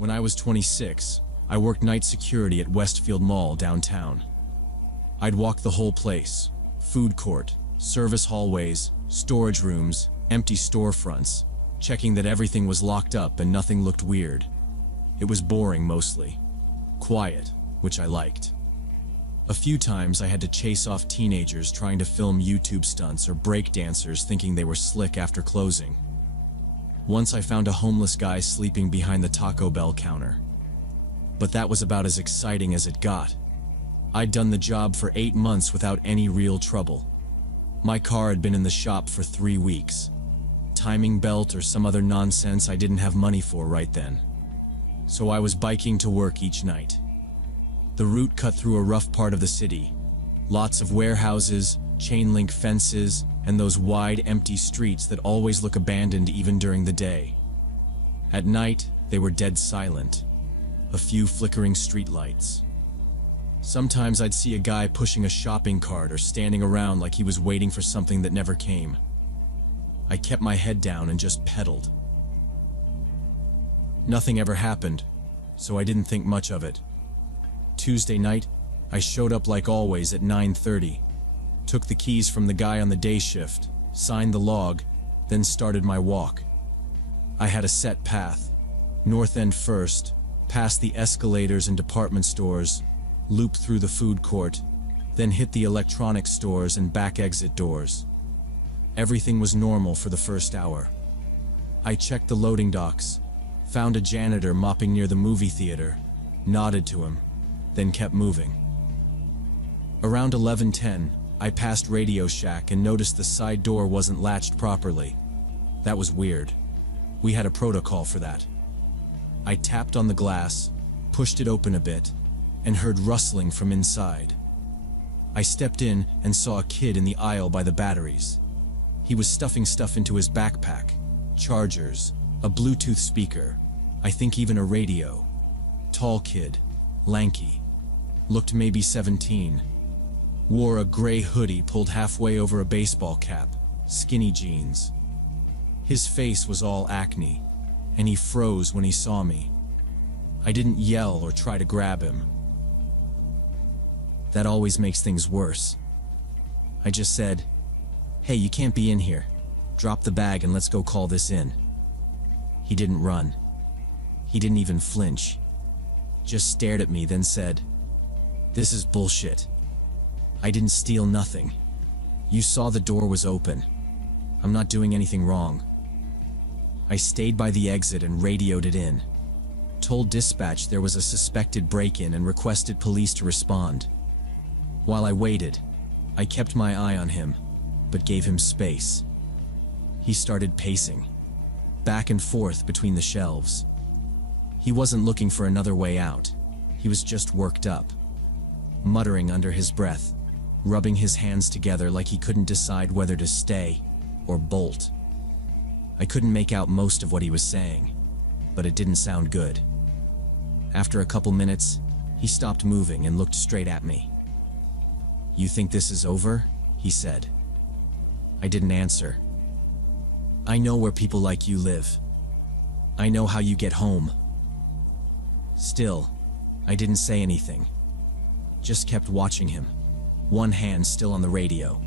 When I was 26, I worked night security at Westfield Mall downtown. I'd walk the whole place: food court, service hallways, storage rooms, empty storefronts, checking that everything was locked up and nothing looked weird. It was boring mostly. Quiet, which I liked. A few times I had to chase off teenagers trying to film YouTube stunts or break dancers thinking they were slick after closing. Once I found a homeless guy sleeping behind the Taco Bell counter. But that was about as exciting as it got. I'd done the job for 8 months without any real trouble. My car had been in the shop for 3 weeks. Timing belt or some other nonsense I didn't have money for right then. So I was biking to work each night. The route cut through a rough part of the city. Lots of warehouses, chain-link fences, and those wide, empty streets that always look abandoned even during the day. At night, they were dead silent. A few flickering streetlights. Sometimes I'd see a guy pushing a shopping cart or standing around like he was waiting for something that never came. I kept my head down and just pedaled. Nothing ever happened, so I didn't think much of it. Tuesday night, I showed up like always at 9:30, took the keys from the guy on the day shift, signed the log, then started my walk. I had a set path: North End first, past the escalators and department stores, loop through the food court, then hit the electronics stores and back exit doors. Everything was normal for the first hour. I checked the loading docks, found a janitor mopping near the movie theater, nodded to him, then kept moving. Around 11:10, I passed Radio Shack and noticed the side door wasn't latched properly. That was weird. We had a protocol for that. I tapped on the glass, pushed it open a bit, and heard rustling from inside. I stepped in and saw a kid in the aisle by the batteries. He was stuffing stuff into his backpack: chargers, a Bluetooth speaker, I think even a radio. Tall kid, lanky, looked maybe 17. Wore a gray hoodie pulled halfway over a baseball cap, skinny jeans. His face was all acne, and he froze when he saw me. I didn't yell or try to grab him. That always makes things worse. I just said, "Hey, you can't be in here. Drop the bag and let's go call this in." He didn't run. He didn't even flinch. Just stared at me, then said, "This is bullshit. I didn't steal nothing. You saw the door was open. I'm not doing anything wrong." I stayed by the exit and radioed it in. Told dispatch there was a suspected break-in and requested police to respond. While I waited, I kept my eye on him, but gave him space. He started pacing, back and forth between the shelves. He wasn't looking for another way out. He was just worked up, muttering under his breath, rubbing his hands together like he couldn't decide whether to stay or bolt. I couldn't make out most of what he was saying, but it didn't sound good. After a couple minutes, he stopped moving and looked straight at me. "You think this is over?" he said. I didn't answer. "I know where people like you live. I know how you get home." Still, I didn't say anything. Just kept watching him, one hand still on the radio.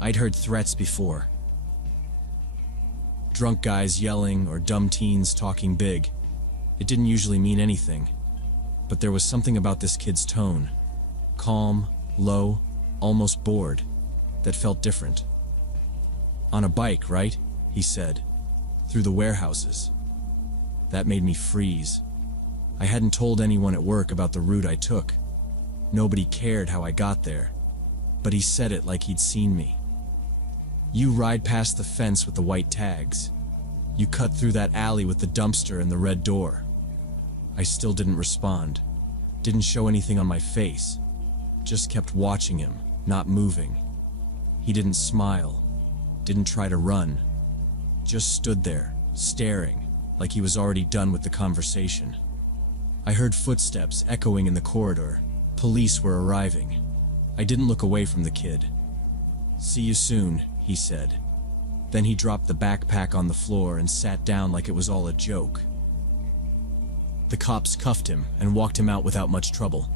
I'd heard threats before. Drunk guys yelling or dumb teens talking big. It didn't usually mean anything, but there was something about this kid's tone, calm, low, almost bored, that felt different. "On a bike, right?" he said, "through the warehouses." That made me freeze. I hadn't told anyone at work about the route I took. Nobody cared how I got there, but he said it like he'd seen me. "You ride past the fence with the white tags. You cut through that alley with the dumpster and the red door." I still didn't respond, didn't show anything on my face, just kept watching him, not moving. He didn't smile, didn't try to run, just stood there, staring, like he was already done with the conversation. I heard footsteps echoing in the corridor. Police were arriving. I didn't look away from the kid. "See you soon," he said. Then he dropped the backpack on the floor and sat down like it was all a joke. The cops cuffed him and walked him out without much trouble.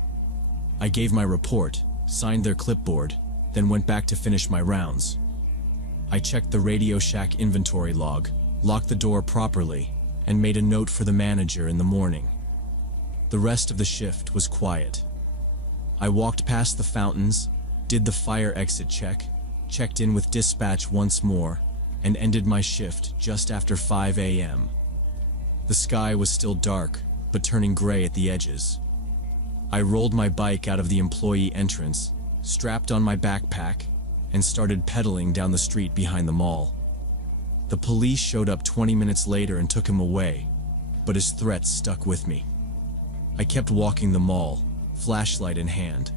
I gave my report, signed their clipboard, then went back to finish my rounds. I checked the Radio Shack inventory log, locked the door properly, and made a note for the manager in the morning. The rest of the shift was quiet. I walked past the fountains, did the fire exit check, checked in with dispatch once more, and ended my shift just after 5 a.m. The sky was still dark, but turning gray at the edges. I rolled my bike out of the employee entrance, strapped on my backpack, and started pedaling down the street behind the mall. The police showed up 20 minutes later and took him away, but his threats stuck with me. I kept walking the mall, flashlight in hand,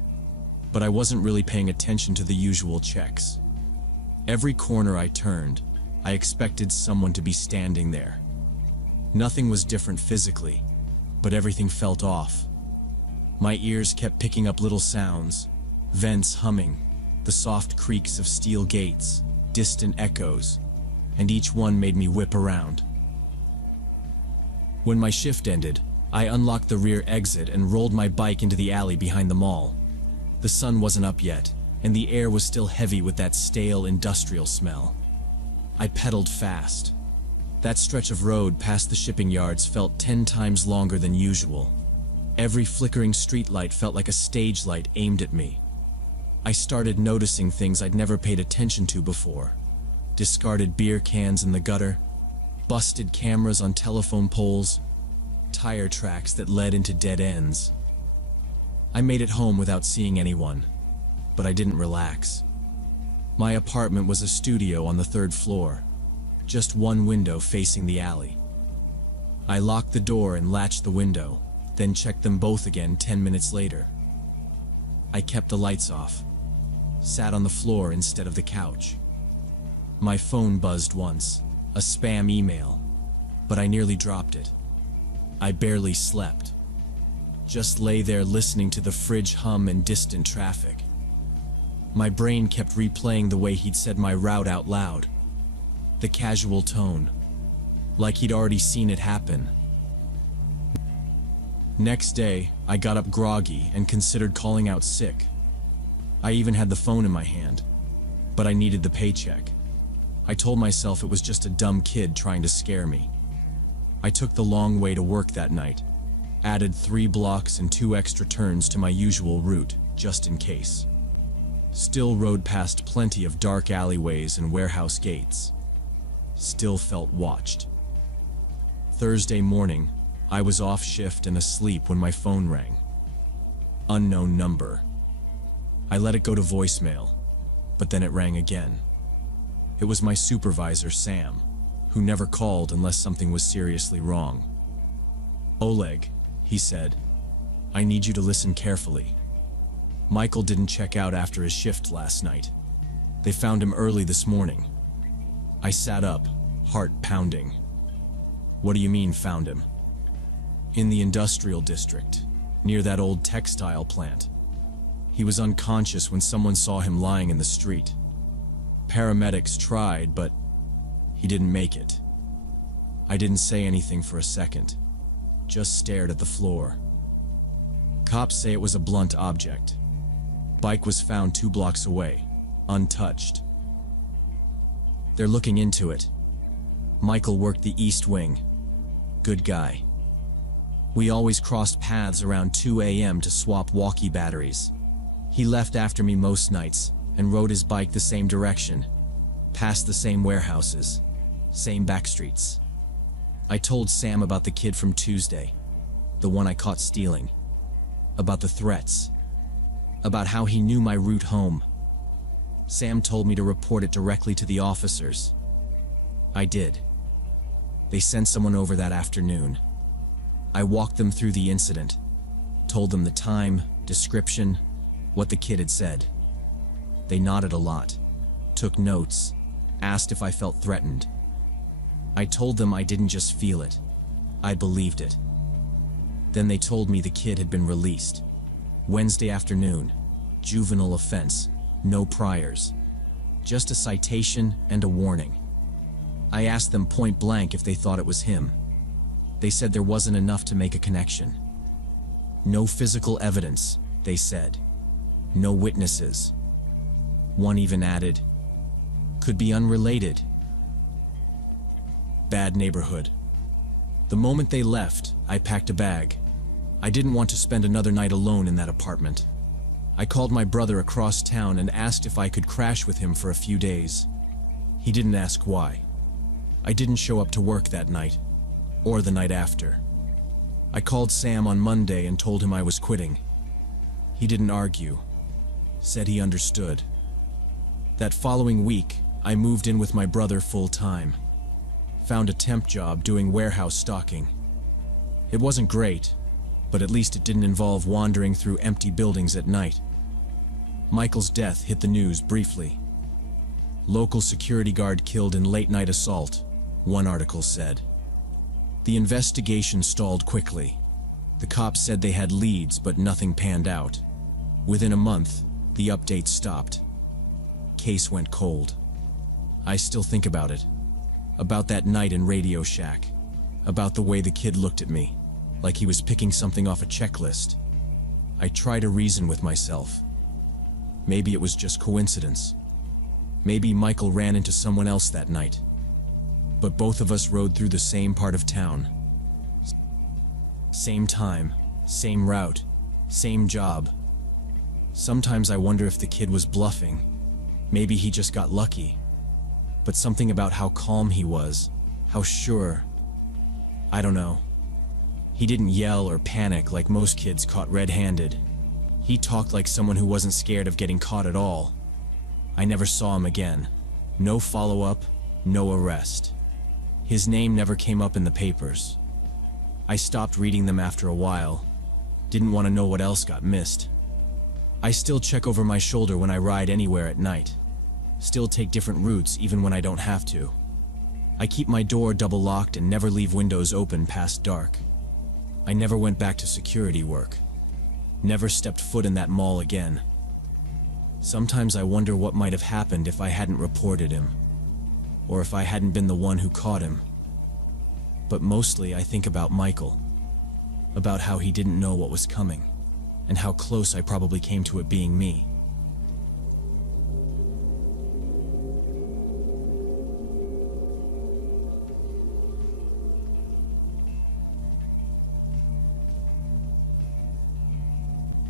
but I wasn't really paying attention to the usual checks. Every corner I turned, I expected someone to be standing there. Nothing was different physically, but everything felt off. My ears kept picking up little sounds, vents humming, the soft creaks of steel gates, distant echoes, and each one made me whip around. When my shift ended, I unlocked the rear exit and rolled my bike into the alley behind the mall. The sun wasn't up yet, and the air was still heavy with that stale industrial smell. I pedaled fast. That stretch of road past the shipping yards felt 10 times longer than usual. Every flickering streetlight felt like a stage light aimed at me. I started noticing things I'd never paid attention to before. Discarded beer cans in the gutter, busted cameras on telephone poles, tire tracks that led into dead ends. I made it home without seeing anyone, but I didn't relax. My apartment was a studio on the 3rd floor, just one window facing the alley. I locked the door and latched the window, then checked them both again 10 minutes later. I kept the lights off, sat on the floor instead of the couch. My phone buzzed once, a spam email, but I nearly dropped it. I barely slept. Just lay there listening to the fridge hum and distant traffic. My brain kept replaying the way he'd said my route out loud. The casual tone, like he'd already seen it happen. Next day, I got up groggy and considered calling out sick. I even had the phone in my hand, but I needed the paycheck. I told myself it was just a dumb kid trying to scare me. I took the long way to work that night, added 3 blocks and 2 extra turns to my usual route, just in case. Still rode past plenty of dark alleyways and warehouse gates. Still felt watched. Thursday morning, I was off shift and asleep when my phone rang. Unknown number. I let it go to voicemail, but then it rang again. It was my supervisor, Sam, who never called unless something was seriously wrong. "Oleg," he said, "I need you to listen carefully. Michael didn't check out after his shift last night. They found him early this morning." I sat up, heart pounding. "What do you mean, found him?" "In the industrial district, near that old textile plant. He was unconscious when someone saw him lying in the street. Paramedics tried, but he didn't make it." I didn't say anything for a second, just stared at the floor. "Cops say it was a blunt object. Bike was found 2 blocks away, untouched. They're looking into it. Michael worked the East Wing. Good guy. We always crossed paths around 2 a.m. to swap walkie batteries. He left after me most nights and rode his bike the same direction, past the same warehouses, same back streets." I told Sam about the kid from Tuesday, the one I caught stealing, about the threats, about how he knew my route home. Sam told me to report it directly to the officers. I did. They sent someone over that afternoon. I walked them through the incident, told them the time, description, what the kid had said. They nodded a lot, took notes, asked if I felt threatened. I told them I didn't just feel it, I believed it. Then they told me the kid had been released. Wednesday afternoon, juvenile offense, no priors, just a citation and a warning. I asked them point blank if they thought it was him. They said there wasn't enough to make a connection. No physical evidence, they said. No witnesses. One even added, could be unrelated. Bad neighborhood. The moment they left, I packed a bag. I didn't want to spend another night alone in that apartment. I called my brother across town and asked if I could crash with him for a few days. He didn't ask why. I didn't show up to work that night, or the night after. I called Sam on Monday and told him I was quitting. He didn't argue, said he understood. That following week, I moved in with my brother full-time. Found a temp job doing warehouse stocking. It wasn't great, but at least it didn't involve wandering through empty buildings at night. Michael's death hit the news briefly. Local security guard killed in late-night assault, one article said. The investigation stalled quickly. The cops said they had leads, but nothing panned out. Within a month, the updates stopped. Case went cold. I still think about it. About that night in Radio Shack. About the way the kid looked at me, like he was picking something off a checklist. I try to reason with myself. Maybe it was just coincidence. Maybe Michael ran into someone else that night. But both of us rode through the same part of town. Same time, same route, same job. Sometimes I wonder if the kid was bluffing. Maybe he just got lucky. But something about how calm he was, how sure. I don't know. He didn't yell or panic like most kids caught red-handed. He talked like someone who wasn't scared of getting caught at all. I never saw him again. No follow-up, no arrest. His name never came up in the papers. I stopped reading them after a while. Didn't want to know what else got missed. I still check over my shoulder when I ride anywhere at night. Still take different routes even when I don't have to. I keep my door double locked and never leave windows open past dark. I never went back to security work. Never stepped foot in that mall again. Sometimes I wonder what might have happened if I hadn't reported him. Or if I hadn't been the one who caught him. But mostly I think about Michael. About how he didn't know what was coming. And how close I probably came to it being me.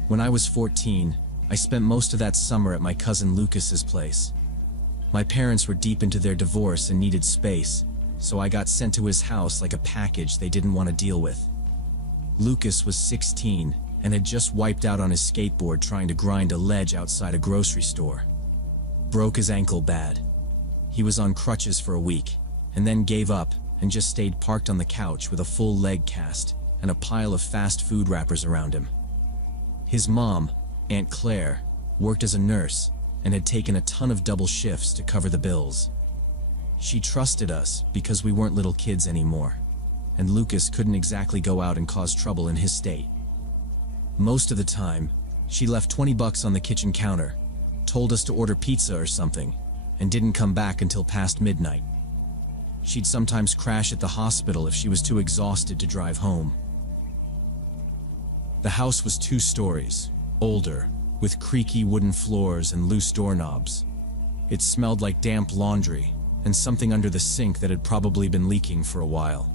When I was 14, I spent most of that summer at my cousin Lucas's place. My parents were deep into their divorce and needed space, so I got sent to his house like a package they didn't want to deal with. Lucas was 16 and had just wiped out on his skateboard trying to grind a ledge outside a grocery store. Broke his ankle bad. He was on crutches for a week, and then gave up and just stayed parked on the couch with a full leg cast and a pile of fast food wrappers around him. His mom, Aunt Claire, worked as a nurse and had taken a ton of double shifts to cover the bills. She trusted us because we weren't little kids anymore, and Lucas couldn't exactly go out and cause trouble in his state. Most of the time, she left $20 on the kitchen counter, told us to order pizza or something, and didn't come back until past midnight. She'd sometimes crash at the hospital if she was too exhausted to drive home. The house was 2 stories, older, with creaky wooden floors and loose doorknobs. It smelled like damp laundry and something under the sink that had probably been leaking for a while.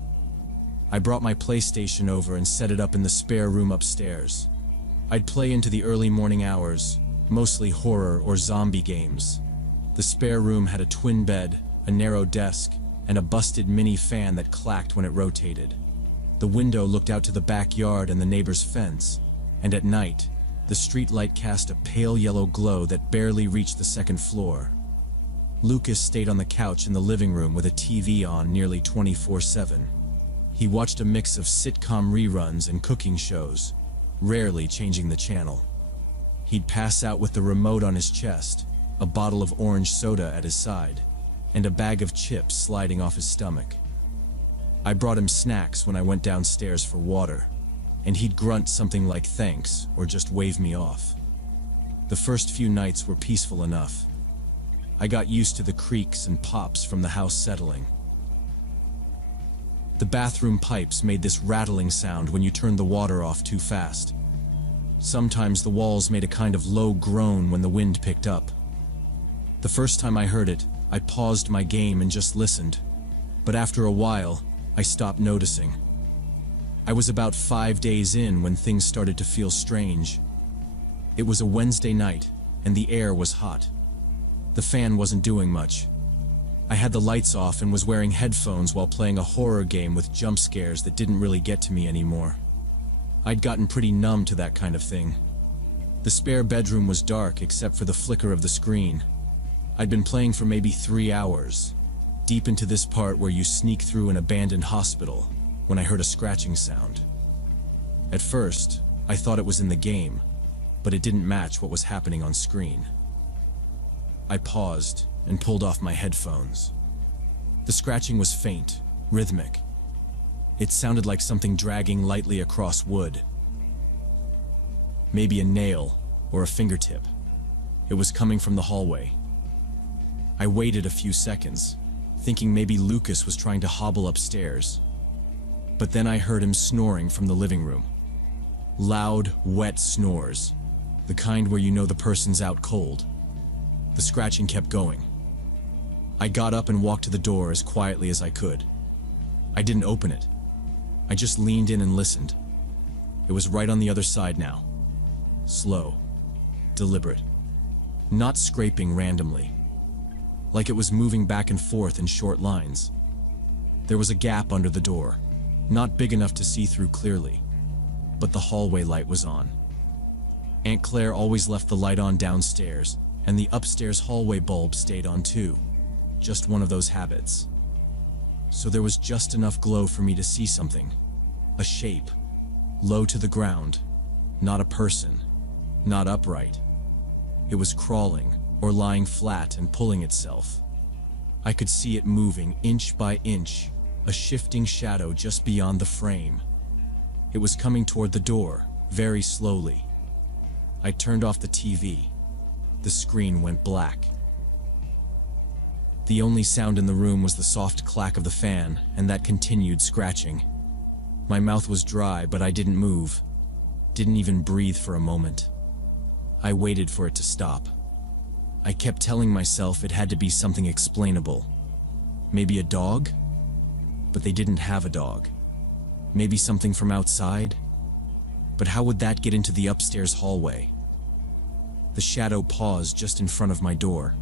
I brought my PlayStation over and set it up in the spare room upstairs. I'd play into the early morning hours, mostly horror or zombie games. The spare room had a twin bed, a narrow desk, and a busted mini fan that clacked when it rotated. The window looked out to the backyard and the neighbor's fence, and at night, the street light cast a pale yellow glow that barely reached the second floor. Lucas stayed on the couch in the living room with a TV on nearly 24/7. He watched a mix of sitcom reruns and cooking shows, rarely changing the channel. He'd pass out with the remote on his chest, a bottle of orange soda at his side, and a bag of chips sliding off his stomach. I brought him snacks when I went downstairs for water, and he'd grunt something like thanks or just wave me off. The first few nights were peaceful enough. I got used to the creaks and pops from the house settling. The bathroom pipes made this rattling sound when you turned the water off too fast. Sometimes the walls made a kind of low groan when the wind picked up. The first time I heard it, I paused my game and just listened. But after a while, I stopped noticing. I was about 5 days in when things started to feel strange. It was a Wednesday night, and the air was hot. The fan wasn't doing much. I had the lights off and was wearing headphones while playing a horror game with jump scares that didn't really get to me anymore. I'd gotten pretty numb to that kind of thing. The spare bedroom was dark except for the flicker of the screen. I'd been playing for maybe 3 hours, deep into this part where you sneak through an abandoned hospital, when I heard a scratching sound. At first, I thought it was in the game, but it didn't match what was happening on screen. I paused and pulled off my headphones. The scratching was faint, rhythmic. It sounded like something dragging lightly across wood. Maybe a nail or a fingertip. It was coming from the hallway. I waited a few seconds, thinking maybe Lucas was trying to hobble upstairs. But then I heard him snoring from the living room. Loud, wet snores, the kind where you know the person's out cold. The scratching kept going. I got up and walked to the door as quietly as I could. I didn't open it. I just leaned in and listened. It was right on the other side now. Slow, deliberate, not scraping randomly. Like it was moving back and forth in short lines. There was a gap under the door, not big enough to see through clearly, but the hallway light was on. Aunt Claire always left the light on downstairs, and the upstairs hallway bulb stayed on too. Just one of those habits. So there was just enough glow for me to see something. A shape, low to the ground, not a person, not upright. It was crawling or lying flat and pulling itself. I could see it moving inch by inch, a shifting shadow just beyond the frame. It was coming toward the door, very slowly. I turned off the TV. The screen went black. The only sound in the room was the soft clack of the fan and that continued scratching. My mouth was dry, but I didn't move. Didn't even breathe for a moment. I waited for it to stop. I kept telling myself it had to be something explainable. Maybe a dog? But they didn't have a dog. Maybe something from outside? But how would that get into the upstairs hallway? The shadow paused just in front of my door.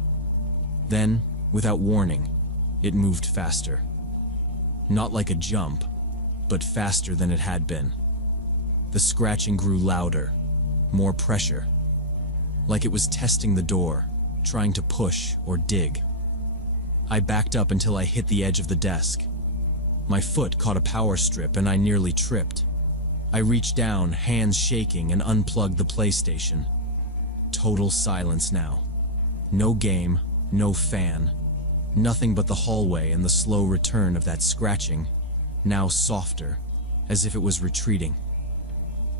Then, without warning, it moved faster. Not like a jump, but faster than it had been. The scratching grew louder, more pressure. Like it was testing the door, trying to push or dig. I backed up until I hit the edge of the desk. My foot caught a power strip and I nearly tripped. I reached down, hands shaking, and unplugged the PlayStation. Total silence now. No game, no fan. Nothing but the hallway and the slow return of that scratching, now softer, as if it was retreating.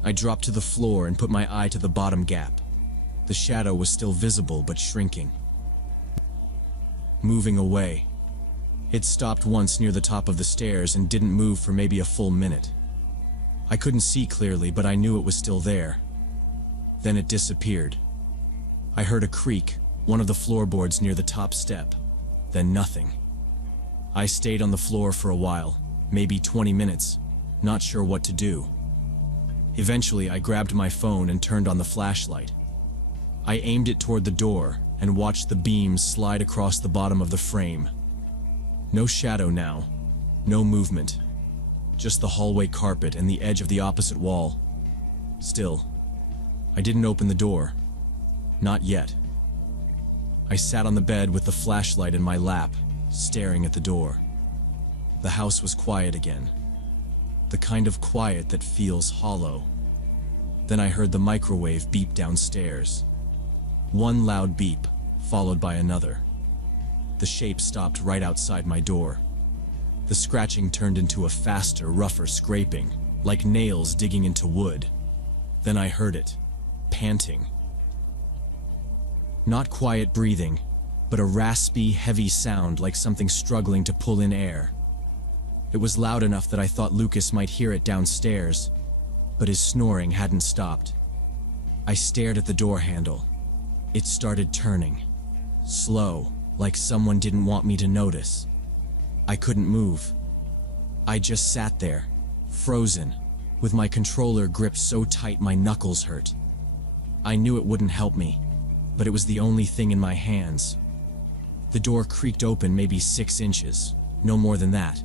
I dropped to the floor and put my eye to the bottom gap. The shadow was still visible but shrinking. Moving away. It stopped once near the top of the stairs and didn't move for maybe a full minute. I couldn't see clearly, but I knew it was still there. Then it disappeared. I heard a creak, one of the floorboards near the top step. Then nothing. I stayed on the floor for a while, maybe 20 minutes, not sure what to do. Eventually, I grabbed my phone and turned on the flashlight. I aimed it toward the door and watched the beams slide across the bottom of the frame. No shadow now, no movement, just the hallway carpet and the edge of the opposite wall. Still, I didn't open the door. Not yet. I sat on the bed with the flashlight in my lap, staring at the door. The house was quiet again. The kind of quiet that feels hollow. Then I heard the microwave beep downstairs. One loud beep, followed by another. The shape stopped right outside my door. The scratching turned into a faster, rougher scraping, like nails digging into wood. Then I heard it, panting. Not quiet breathing, but a raspy, heavy sound like something struggling to pull in air. It was loud enough that I thought Lucas might hear it downstairs, but his snoring hadn't stopped. I stared at the door handle. It started turning. Slow, like someone didn't want me to notice. I couldn't move. I just sat there, frozen, with my controller gripped so tight my knuckles hurt. I knew it wouldn't help me, but it was the only thing in my hands. The door creaked open maybe 6 inches, no more than that.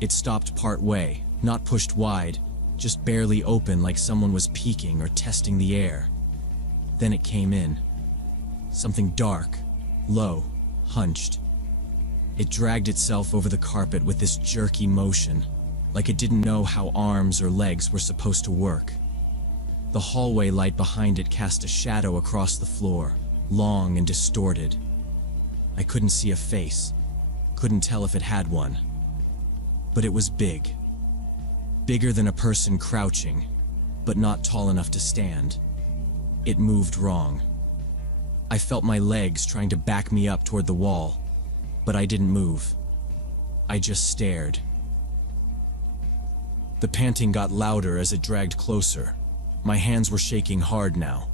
It stopped part way, not pushed wide, just barely open like someone was peeking or testing the air. Then it came in. Something dark, low, hunched. It dragged itself over the carpet with this jerky motion, like it didn't know how arms or legs were supposed to work. The hallway light behind it cast a shadow across the floor, long and distorted. I couldn't see a face, couldn't tell if it had one. But it was big. Bigger than a person crouching, but not tall enough to stand. It moved wrong. I felt my legs trying to back me up toward the wall, but I didn't move. I just stared. The panting got louder as it dragged closer. My hands were shaking hard now.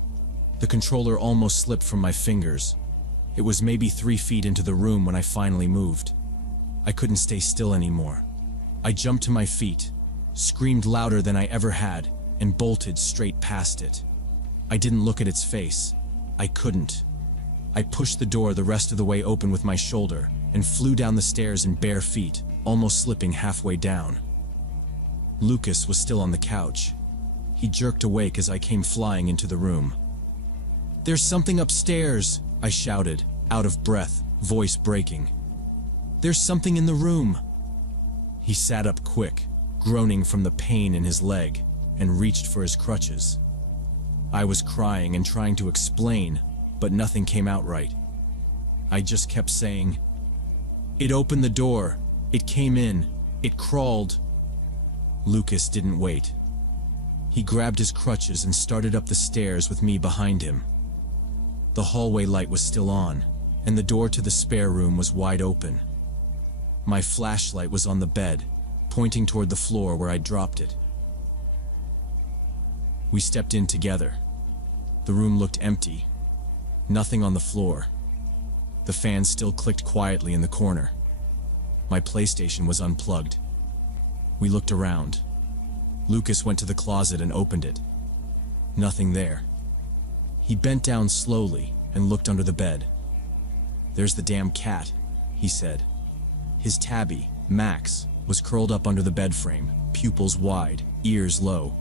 The controller almost slipped from my fingers. It was maybe 3 feet into the room when I finally moved. I couldn't stay still anymore. I jumped to my feet, screamed louder than I ever had, and bolted straight past it. I didn't look at its face. I couldn't. I pushed the door the rest of the way open with my shoulder and flew down the stairs in bare feet, almost slipping halfway down. Lucas was still on the couch. He jerked awake as I came flying into the room. "There's something upstairs," I shouted, out of breath, voice breaking. "There's something in the room." He sat up quick, groaning from the pain in his leg, and reached for his crutches. I was crying and trying to explain, but nothing came out right. I just kept saying, "It opened the door. It came in. It crawled." Lucas didn't wait. He grabbed his crutches and started up the stairs with me behind him. The hallway light was still on, and the door to the spare room was wide open. My flashlight was on the bed, pointing toward the floor where I'd dropped it. We stepped in together. The room looked empty. Nothing on the floor. The fan still clicked quietly in the corner. My PlayStation was unplugged. We looked around. Lucas went to the closet and opened it. Nothing there. He bent down slowly and looked under the bed. "There's the damn cat," he said. His tabby, Max, was curled up under the bed frame, pupils wide, ears low.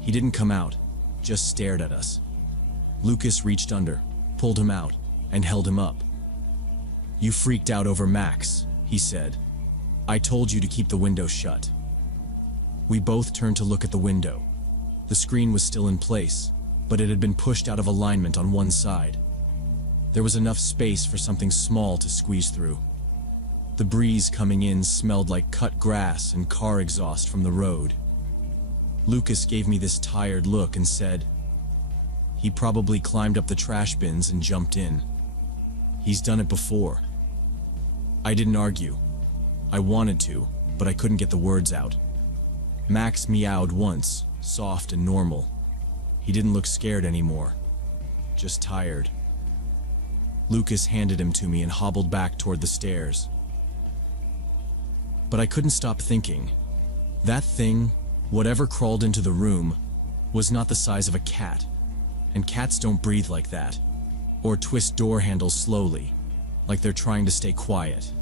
He didn't come out, just stared at us. Lucas reached under, pulled him out, and held him up. "You freaked out over Max," he said. "I told you to keep the window shut." We both turned to look at the window. The screen was still in place, but it had been pushed out of alignment on one side. There was enough space for something small to squeeze through. The breeze coming in smelled like cut grass and car exhaust from the road. Lucas gave me this tired look and said, "He probably climbed up the trash bins and jumped in. He's done it before." I didn't argue. I wanted to, but I couldn't get the words out. Max meowed once, soft and normal. He didn't look scared anymore, just tired. Lucas handed him to me and hobbled back toward the stairs. But I couldn't stop thinking. That thing, whatever crawled into the room, was not the size of a cat, and cats don't breathe like that, or twist door handles slowly, like they're trying to stay quiet.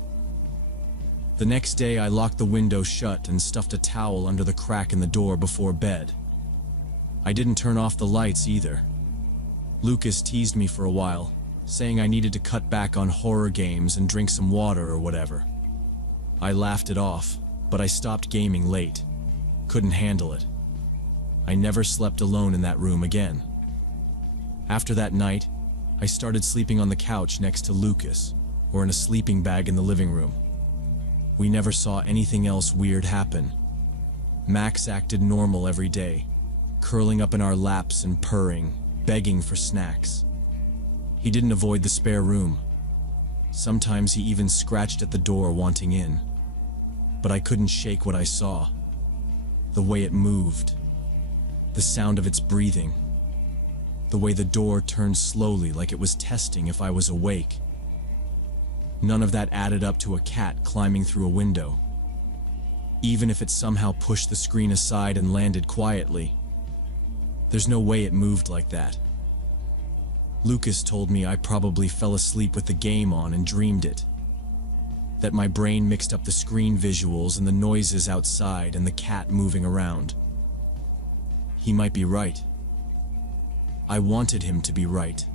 The next day I locked the window shut and stuffed a towel under the crack in the door before bed. I didn't turn off the lights either. Lucas teased me for a while, saying I needed to cut back on horror games and drink some water or whatever. I laughed it off, but I stopped gaming late. Couldn't handle it. I never slept alone in that room again. After that night, I started sleeping on the couch next to Lucas, or in a sleeping bag in the living room. We never saw anything else weird happen. Max acted normal every day, curling up in our laps and purring, begging for snacks. He didn't avoid the spare room. Sometimes he even scratched at the door wanting in. but I couldn't shake what I saw. The way it moved, the sound of its breathing, the way the door turned slowly like it was testing if I was awake. None of that added up to a cat climbing through a window. Even if it somehow pushed the screen aside and landed quietly, there's no way it moved like that. Lucas told me I probably fell asleep with the game on and dreamed it. That my brain mixed up the screen visuals and the noises outside and the cat moving around. He might be right. I wanted him to be right.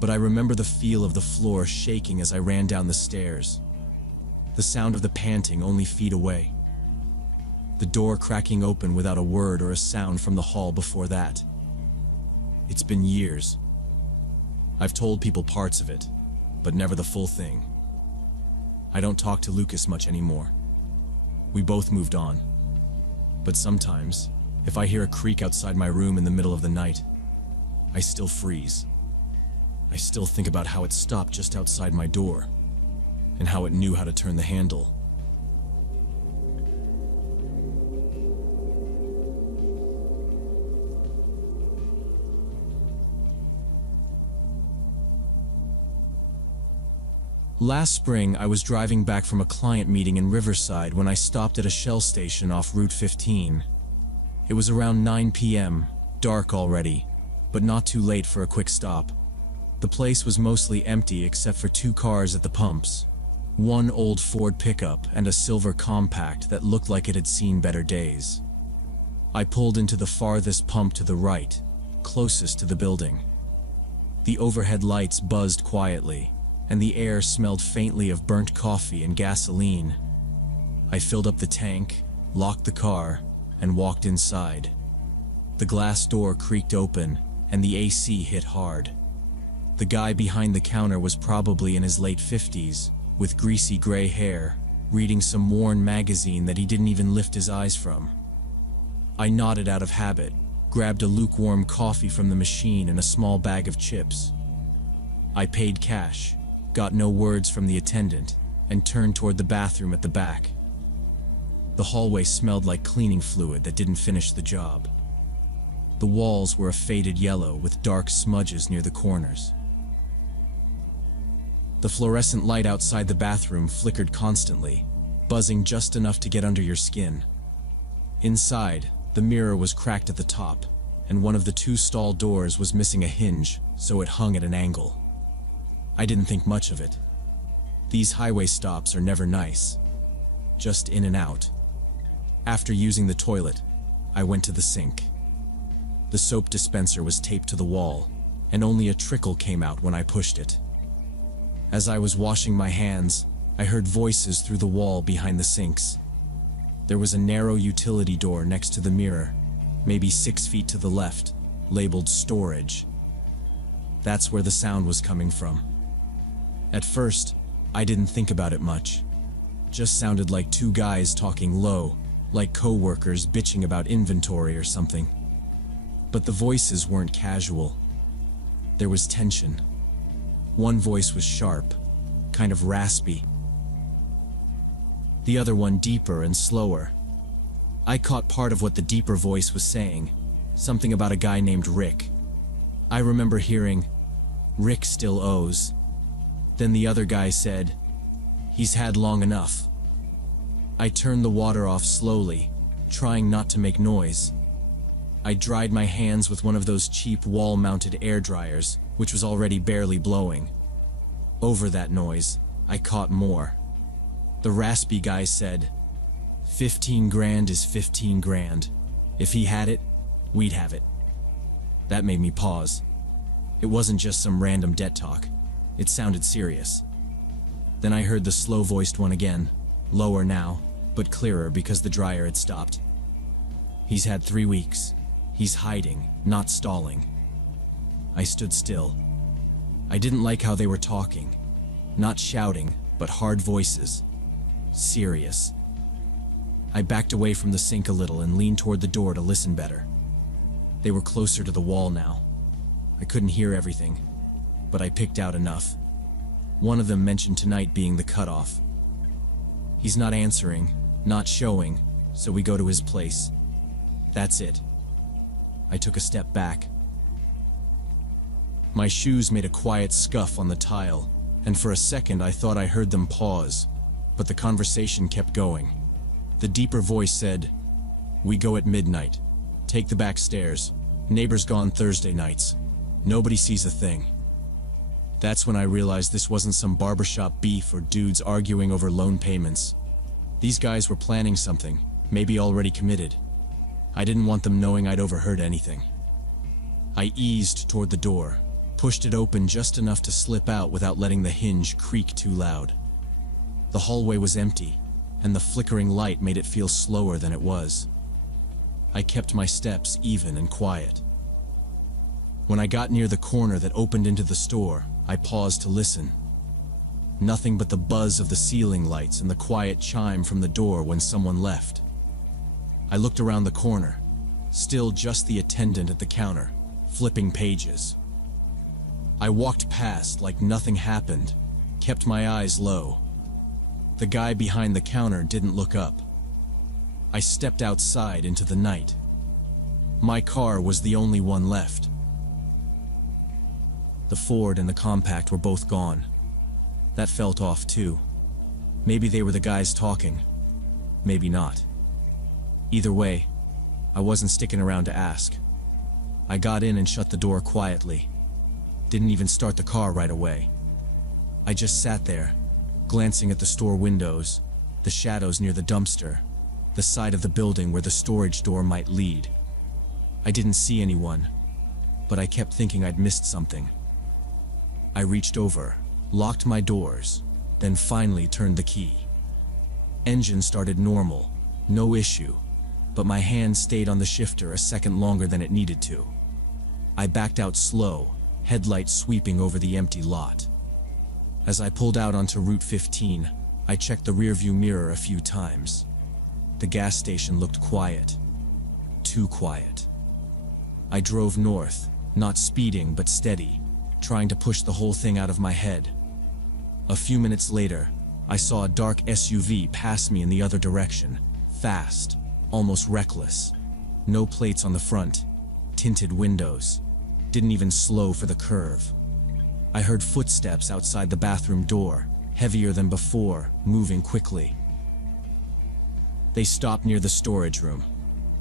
But I remember the feel of the floor shaking as I ran down the stairs. The sound of the panting only feet away. The door cracking open without a word or a sound from the hall before that. It's been years. I've told people parts of it, but never the full thing. I don't talk to Lucas much anymore. We both moved on. But sometimes, if I hear a creak outside my room in the middle of the night, I still freeze. I still think about how it stopped just outside my door, and how it knew how to turn the handle. Last spring, I was driving back from a client meeting in Riverside when I stopped at a Shell station off Route 15. It was around 9 p.m., dark already, but not too late for a quick stop. The place was mostly empty except for 2 cars at the pumps. One old Ford pickup and a silver compact that looked like it had seen better days. I pulled into the farthest pump to the right, closest to the building. The overhead lights buzzed quietly, and the air smelled faintly of burnt coffee and gasoline. I filled up the tank, locked the car, and walked inside. The glass door creaked open, and the AC hit hard. The guy behind the counter was probably in his late 50s, with greasy gray hair, reading some worn magazine that he didn't even lift his eyes from. I nodded out of habit, grabbed a lukewarm coffee from the machine and a small bag of chips. I paid cash, got no words from the attendant, and turned toward the bathroom at the back. The hallway smelled like cleaning fluid that didn't finish the job. The walls were a faded yellow with dark smudges near the corners. The fluorescent light outside the bathroom flickered constantly, buzzing just enough to get under your skin. Inside, the mirror was cracked at the top, and one of the 2 stall doors was missing a hinge, so it hung at an angle. I didn't think much of it. These highway stops are never nice. Just in and out. After using the toilet, I went to the sink. The soap dispenser was taped to the wall, and only a trickle came out when I pushed it. As I was washing my hands, I heard voices through the wall behind the sinks. There was a narrow utility door next to the mirror, maybe 6 feet to the left, labeled storage. That's where the sound was coming from. At first, I didn't think about it much. Just sounded like 2 guys talking low, like co-workers bitching about inventory or something. But the voices weren't casual. There was tension. One voice was sharp, kind of raspy. The other one deeper and slower. I caught part of what the deeper voice was saying, something about a guy named Rick. I remember hearing, "Rick still owes." Then the other guy said, "He's had long enough." I turned the water off slowly, trying not to make noise. I dried my hands with one of those cheap wall-mounted air dryers, which was already barely blowing. Over that noise, I caught more. The raspy guy said, 15 grand is 15 grand. If he had it, we'd have it." That made me pause. It wasn't just some random debt talk. It sounded serious. Then I heard the slow-voiced one again, lower now, but clearer because the dryer had stopped. "He's had 3 weeks. He's hiding, not stalling." I stood still. I didn't like how they were talking. Not shouting, but hard voices. Serious. I backed away from the sink a little and leaned toward the door to listen better. They were closer to the wall now. I couldn't hear everything, but I picked out enough. One of them mentioned tonight being the cutoff. He's not answering, not showing, so we go to his place. That's it. I took a step back. My shoes made a quiet scuff on the tile, and for a second I thought I heard them pause, but the conversation kept going. The deeper voice said, "We go at midnight. Take the back stairs. Neighbors gone Thursday nights. Nobody sees a thing." That's when I realized this wasn't some barbershop beef or dudes arguing over loan payments. These guys were planning something, maybe already committed. I didn't want them knowing I'd overheard anything. I eased toward the door, pushed it open just enough to slip out without letting the hinge creak too loud. The hallway was empty, and the flickering light made it feel slower than it was. I kept my steps even and quiet. When I got near the corner that opened into the store, I paused to listen. Nothing but the buzz of the ceiling lights and the quiet chime from the door when someone left. I looked around the corner, still just the attendant at the counter, flipping pages. I walked past like nothing happened, kept my eyes low. The guy behind the counter didn't look up. I stepped outside into the night. My car was the only one left. The Ford and the compact were both gone. That felt off too. Maybe they were the guys talking. Maybe not. Either way, I wasn't sticking around to ask. I got in and shut the door quietly. Didn't even start the car right away. I just sat there, glancing at the store windows, the shadows near the dumpster, the side of the building where the storage door might lead. I didn't see anyone, but I kept thinking I'd missed something. I reached over, locked my doors, then finally turned the key. Engine started normal, no issue, but my hand stayed on the shifter a second longer than it needed to. I backed out slow, headlights sweeping over the empty lot. As I pulled out onto Route 15, I checked the rearview mirror a few times. The gas station looked quiet. Too quiet. I drove north, not speeding but steady, trying to push the whole thing out of my head. A few minutes later, I saw a dark SUV pass me in the other direction, fast, almost reckless. No plates on the front, tinted windows. Didn't even slow for the curve. I heard footsteps outside the bathroom door, heavier than before, moving quickly. They stopped near the storage room.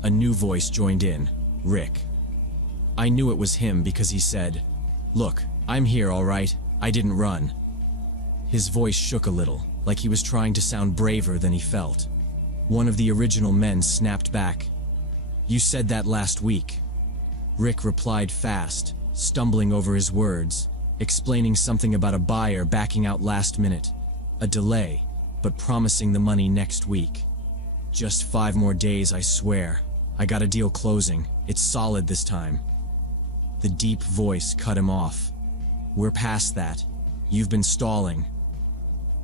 A new voice joined in, Rick. I knew it was him because he said, "Look, I'm here, all right. I didn't run." His voice shook a little, like he was trying to sound braver than he felt. One of the original men snapped back. "You said that last week." Rick replied fast, stumbling over his words, explaining something about a buyer backing out last minute. A delay, but promising the money next week. "Just 5 more days, I swear. I got a deal closing. It's solid this time." The deep voice cut him off. "We're past that. You've been stalling."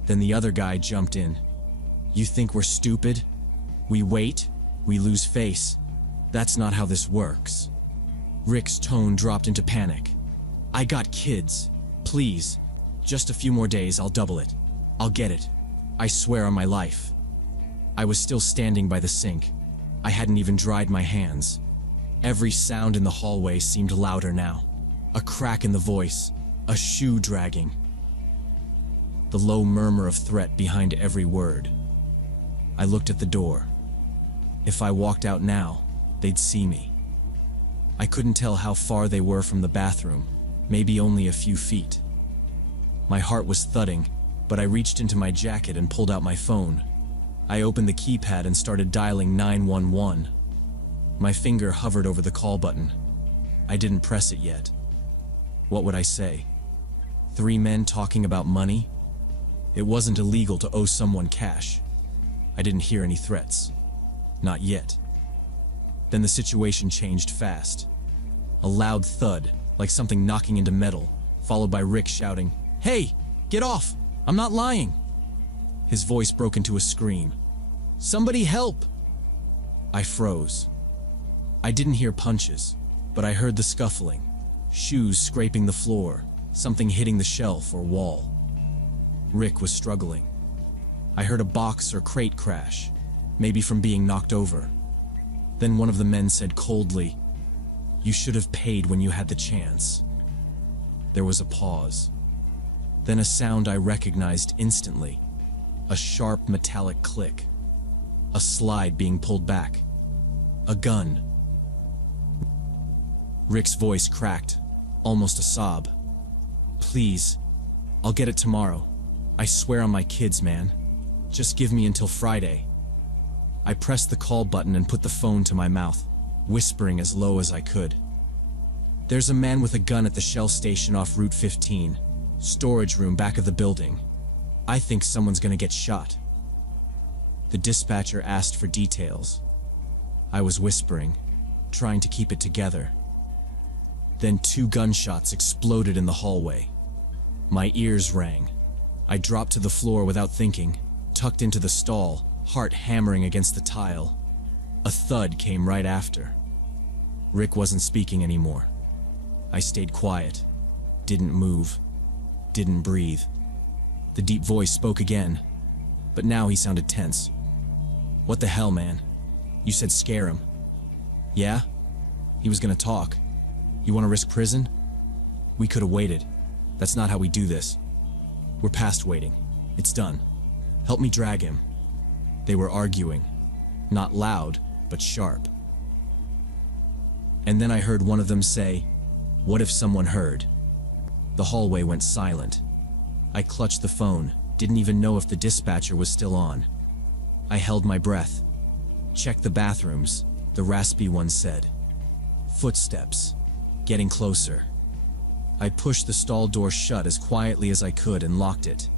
Then the other guy jumped in. "You think we're stupid? We wait, we lose face. That's not how this works." Rick's tone dropped into panic. "I got kids. Please. Just a few more days, I'll double it. I'll get it. I swear on my life." I was still standing by the sink. I hadn't even dried my hands. Every sound in the hallway seemed louder now. A crack in the voice, a shoe dragging. The low murmur of threat behind every word. I looked at the door. If I walked out now, they'd see me. I couldn't tell how far they were from the bathroom, maybe only a few feet. My heart was thudding, but I reached into my jacket and pulled out my phone. I opened the keypad and started dialing 911. My finger hovered over the call button. I didn't press it yet. What would I say? 3 men talking about money? It wasn't illegal to owe someone cash. I didn't hear any threats. Not yet. Then the situation changed fast. A loud thud, like something knocking into metal, followed by Rick shouting, "Hey, get off! I'm not lying!" His voice broke into a scream. "Somebody help!" I froze. I didn't hear punches, but I heard the scuffling, shoes scraping the floor, something hitting the shelf or wall. Rick was struggling. I heard a box or crate crash, maybe from being knocked over. Then one of the men said coldly, "You should have paid when you had the chance." There was a pause. Then a sound I recognized instantly. A sharp metallic click. A slide being pulled back. A gun. Rick's voice cracked, almost a sob. "Please, I'll get it tomorrow. I swear on my kids, man. Just give me until Friday." I pressed the call button and put the phone to my mouth, whispering as low as I could. "There's a man with a gun at the Shell station off Route 15, storage room back of the building. I think someone's gonna get shot." The dispatcher asked for details. I was whispering, trying to keep it together. Then 2 gunshots exploded in the hallway. My ears rang. I dropped to the floor without thinking, tucked into the stall, heart hammering against the tile. A thud came right after. Rick wasn't speaking anymore. I stayed quiet, didn't move, didn't breathe. The deep voice spoke again, but now he sounded tense. "What the hell, man? You said scare him." "Yeah?" He was gonna talk. "You wanna risk prison?" "We could've waited. That's not how we do this. We're past waiting. It's done. Help me drag him." They were arguing. Not loud, but sharp. And then I heard one of them say, "What if someone heard?" The hallway went silent. I clutched the phone, didn't even know if the dispatcher was still on. I held my breath. "Check the bathrooms," the raspy one said. Footsteps, getting closer. I pushed the stall door shut as quietly as I could and locked it.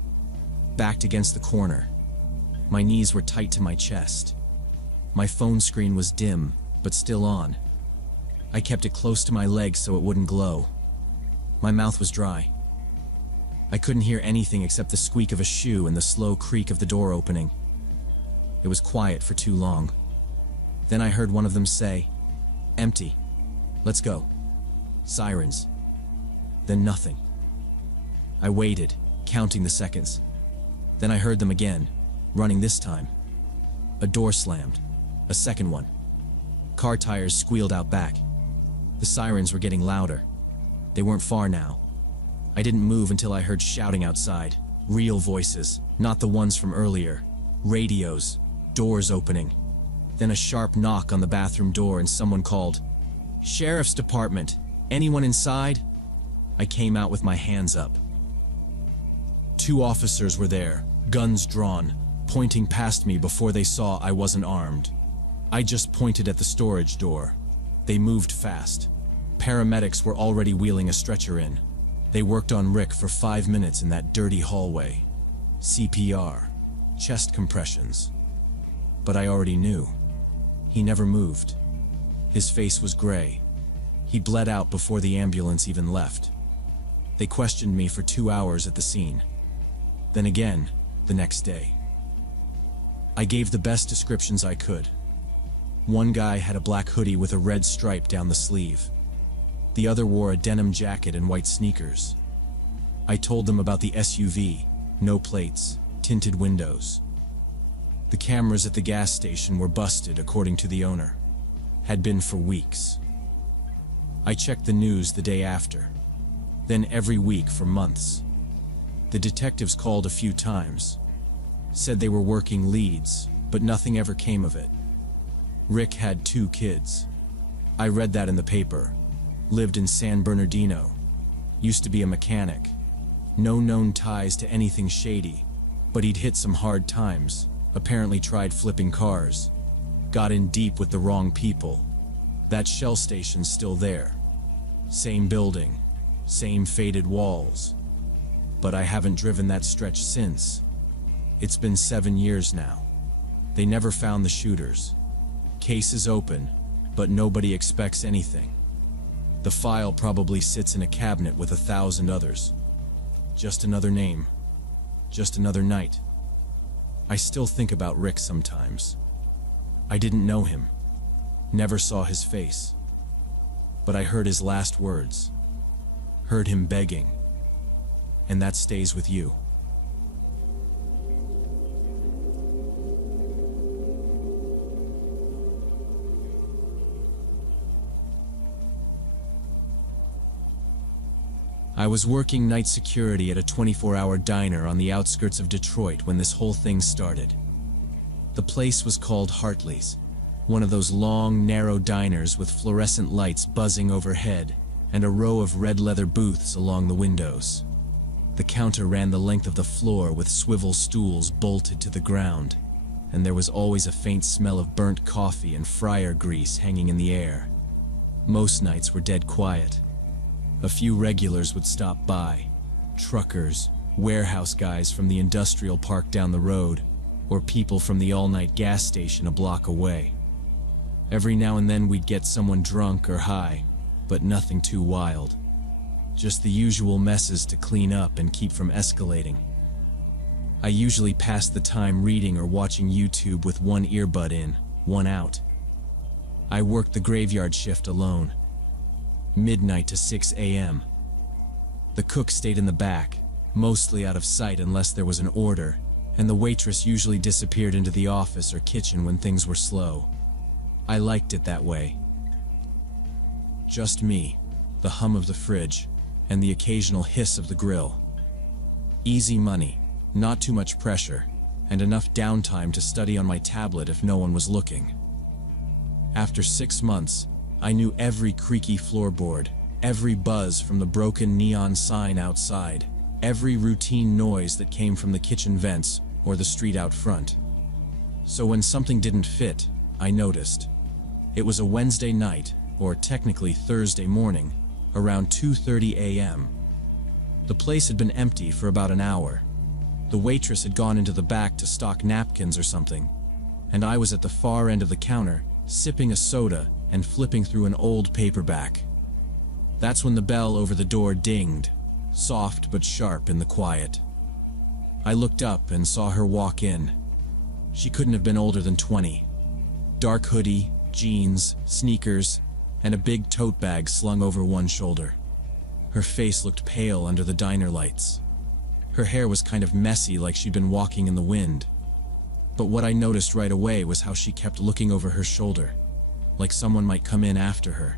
Backed against the corner. My knees were tight to my chest. My phone screen was dim, but still on. I kept it close to my legs so it wouldn't glow. My mouth was dry. I couldn't hear anything except the squeak of a shoe and the slow creak of the door opening. It was quiet for too long. Then I heard one of them say, "Empty. Let's go." Sirens. Then nothing. I waited, counting the seconds. Then I heard them again, running this time. A door slammed. A second one. Car tires squealed out back. The sirens were getting louder. They weren't far now. I didn't move until I heard shouting outside. Real voices, not the ones from earlier. Radios, doors opening. Then a sharp knock on the bathroom door and someone called, "Sheriff's Department, anyone inside?" I came out with my hands up. 2 officers were there, guns drawn, pointing past me before they saw I wasn't armed. I just pointed at the storage door. They moved fast. Paramedics were already wheeling a stretcher in. They worked on Rick for 5 minutes in that dirty hallway. CPR, chest compressions. But I already knew. He never moved. His face was gray. He bled out before the ambulance even left. They questioned me for 2 hours at the scene. Then again, the next day. I gave the best descriptions I could. One guy had a black hoodie with a red stripe down the sleeve. The other wore a denim jacket and white sneakers. I told them about the SUV, no plates, tinted windows. The cameras at the gas station were busted, according to the owner. Had been for weeks. I checked the news the day after. Then every week for months. The detectives called a few times. Said they were working leads, but nothing ever came of it. Rick had 2 kids. I read that in the paper. Lived in San Bernardino. Used to be a mechanic. No known ties to anything shady, but he'd hit some hard times. Apparently tried flipping cars. Got in deep with the wrong people. That Shell station's still there. Same building, same faded walls. But I haven't driven that stretch since. It's been 7 years now. They never found the shooters. Case is open, but nobody expects anything. The file probably sits in a cabinet with 1,000 others. Just another name. Just another night. I still think about Rick sometimes. I didn't know him. Never saw his face. But I heard his last words. Heard him begging. And that stays with you. I was working night security at a 24-hour diner on the outskirts of Detroit when this whole thing started. The place was called Hartley's, one of those long, narrow diners with fluorescent lights buzzing overhead and a row of red leather booths along the windows. The counter ran the length of the floor with swivel stools bolted to the ground, and there was always a faint smell of burnt coffee and fryer grease hanging in the air. Most nights were dead quiet. A few regulars would stop by, truckers, warehouse guys from the industrial park down the road, or people from the all-night gas station a block away. Every now and then we'd get someone drunk or high, but nothing too wild. Just the usual messes to clean up and keep from escalating. I usually passed the time reading or watching YouTube with one earbud in, one out. I worked the graveyard shift alone, midnight to 6 a.m. The cook stayed in the back, mostly out of sight unless there was an order, and the waitress usually disappeared into the office or kitchen when things were slow. I liked it that way. Just me, the hum of the fridge, and the occasional hiss of the grill. Easy money, not too much pressure, and enough downtime to study on my tablet if no one was looking. After 6 months, I knew every creaky floorboard, every buzz from the broken neon sign outside, every routine noise that came from the kitchen vents or the street out front. So when something didn't fit, I noticed. It was a Wednesday night, or technically Thursday morning, around 2:30 a.m. The place had been empty for about an hour. The waitress had gone into the back to stock napkins or something, and I was at the far end of the counter, sipping a soda and flipping through an old paperback. That's when the bell over the door dinged, soft but sharp in the quiet. I looked up and saw her walk in. She couldn't have been older than 20. Dark hoodie, jeans, sneakers, and a big tote bag slung over one shoulder. Her face looked pale under the diner lights. Her hair was kind of messy, like she'd been walking in the wind. But what I noticed right away was how she kept looking over her shoulder, like someone might come in after her.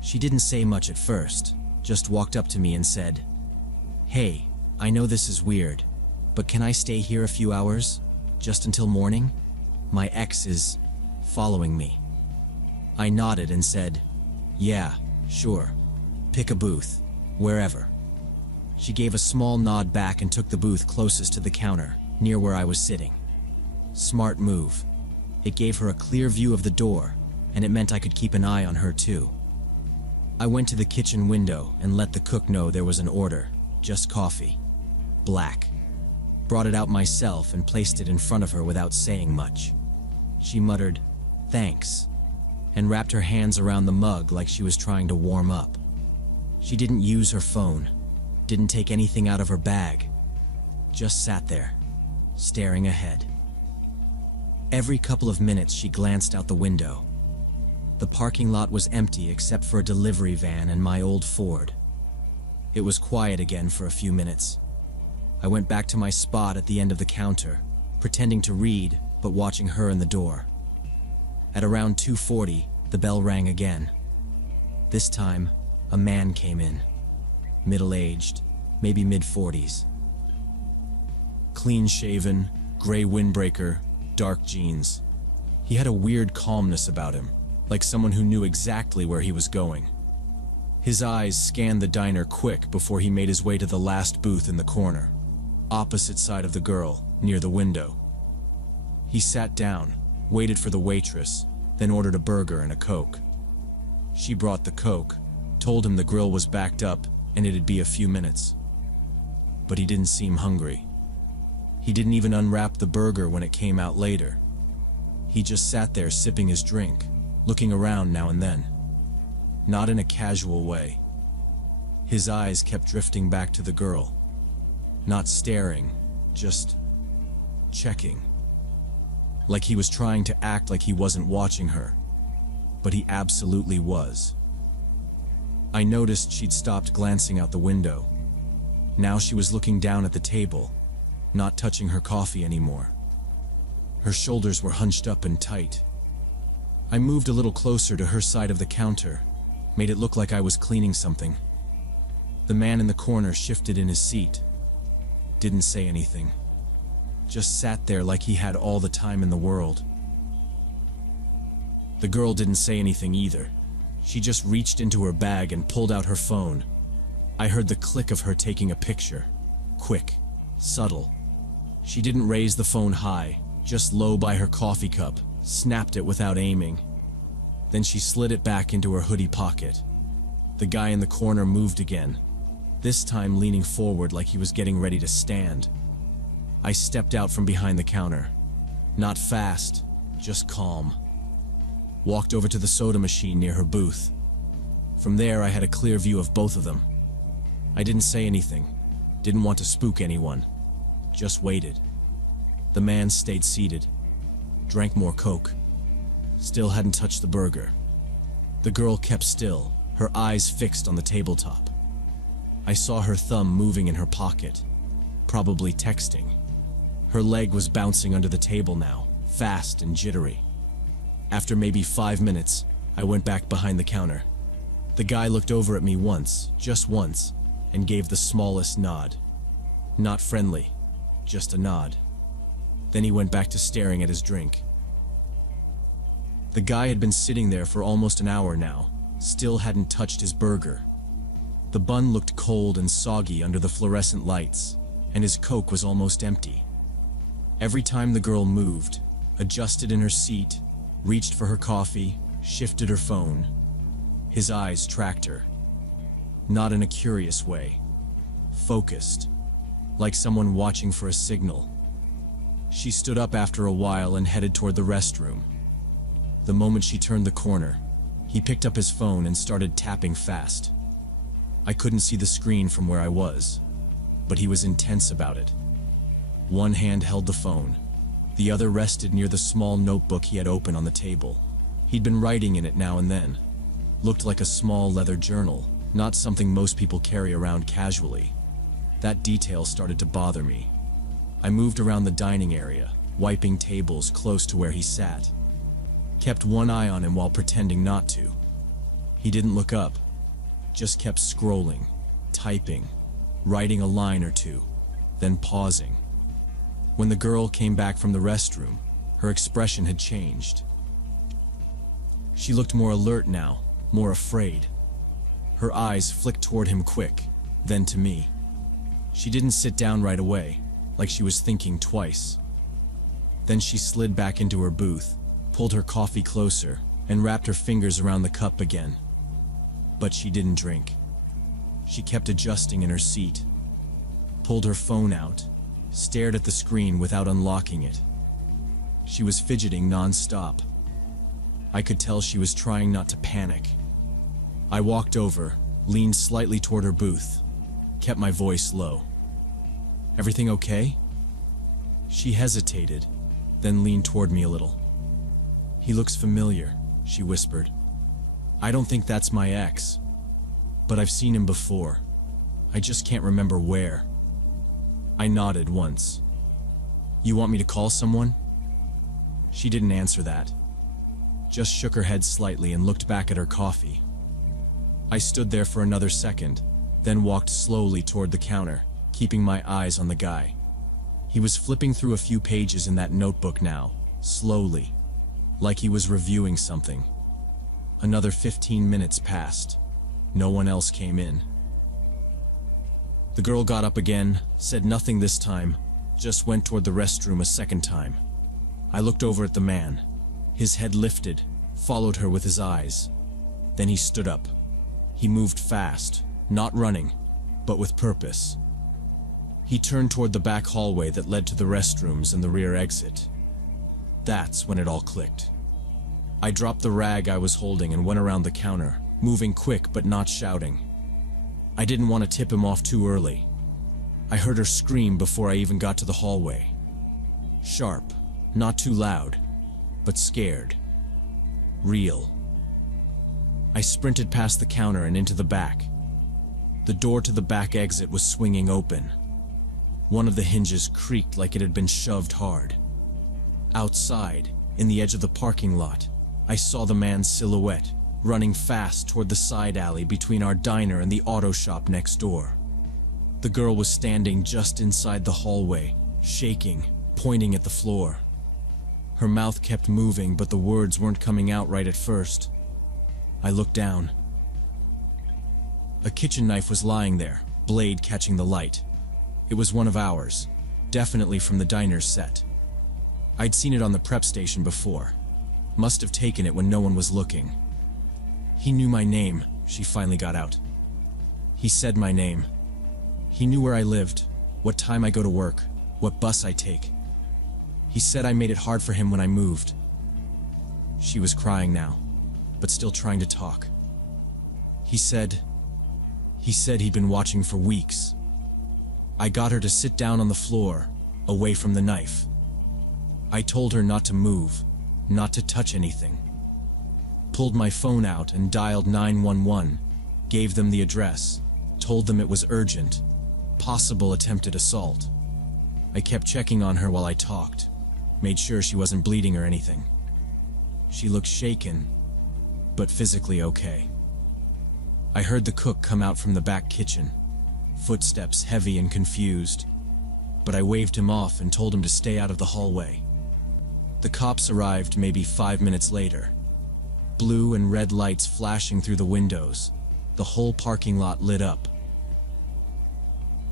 She didn't say much at first, just walked up to me and said, "Hey, I know this is weird, but can I stay here a few hours? Just until morning? My ex is following me." I nodded and said, "Yeah, sure. Pick a booth, wherever." She gave a small nod back and took the booth closest to the counter, near where I was sitting. Smart move. It gave her a clear view of the door, and it meant I could keep an eye on her too. I went to the kitchen window and let the cook know there was an order, just coffee. Black. Brought it out myself and placed it in front of her without saying much. She muttered, "Thanks," and wrapped her hands around the mug like she was trying to warm up. She didn't use her phone, didn't take anything out of her bag, just sat there, staring ahead. Every couple of minutes she glanced out the window. The parking lot was empty except for a delivery van and my old Ford. It was quiet again for a few minutes. I went back to my spot at the end of the counter, pretending to read, but watching her in the door. At around 2:40, the bell rang again. This time, a man came in. Middle-aged, maybe mid-40s. Clean-shaven, gray windbreaker, dark jeans. He had a weird calmness about him, like someone who knew exactly where he was going. His eyes scanned the diner quick before he made his way to the last booth in the corner, opposite side of the girl, near the window. He sat down, waited for the waitress, then ordered a burger and a Coke. She brought the Coke, told him the grill was backed up and it'd be a few minutes. But he didn't seem hungry. He didn't even unwrap the burger when it came out later. He just sat there sipping his drink, looking around now and then. Not in a casual way. His eyes kept drifting back to the girl. Not staring, just checking. Like he was trying to act like he wasn't watching her, but he absolutely was. I noticed she'd stopped glancing out the window. Now she was looking down at the table, not touching her coffee anymore. Her shoulders were hunched up and tight. I moved a little closer to her side of the counter, made it look like I was cleaning something, The man in the corner shifted in his seat. Didn't say anything. Just sat there like he had all the time in the world. The girl didn't say anything either. She just reached into her bag and pulled out her phone. I heard the click of her taking a picture. Quick, subtle. She didn't raise the phone high, just low by her coffee cup, snapped it without aiming. Then she slid it back into her hoodie pocket. The guy in the corner moved again, this time leaning forward like he was getting ready to stand. I stepped out from behind the counter. Not fast, just calm. Walked over to the soda machine near her booth. From there, I had a clear view of both of them. I didn't say anything, didn't want to spook anyone, just waited. The man stayed seated, drank more Coke, still hadn't touched the burger. The girl kept still, her eyes fixed on the tabletop. I saw her thumb moving in her pocket, probably texting. Her leg was bouncing under the table now, fast and jittery. After maybe 5 minutes, I went back behind the counter. The guy looked over at me once, just once, and gave the smallest nod. Not friendly, just a nod. Then he went back to staring at his drink. The guy had been sitting there for almost an hour now, still hadn't touched his burger. The bun looked cold and soggy under the fluorescent lights, and his Coke was almost empty. Every time the girl moved, adjusted in her seat, reached for her coffee, shifted her phone, his eyes tracked her. Not in a curious way. Focused, like someone watching for a signal. She stood up after a while and headed toward the restroom. The moment she turned the corner, he picked up his phone and started tapping fast. I couldn't see the screen from where I was, but he was intense about it. One hand held the phone, the other rested near the small notebook he had open on the table. He'd been writing in it now and then. Looked like a small leather journal, not something most people carry around casually. That detail started to bother me. I moved around the dining area, wiping tables close to where he sat. Kept one eye on him while pretending not to. He didn't look up, just kept scrolling, typing, writing a line or two, then pausing. When the girl came back from the restroom, her expression had changed. She looked more alert now, more afraid. Her eyes flicked toward him quick, then to me. She didn't sit down right away, like she was thinking twice. Then she slid back into her booth, pulled her coffee closer, and wrapped her fingers around the cup again. But she didn't drink. She kept adjusting in her seat, pulled her phone out, stared at the screen without unlocking it. She was fidgeting non-stop. I could tell she was trying not to panic. I walked over, leaned slightly toward her booth, kept my voice low. "Everything okay?" She hesitated, then leaned toward me a little. "He looks familiar," she whispered. "I don't think that's my ex, but I've seen him before. I just can't remember where." I nodded once. "You want me to call someone?" She didn't answer that, just shook her head slightly and looked back at her coffee. I stood there for another second, then walked slowly toward the counter, keeping my eyes on the guy. He was flipping through a few pages in that notebook now, slowly, like he was reviewing something. Another 15 minutes passed. No one else came in. The girl got up again, said nothing this time, just went toward the restroom a second time. I looked over at the man. His head lifted, followed her with his eyes. Then he stood up. He moved fast, not running, but with purpose. He turned toward the back hallway that led to the restrooms and the rear exit. That's when it all clicked. I dropped the rag I was holding and went around the counter, moving quick but not shouting. I didn't want to tip him off too early. I heard her scream before I even got to the hallway. Sharp, not too loud, but scared. Real. I sprinted past the counter and into the back. The door to the back exit was swinging open. One of the hinges creaked like it had been shoved hard. Outside, in the edge of the parking lot, I saw the man's silhouette, running fast toward the side alley between our diner and the auto shop next door. The girl was standing just inside the hallway, shaking, pointing at the floor. Her mouth kept moving, but the words weren't coming out right at first. I looked down. A kitchen knife was lying there, blade catching the light. It was one of ours, definitely from the diner's set. I'd seen it on the prep station before. Must have taken it when no one was looking. He knew my name, she finally got out. He said my name. He knew where I lived, what time I go to work, what bus I take. He said I made it hard for him when I moved. She was crying now, but still trying to talk. He said he'd been watching for weeks. I got her to sit down on the floor, away from the knife. I told her not to move, not to touch anything. Pulled my phone out and dialed 911, gave them the address, told them it was urgent, possible attempted assault. I kept checking on her while I talked, made sure she wasn't bleeding or anything. She looked shaken, but physically okay. I heard the cook come out from the back kitchen, footsteps heavy and confused, but I waved him off and told him to stay out of the hallway. The cops arrived maybe 5 minutes later. Blue and red lights flashing through the windows, the whole parking lot lit up.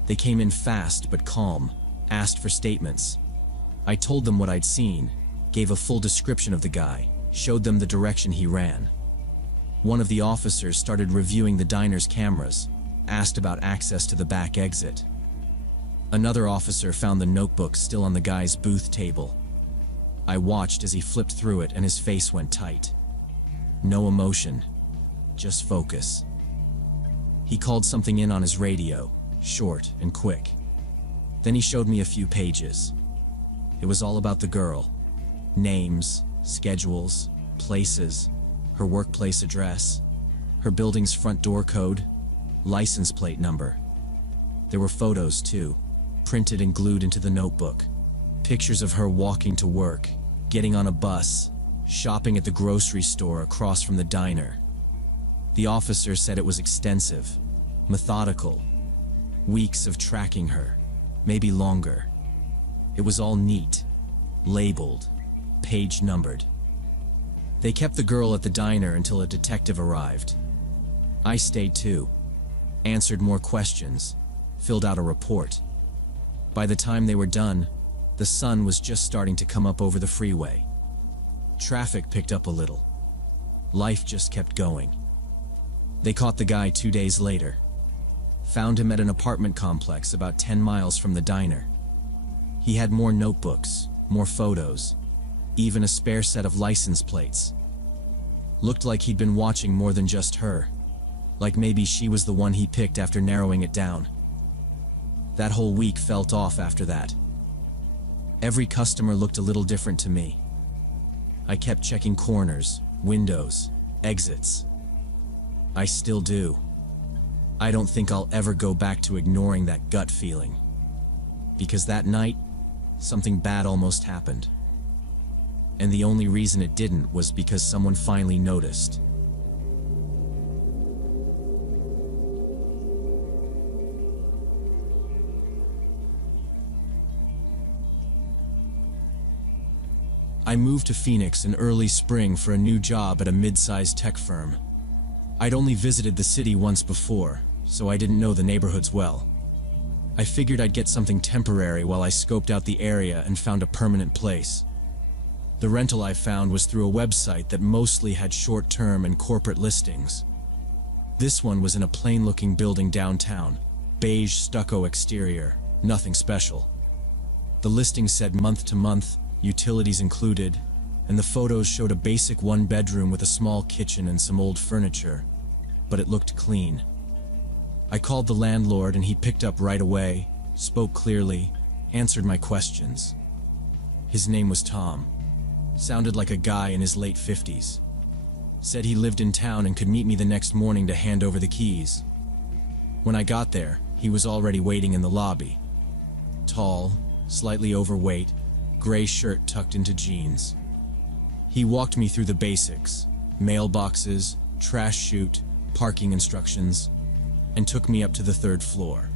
They came in fast but calm, asked for statements. I told them what I'd seen, gave a full description of the guy, showed them the direction he ran. One of the officers started reviewing the diner's cameras, asked about access to the back exit. Another officer found the notebook still on the guy's booth table. I watched as he flipped through it and his face went tight. No emotion, just focus. He called something in on his radio, short and quick. Then he showed me a few pages. It was all about the girl. Names, schedules, places, her workplace address, her building's front door code, license plate number. There were photos too, printed and glued into the notebook. Pictures of her walking to work, getting on a bus, shopping at the grocery store across from the diner. The officer said it was extensive, methodical. Weeks of tracking her, maybe longer. It was all neat, labeled, page numbered. They kept the girl at the diner until a detective arrived. I stayed too, answered more questions, filled out a report. By the time they were done, the sun was just starting to come up over the freeway. Traffic picked up a little. Life just kept going. They caught the guy 2 days later. Found him at an apartment complex about 10 miles from the diner. He had more notebooks, more photos, even a spare set of license plates. Looked like he'd been watching more than just her, like maybe she was the one he picked after narrowing it down. That whole week felt off after that. Every customer looked a little different to me. I kept checking corners, windows, exits. I still do. I don't think I'll ever go back to ignoring that gut feeling. Because that night, something bad almost happened. And the only reason it didn't was because someone finally noticed. I moved to Phoenix in early spring for a new job at a mid-sized tech firm. I'd only visited the city once before, so I didn't know the neighborhoods well. I figured I'd get something temporary while I scoped out the area and found a permanent place. The rental I found was through a website that mostly had short-term and corporate listings. This one was in a plain-looking building downtown, beige stucco exterior, nothing special. The listing said month to month, utilities included, and the photos showed a basic one-bedroom with a small kitchen and some old furniture, but it looked clean. I called the landlord and he picked up right away, spoke clearly, answered my questions. His name was Tom. Sounded like a guy in his late 50s. Said he lived in town and could meet me the next morning to hand over the keys. When I got there, he was already waiting in the lobby. Tall, slightly overweight, gray shirt tucked into jeans. He walked me through the basics: mailboxes, trash chute, parking instructions, and took me up to the 3rd floor.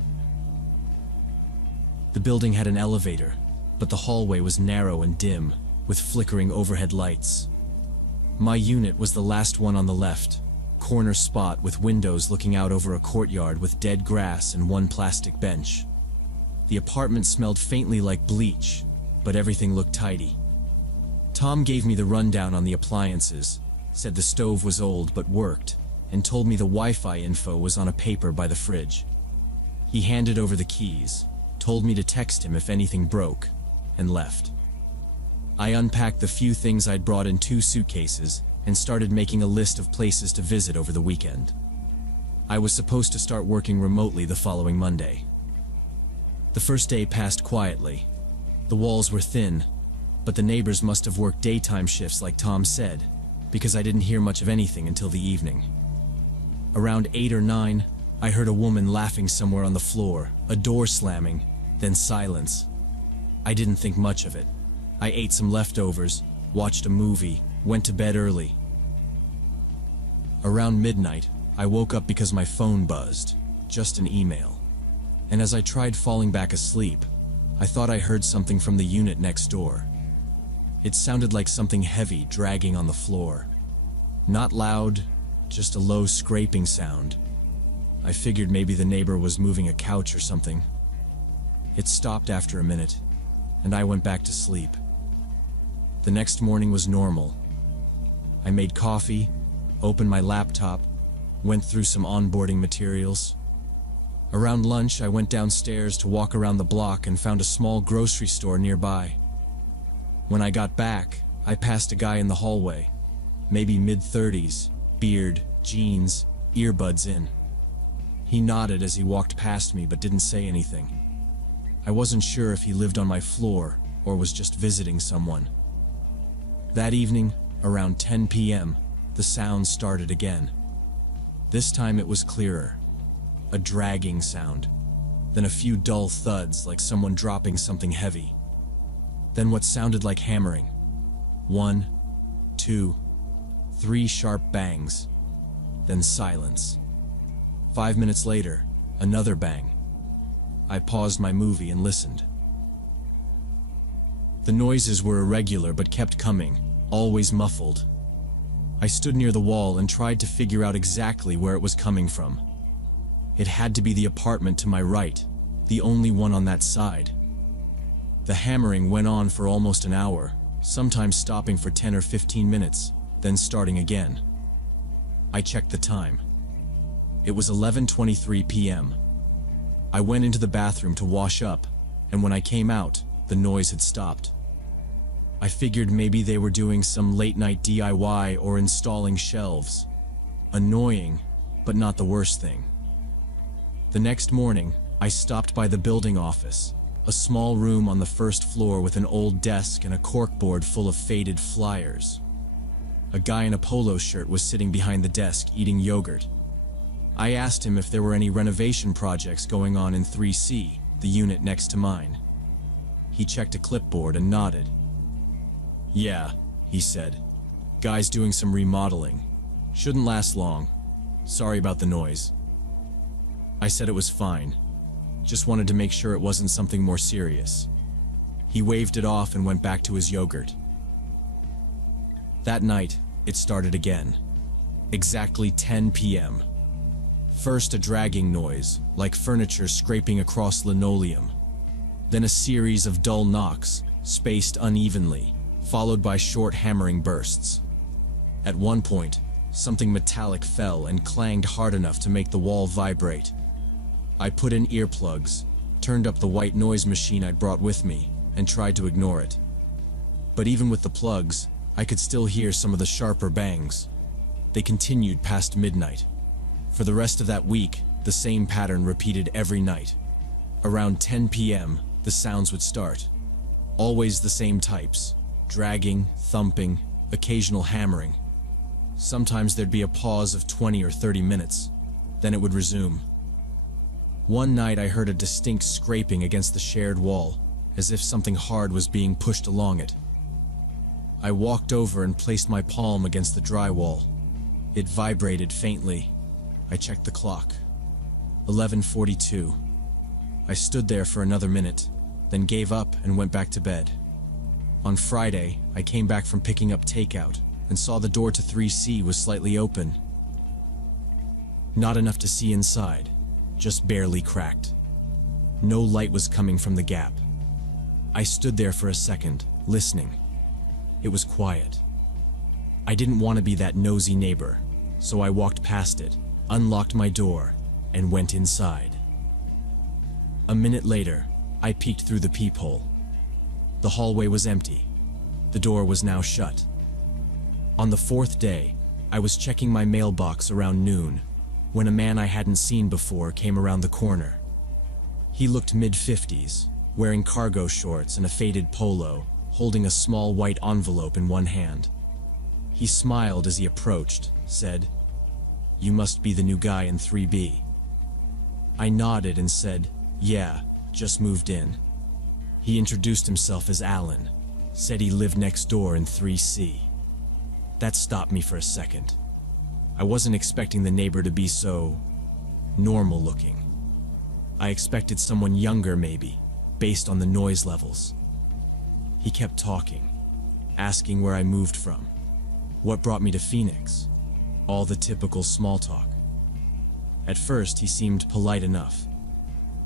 The building had an elevator, but the hallway was narrow and dim, with flickering overhead lights. My unit was the last one on the left, corner spot with windows looking out over a courtyard with dead grass and one plastic bench. The apartment smelled faintly like bleach, but everything looked tidy. Tom gave me the rundown on the appliances, said the stove was old but worked, and told me the Wi-Fi info was on a paper by the fridge. He handed over the keys, told me to text him if anything broke, and left. I unpacked the few things I'd brought in 2 suitcases and started making a list of places to visit over the weekend. I was supposed to start working remotely the following Monday. The first day passed quietly. The walls were thin, but the neighbors must have worked daytime shifts like Tom said, because I didn't hear much of anything until the evening. Around 8 or 9, I heard a woman laughing somewhere on the floor, a door slamming, then silence. I didn't think much of it. I ate some leftovers, watched a movie, went to bed early. Around midnight, I woke up because my phone buzzed, just an email. And as I tried falling back asleep, I thought I heard something from the unit next door. It sounded like something heavy dragging on the floor. Not loud, just a low scraping sound. I figured maybe the neighbor was moving a couch or something. It stopped after a minute, and I went back to sleep. The next morning was normal. I made coffee, opened my laptop, went through some onboarding materials. Around lunch, I went downstairs to walk around the block and found a small grocery store nearby. When I got back, I passed a guy in the hallway, maybe mid-30s, beard, jeans, earbuds in. He nodded as he walked past me but didn't say anything. I wasn't sure if he lived on my floor or was just visiting someone. That evening, around 10 p.m., the sound started again. This time it was clearer. A dragging sound. Then a few dull thuds like someone dropping something heavy. Then what sounded like hammering. 1, 2, 3 sharp bangs. Then silence. 5 minutes later, another bang. I paused my movie and listened. The noises were irregular but kept coming, always muffled. I stood near the wall and tried to figure out exactly where it was coming from. It had to be the apartment to my right, the only one on that side. The hammering went on for almost an hour, sometimes stopping for 10 or 15 minutes, then starting again. I checked the time. It was 11:23 p.m. I went into the bathroom to wash up, and when I came out, the noise had stopped. I figured maybe they were doing some late-night DIY or installing shelves. Annoying, but not the worst thing. The next morning, I stopped by the building office, a small room on the first floor with an old desk and a corkboard full of faded flyers. A guy in a polo shirt was sitting behind the desk eating yogurt. I asked him if there were any renovation projects going on in 3C, the unit next to mine. He checked a clipboard and nodded. "Yeah," he said. "Guy's doing some remodeling. Shouldn't last long. Sorry about the noise." I said it was fine. Just wanted to make sure it wasn't something more serious. He waved it off and went back to his yogurt. That night, it started again. Exactly 10 p.m. First a dragging noise, like furniture scraping across linoleum. Then a series of dull knocks, spaced unevenly, followed by short hammering bursts. At one point, something metallic fell and clanged hard enough to make the wall vibrate. I put in earplugs, turned up the white noise machine I'd brought with me, and tried to ignore it. But even with the plugs, I could still hear some of the sharper bangs. They continued past midnight. For the rest of that week, the same pattern repeated every night. Around 10 p.m., the sounds would start. Always the same types: dragging, thumping, occasional hammering. Sometimes there'd be a pause of 20 or 30 minutes. Then it would resume. One night I heard a distinct scraping against the shared wall, as if something hard was being pushed along it. I walked over and placed my palm against the drywall. It vibrated faintly. I checked the clock. 11:42. I stood there for another minute, then gave up and went back to bed. On Friday, I came back from picking up takeout and saw the door to 3C was slightly open. Not enough to see inside, just barely cracked. No light was coming from the gap. I stood there for a second, listening. It was quiet. I didn't want to be that nosy neighbor, so I walked past it, unlocked my door, and went inside. A minute later, I peeked through the peephole. The hallway was empty. The door was now shut. On the fourth day, I was checking my mailbox around noon when a man I hadn't seen before came around the corner. He looked mid-50s, wearing cargo shorts and a faded polo, holding a small white envelope in one hand. He smiled as he approached, said, "You must be the new guy in 3B." I nodded and said, "Yeah, just moved in." He introduced himself as Alan, said he lived next door in 3C. That stopped me for a second. I wasn't expecting the neighbor to be so normal looking. I expected someone younger maybe, based on the noise levels. He kept talking, asking where I moved from, what brought me to Phoenix, all the typical small talk. At first he seemed polite enough,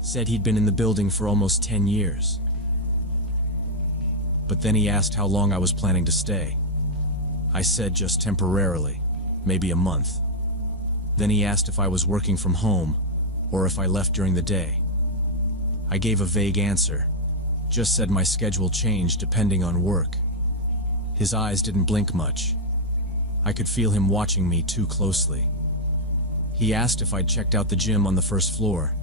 said he'd been in the building for almost 10 years. But then he asked how long I was planning to stay. I said just temporarily, maybe a month. Then he asked if I was working from home or if I left during the day. I gave a vague answer, just said my schedule changed depending on work. His eyes didn't blink much. I could feel him watching me too closely. He asked if I'd checked out the gym on the first floor,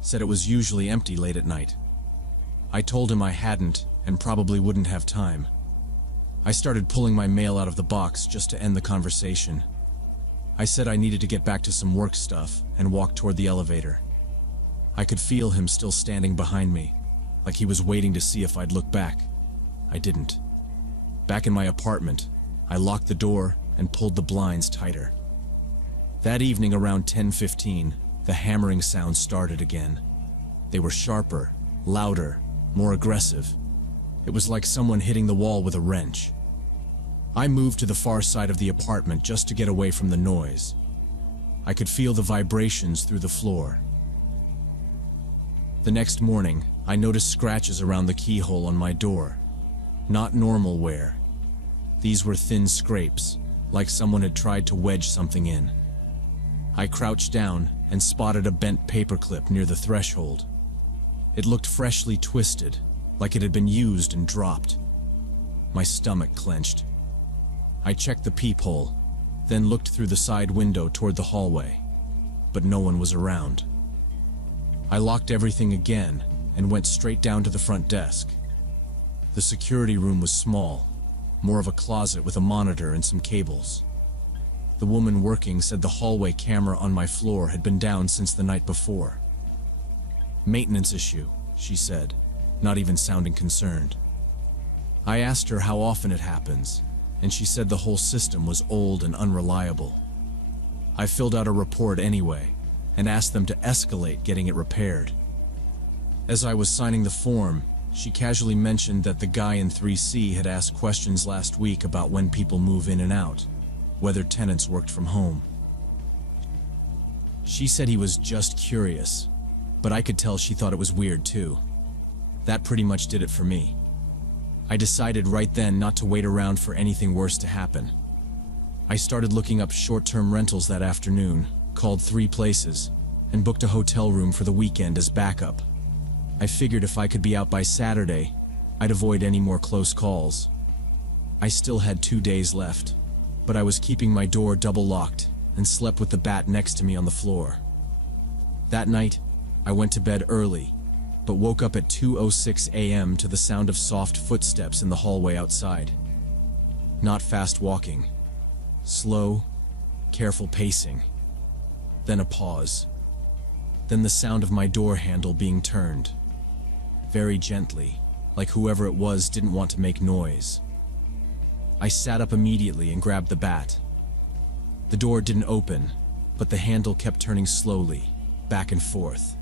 said it was usually empty late at night. I told him I hadn't and probably wouldn't have time. I started pulling my mail out of the box just to end the conversation. I said I needed to get back to some work stuff and walked toward the elevator. I could feel him still standing behind me, like he was waiting to see if I'd look back. I didn't. Back in my apartment, I locked the door and pulled the blinds tighter. That evening around 10:15, the hammering sounds started again. They were sharper, louder, more aggressive. It was like someone hitting the wall with a wrench. I moved to the far side of the apartment just to get away from the noise. I could feel the vibrations through the floor. The next morning, I noticed scratches around the keyhole on my door. Not normal wear. These were thin scrapes, like someone had tried to wedge something in. I crouched down and spotted a bent paperclip near the threshold. It looked freshly twisted, like it had been used and dropped. My stomach clenched. I checked the peephole, then looked through the side window toward the hallway, but no one was around. I locked everything again and went straight down to the front desk. The security room was small, more of a closet with a monitor and some cables. The woman working said the hallway camera on my floor had been down since the night before. "Maintenance issue," she said, not even sounding concerned. I asked her how often it happens, and she said the whole system was old and unreliable. I filled out a report anyway, and asked them to escalate getting it repaired. As I was signing the form, she casually mentioned that the guy in 3C had asked questions last week about when people move in and out, whether tenants worked from home. She said he was just curious, but I could tell she thought it was weird too. That pretty much did it for me. I decided right then not to wait around for anything worse to happen. I started looking up short-term rentals that afternoon, called 3 places, and booked a hotel room for the weekend as backup. I figured if I could be out by Saturday, I'd avoid any more close calls. I still had 2 days left, but I was keeping my door double locked and slept with the bat next to me on the floor. That night, I went to bed early, but woke up at 2:06 a.m. to the sound of soft footsteps in the hallway outside. Not fast walking. Slow, careful pacing. Then a pause. Then the sound of my door handle being turned. Very gently, like whoever it was didn't want to make noise. I sat up immediately and grabbed the bat. The door didn't open, but the handle kept turning slowly, back and forth.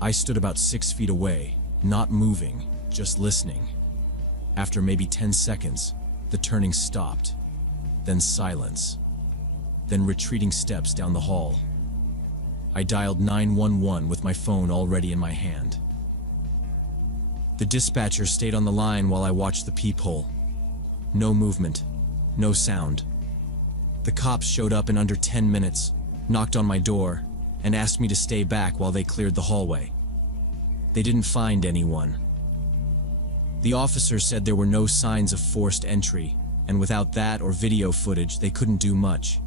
I stood about 6 feet away, not moving, just listening. After maybe 10 seconds, the turning stopped, then silence, then retreating steps down the hall. I dialed 911 with my phone already in my hand. The dispatcher stayed on the line while I watched the peephole. No movement, no sound. The cops showed up in under 10 minutes, knocked on my door, and asked me to stay back while they cleared the hallway. They didn't find anyone. The officer said there were no signs of forced entry, and without that or video footage, they couldn't do much.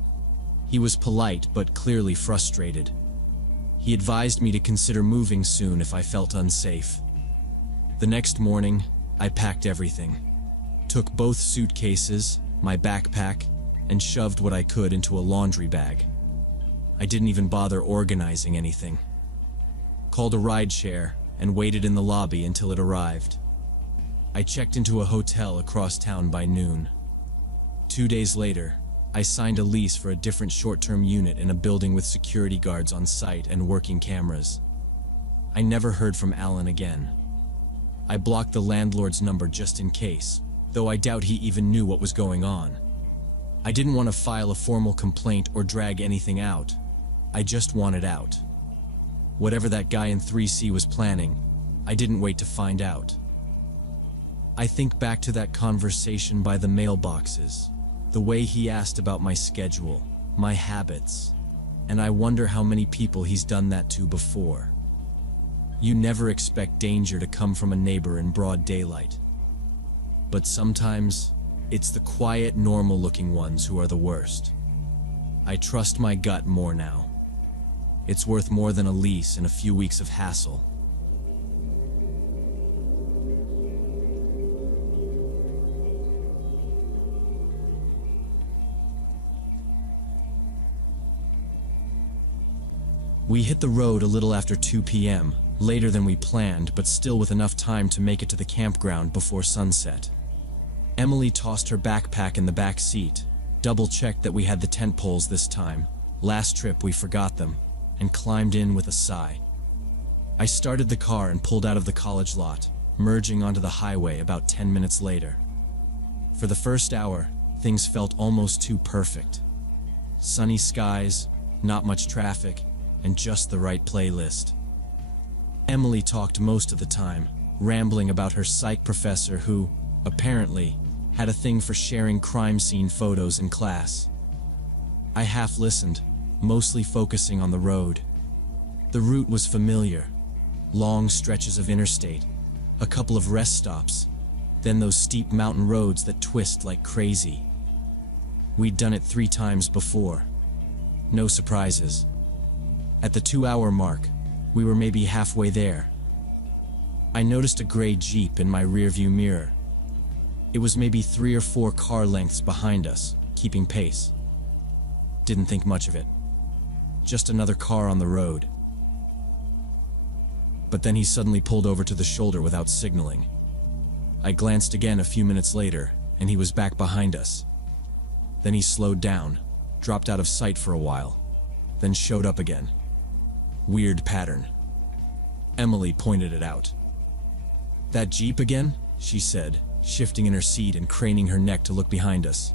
He was polite, but clearly frustrated. He advised me to consider moving soon if I felt unsafe. The next morning, I packed everything. Took both suitcases, my backpack, and shoved what I could into a laundry bag. I didn't even bother organizing anything. Called a rideshare and waited in the lobby until it arrived. I checked into a hotel across town by noon. 2 days later, I signed a lease for a different short-term unit in a building with security guards on site and working cameras. I never heard from Alan again. I blocked the landlord's number just in case, though I doubt he even knew what was going on. I didn't want to file a formal complaint or drag anything out. I just wanted out. Whatever that guy in 3C was planning, I didn't wait to find out. I think back to that conversation by the mailboxes, the way he asked about my schedule, my habits, and I wonder how many people he's done that to before. You never expect danger to come from a neighbor in broad daylight. But sometimes, it's the quiet, normal-looking ones who are the worst. I trust my gut more now. It's worth more than a lease and a few weeks of hassle. We hit the road a little after 2 p.m., later than we planned, but still with enough time to make it to the campground before sunset. Emily tossed her backpack in the back seat, double-checked that we had the tent poles this time. Last trip we forgot them, and climbed in with a sigh. I started the car and pulled out of the college lot, merging onto the highway about 10 minutes later. For the first hour, things felt almost too perfect. Sunny skies, not much traffic, and just the right playlist. Emily talked most of the time, rambling about her psych professor who, apparently, had a thing for sharing crime scene photos in class. I half listened, mostly focusing on the road. The route was familiar. Long stretches of interstate, a couple of rest stops, then those steep mountain roads that twist like crazy. We'd done it 3 times before. No surprises. At the 2-hour mark, we were maybe halfway there. I noticed a gray Jeep in my rearview mirror. It was maybe 3 or 4 car lengths behind us, keeping pace. Didn't think much of it. Just another car on the road. But then he suddenly pulled over to the shoulder without signaling. I glanced again a few minutes later, and he was back behind us. Then he slowed down, dropped out of sight for a while, then showed up again. Weird pattern. Emily pointed it out. "That Jeep again?" she said, shifting in her seat and craning her neck to look behind us.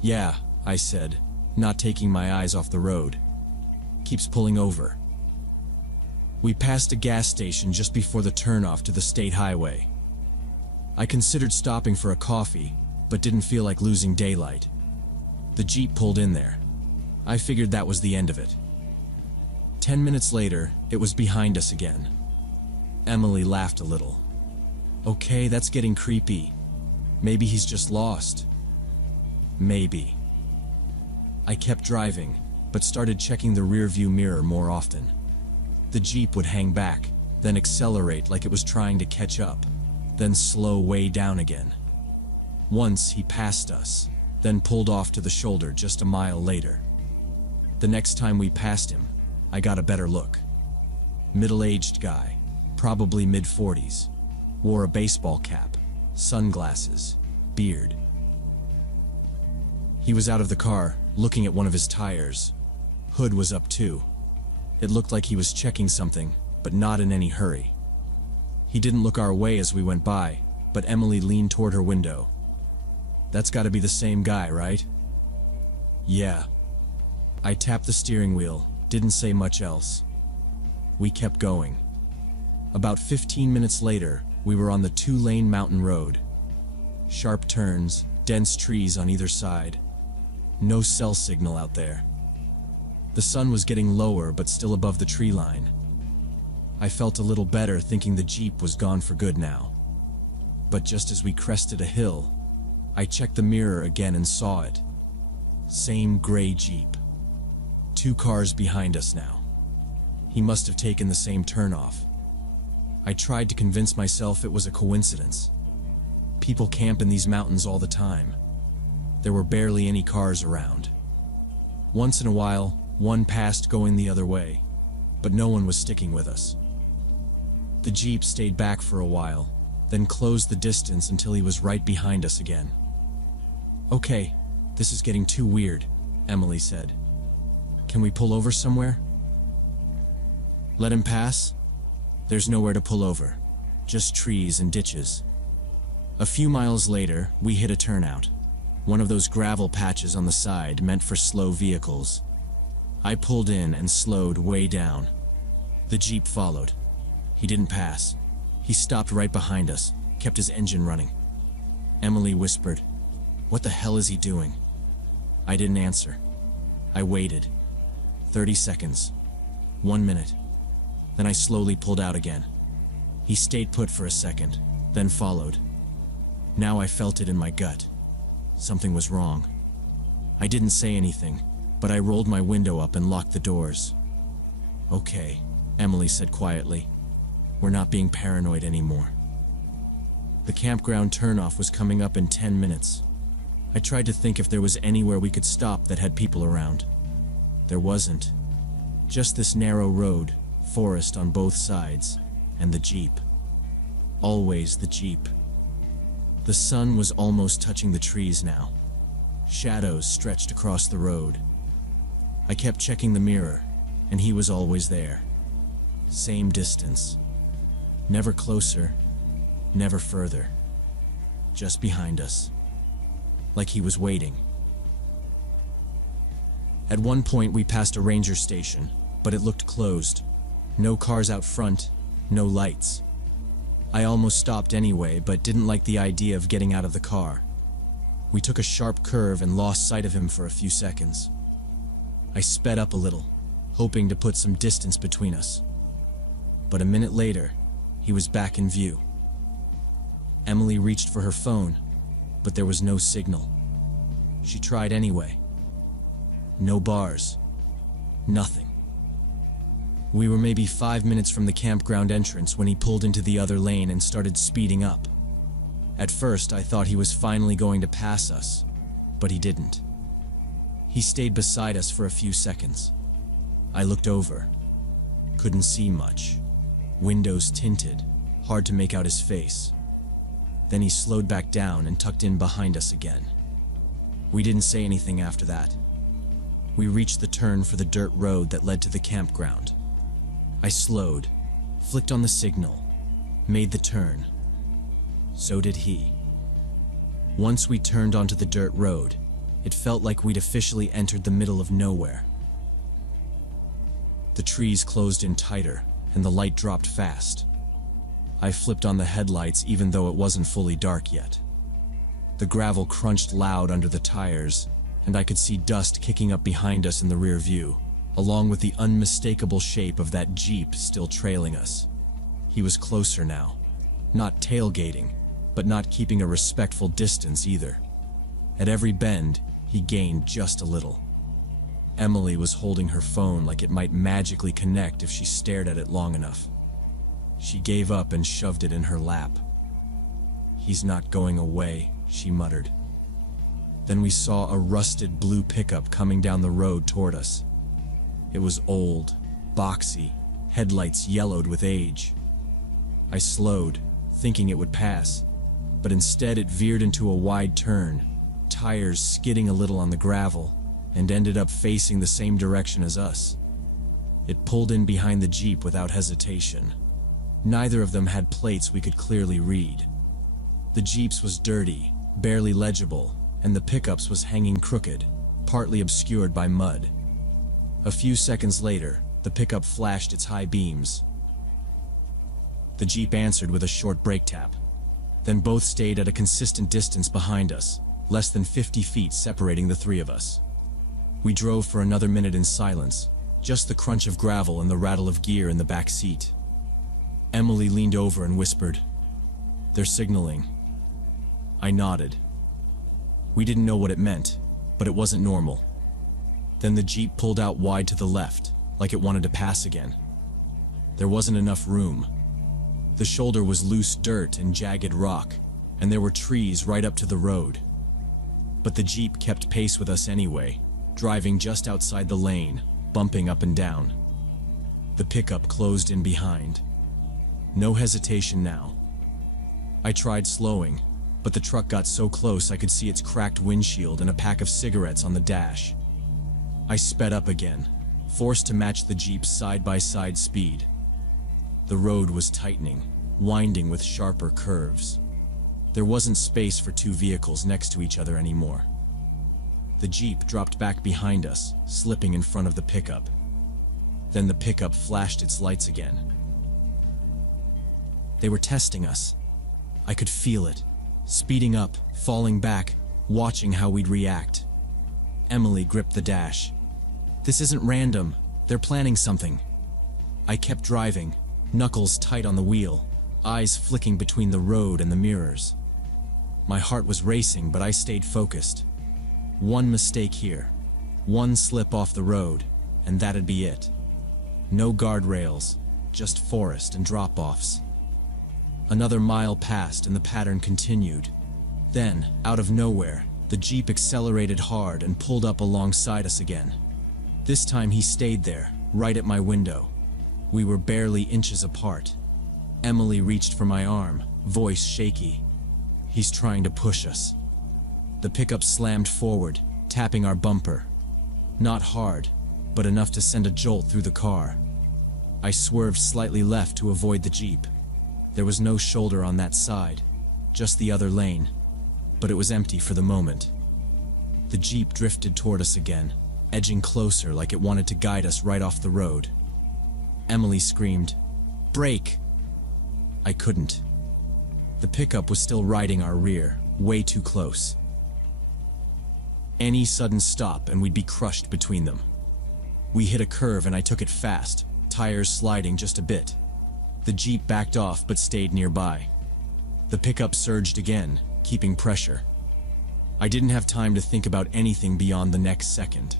"Yeah," I said, not taking my eyes off the road. "Keeps pulling over." We passed a gas station just before the turnoff to the state highway. I considered stopping for a coffee, but didn't feel like losing daylight. The Jeep pulled in there. I figured that was the end of it. 10 minutes later, it was behind us again. Emily laughed a little. "Okay, that's getting creepy. Maybe he's just lost." Maybe. I kept driving, but started checking the rearview mirror more often. The Jeep would hang back, then accelerate like it was trying to catch up, then slow way down again. Once he passed us, then pulled off to the shoulder just a mile later. The next time we passed him, I got a better look. Middle-aged guy, probably mid-40s, wore a baseball cap, sunglasses, beard. He was out of the car, looking at one of his tires. Hood was up too. It looked like he was checking something, but not in any hurry. He didn't look our way as we went by, but Emily leaned toward her window. "That's gotta be the same guy, right?" "Yeah." I tapped the steering wheel, didn't say much else. We kept going. About 15 minutes later, we were on the 2-lane mountain road. Sharp turns, dense trees on either side. No cell signal out there. The sun was getting lower but still above the tree line. I felt a little better thinking the Jeep was gone for good now. But just as we crested a hill, I checked the mirror again and saw it. Same gray Jeep. 2 cars behind us now. He must have taken the same turnoff. I tried to convince myself it was a coincidence. People camp in these mountains all the time. There were barely any cars around. Once in a while, one passed going the other way, but no one was sticking with us. The Jeep stayed back for a while, then closed the distance until he was right behind us again. "Okay, this is getting too weird," Emily said. "Can we pull over somewhere?" "Let him pass?" "There's nowhere to pull over, just trees and ditches." A few miles later, we hit a turnout, one of those gravel patches on the side meant for slow vehicles. I pulled in and slowed way down. The Jeep followed. He didn't pass. He stopped right behind us, kept his engine running. Emily whispered, "What the hell is he doing?" I didn't answer. I waited. 30 seconds. 1 minute. Then I slowly pulled out again. He stayed put for a second, then followed. Now I felt it in my gut. Something was wrong. I didn't say anything, but I rolled my window up and locked the doors. "Okay," Emily said quietly. "We're not being paranoid anymore." The campground turnoff was coming up in 10 minutes. I tried to think if there was anywhere we could stop that had people around. There wasn't. Just this narrow road, forest on both sides, and the Jeep. Always the Jeep. The sun was almost touching the trees now. Shadows stretched across the road. I kept checking the mirror, and he was always there. Same distance. Never closer, never further. Just behind us. Like he was waiting. At one point we passed a ranger station, but it looked closed. No cars out front, no lights. I almost stopped anyway, but didn't like the idea of getting out of the car. We took a sharp curve and lost sight of him for a few seconds. I sped up a little, hoping to put some distance between us. But a minute later, he was back in view. Emily reached for her phone, but there was no signal. She tried anyway. No bars. Nothing. We were maybe 5 minutes from the campground entrance when he pulled into the other lane and started speeding up. At first, I thought he was finally going to pass us, but he didn't. He stayed beside us for a few seconds. I looked over. Couldn't see much. Windows tinted, hard to make out his face. Then he slowed back down and tucked in behind us again. We didn't say anything after that. We reached the turn for the dirt road that led to the campground. I slowed, flicked on the signal, made the turn. So did he. Once we turned onto the dirt road, it felt like we'd officially entered the middle of nowhere. The trees closed in tighter, and the light dropped fast. I flipped on the headlights even though it wasn't fully dark yet. The gravel crunched loud under the tires, and I could see dust kicking up behind us in the rear view, along with the unmistakable shape of that Jeep still trailing us. He was closer now, not tailgating, but not keeping a respectful distance either. At every bend, he gained just a little. Emily was holding her phone like it might magically connect if she stared at it long enough. She gave up and shoved it in her lap. "He's not going away," she muttered. Then we saw a rusted blue pickup coming down the road toward us. It was old, boxy, headlights yellowed with age. I slowed, thinking it would pass, but instead it veered into a wide turn, tires skidding a little on the gravel, and ended up facing the same direction as us. It pulled in behind the Jeep without hesitation. Neither of them had plates we could clearly read. The Jeep's was dirty, barely legible, and the pickup's was hanging crooked, partly obscured by mud. A few seconds later, the pickup flashed its high beams. The Jeep answered with a short brake tap. Then both stayed at a consistent distance behind us, less than 50 feet separating the three of us. We drove for another minute in silence, just the crunch of gravel and the rattle of gear in the back seat. Emily leaned over and whispered, "They're signaling." I nodded. We didn't know what it meant, but it wasn't normal. Then the Jeep pulled out wide to the left, like it wanted to pass again. There wasn't enough room. The shoulder was loose dirt and jagged rock, and there were trees right up to the road. But the Jeep kept pace with us anyway, driving just outside the lane, bumping up and down. The pickup closed in behind. No hesitation now. I tried slowing, but the truck got so close I could see its cracked windshield and a pack of cigarettes on the dash. I sped up again, forced to match the Jeep's side-by-side speed. The road was tightening, winding with sharper curves. There wasn't space for two vehicles next to each other anymore. The Jeep dropped back behind us, slipping in front of the pickup. Then the pickup flashed its lights again. They were testing us. I could feel it, speeding up, falling back, watching how we'd react. Emily gripped the dash. "This isn't random. They're planning something." I kept driving, knuckles tight on the wheel, eyes flicking between the road and the mirrors. My heart was racing, but I stayed focused. One mistake here, one slip off the road, and that'd be it. No guardrails, just forest and drop-offs. Another mile passed and the pattern continued. Then, out of nowhere, the Jeep accelerated hard and pulled up alongside us again. This time he stayed there, right at my window. We were barely inches apart. Emily reached for my arm, voice shaky. "He's trying to push us." The pickup slammed forward, tapping our bumper. Not hard, but enough to send a jolt through the car. I swerved slightly left to avoid the Jeep. There was no shoulder on that side, just the other lane, but it was empty for the moment. The Jeep drifted toward us again, edging closer like it wanted to guide us right off the road. Emily screamed, "Brake!" I couldn't. The pickup was still riding our rear, way too close. Any sudden stop and we'd be crushed between them. We hit a curve and I took it fast, tires sliding just a bit. The Jeep backed off but stayed nearby. The pickup surged again, keeping pressure. I didn't have time to think about anything beyond the next second.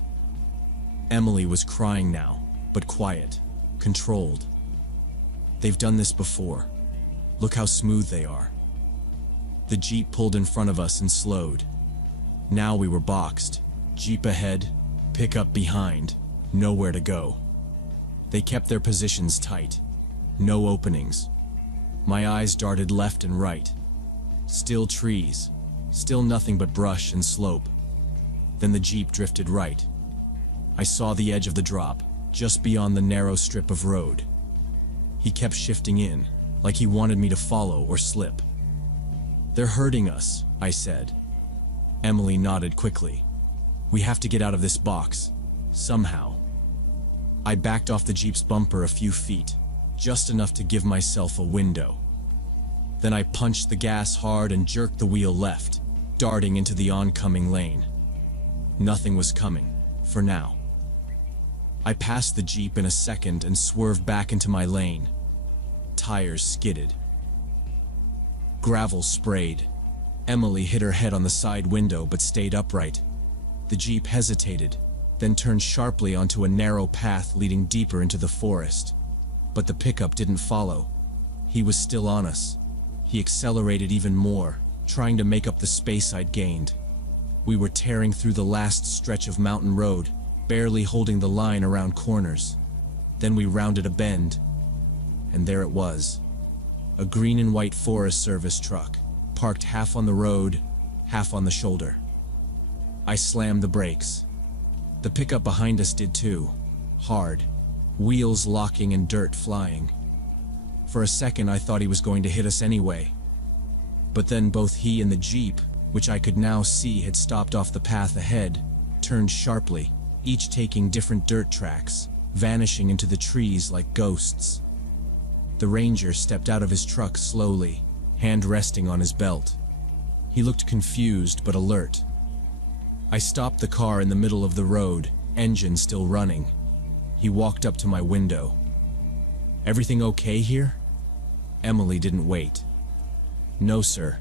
Emily was crying now, but quiet, controlled. "They've done this before. Look how smooth they are." The Jeep pulled in front of us and slowed. Now we were boxed. Jeep ahead, pickup behind, nowhere to go. They kept their positions tight. No openings. My eyes darted left and right. Still trees. Still nothing but brush and slope. Then the Jeep drifted right. I saw the edge of the drop, just beyond the narrow strip of road. He kept shifting in, like he wanted me to follow or slip. "They're hurting us," I said. Emily nodded quickly. "We have to get out of this box. Somehow." I backed off the Jeep's bumper a few feet, just enough to give myself a window. Then I punched the gas hard and jerked the wheel left, darting into the oncoming lane. Nothing was coming, for now. I passed the Jeep in a second and swerved back into my lane. Tires skidded. Gravel sprayed. Emily hit her head on the side window but stayed upright. The Jeep hesitated, then turned sharply onto a narrow path leading deeper into the forest. But the pickup didn't follow. He was still on us. He accelerated even more, trying to make up the space I'd gained. We were tearing through the last stretch of mountain road, barely holding the line around corners. Then we rounded a bend, and there it was. A green and white Forest Service truck, parked half on the road, half on the shoulder. I slammed the brakes. The pickup behind us did too. Hard. Wheels locking and dirt flying. For a second I thought he was going to hit us anyway. But then both he and the Jeep, which I could now see had stopped off the path ahead, turned sharply, each taking different dirt tracks, vanishing into the trees like ghosts. The Ranger stepped out of his truck slowly, hand resting on his belt. He looked confused but alert. I stopped the car in the middle of the road, engine still running. He walked up to my window. "Everything okay here?" Emily didn't wait. "No, sir.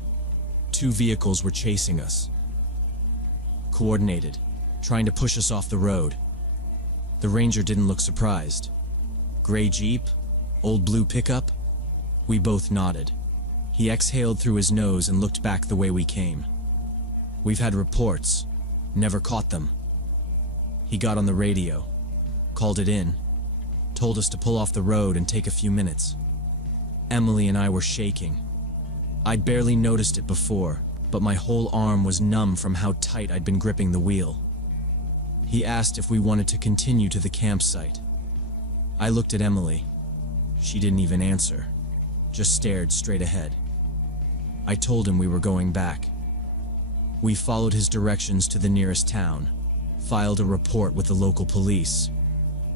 2 vehicles were chasing us. Coordinated, trying to push us off the road." The Ranger didn't look surprised. "Gray Jeep? Old blue pickup?" We both nodded. He exhaled through his nose and looked back the way we came. "We've had reports. Never caught them." He got on the radio, called it in, told us to pull off the road and take a few minutes. Emily and I were shaking. I'd barely noticed it before, but my whole arm was numb from how tight I'd been gripping the wheel. He asked if we wanted to continue to the campsite. I looked at Emily. She didn't even answer, just stared straight ahead. I told him we were going back. We followed his directions to the nearest town, filed a report with the local police.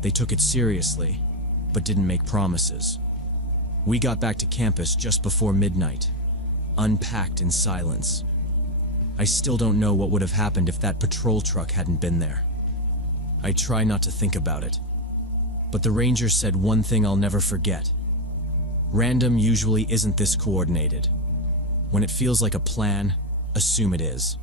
They took it seriously, but didn't make promises. We got back to campus just before midnight, unpacked in silence. I still don't know what would have happened if that patrol truck hadn't been there. I try not to think about it, but the Ranger said one thing I'll never forget. Random usually isn't this coordinated. When it feels like a plan, assume it is.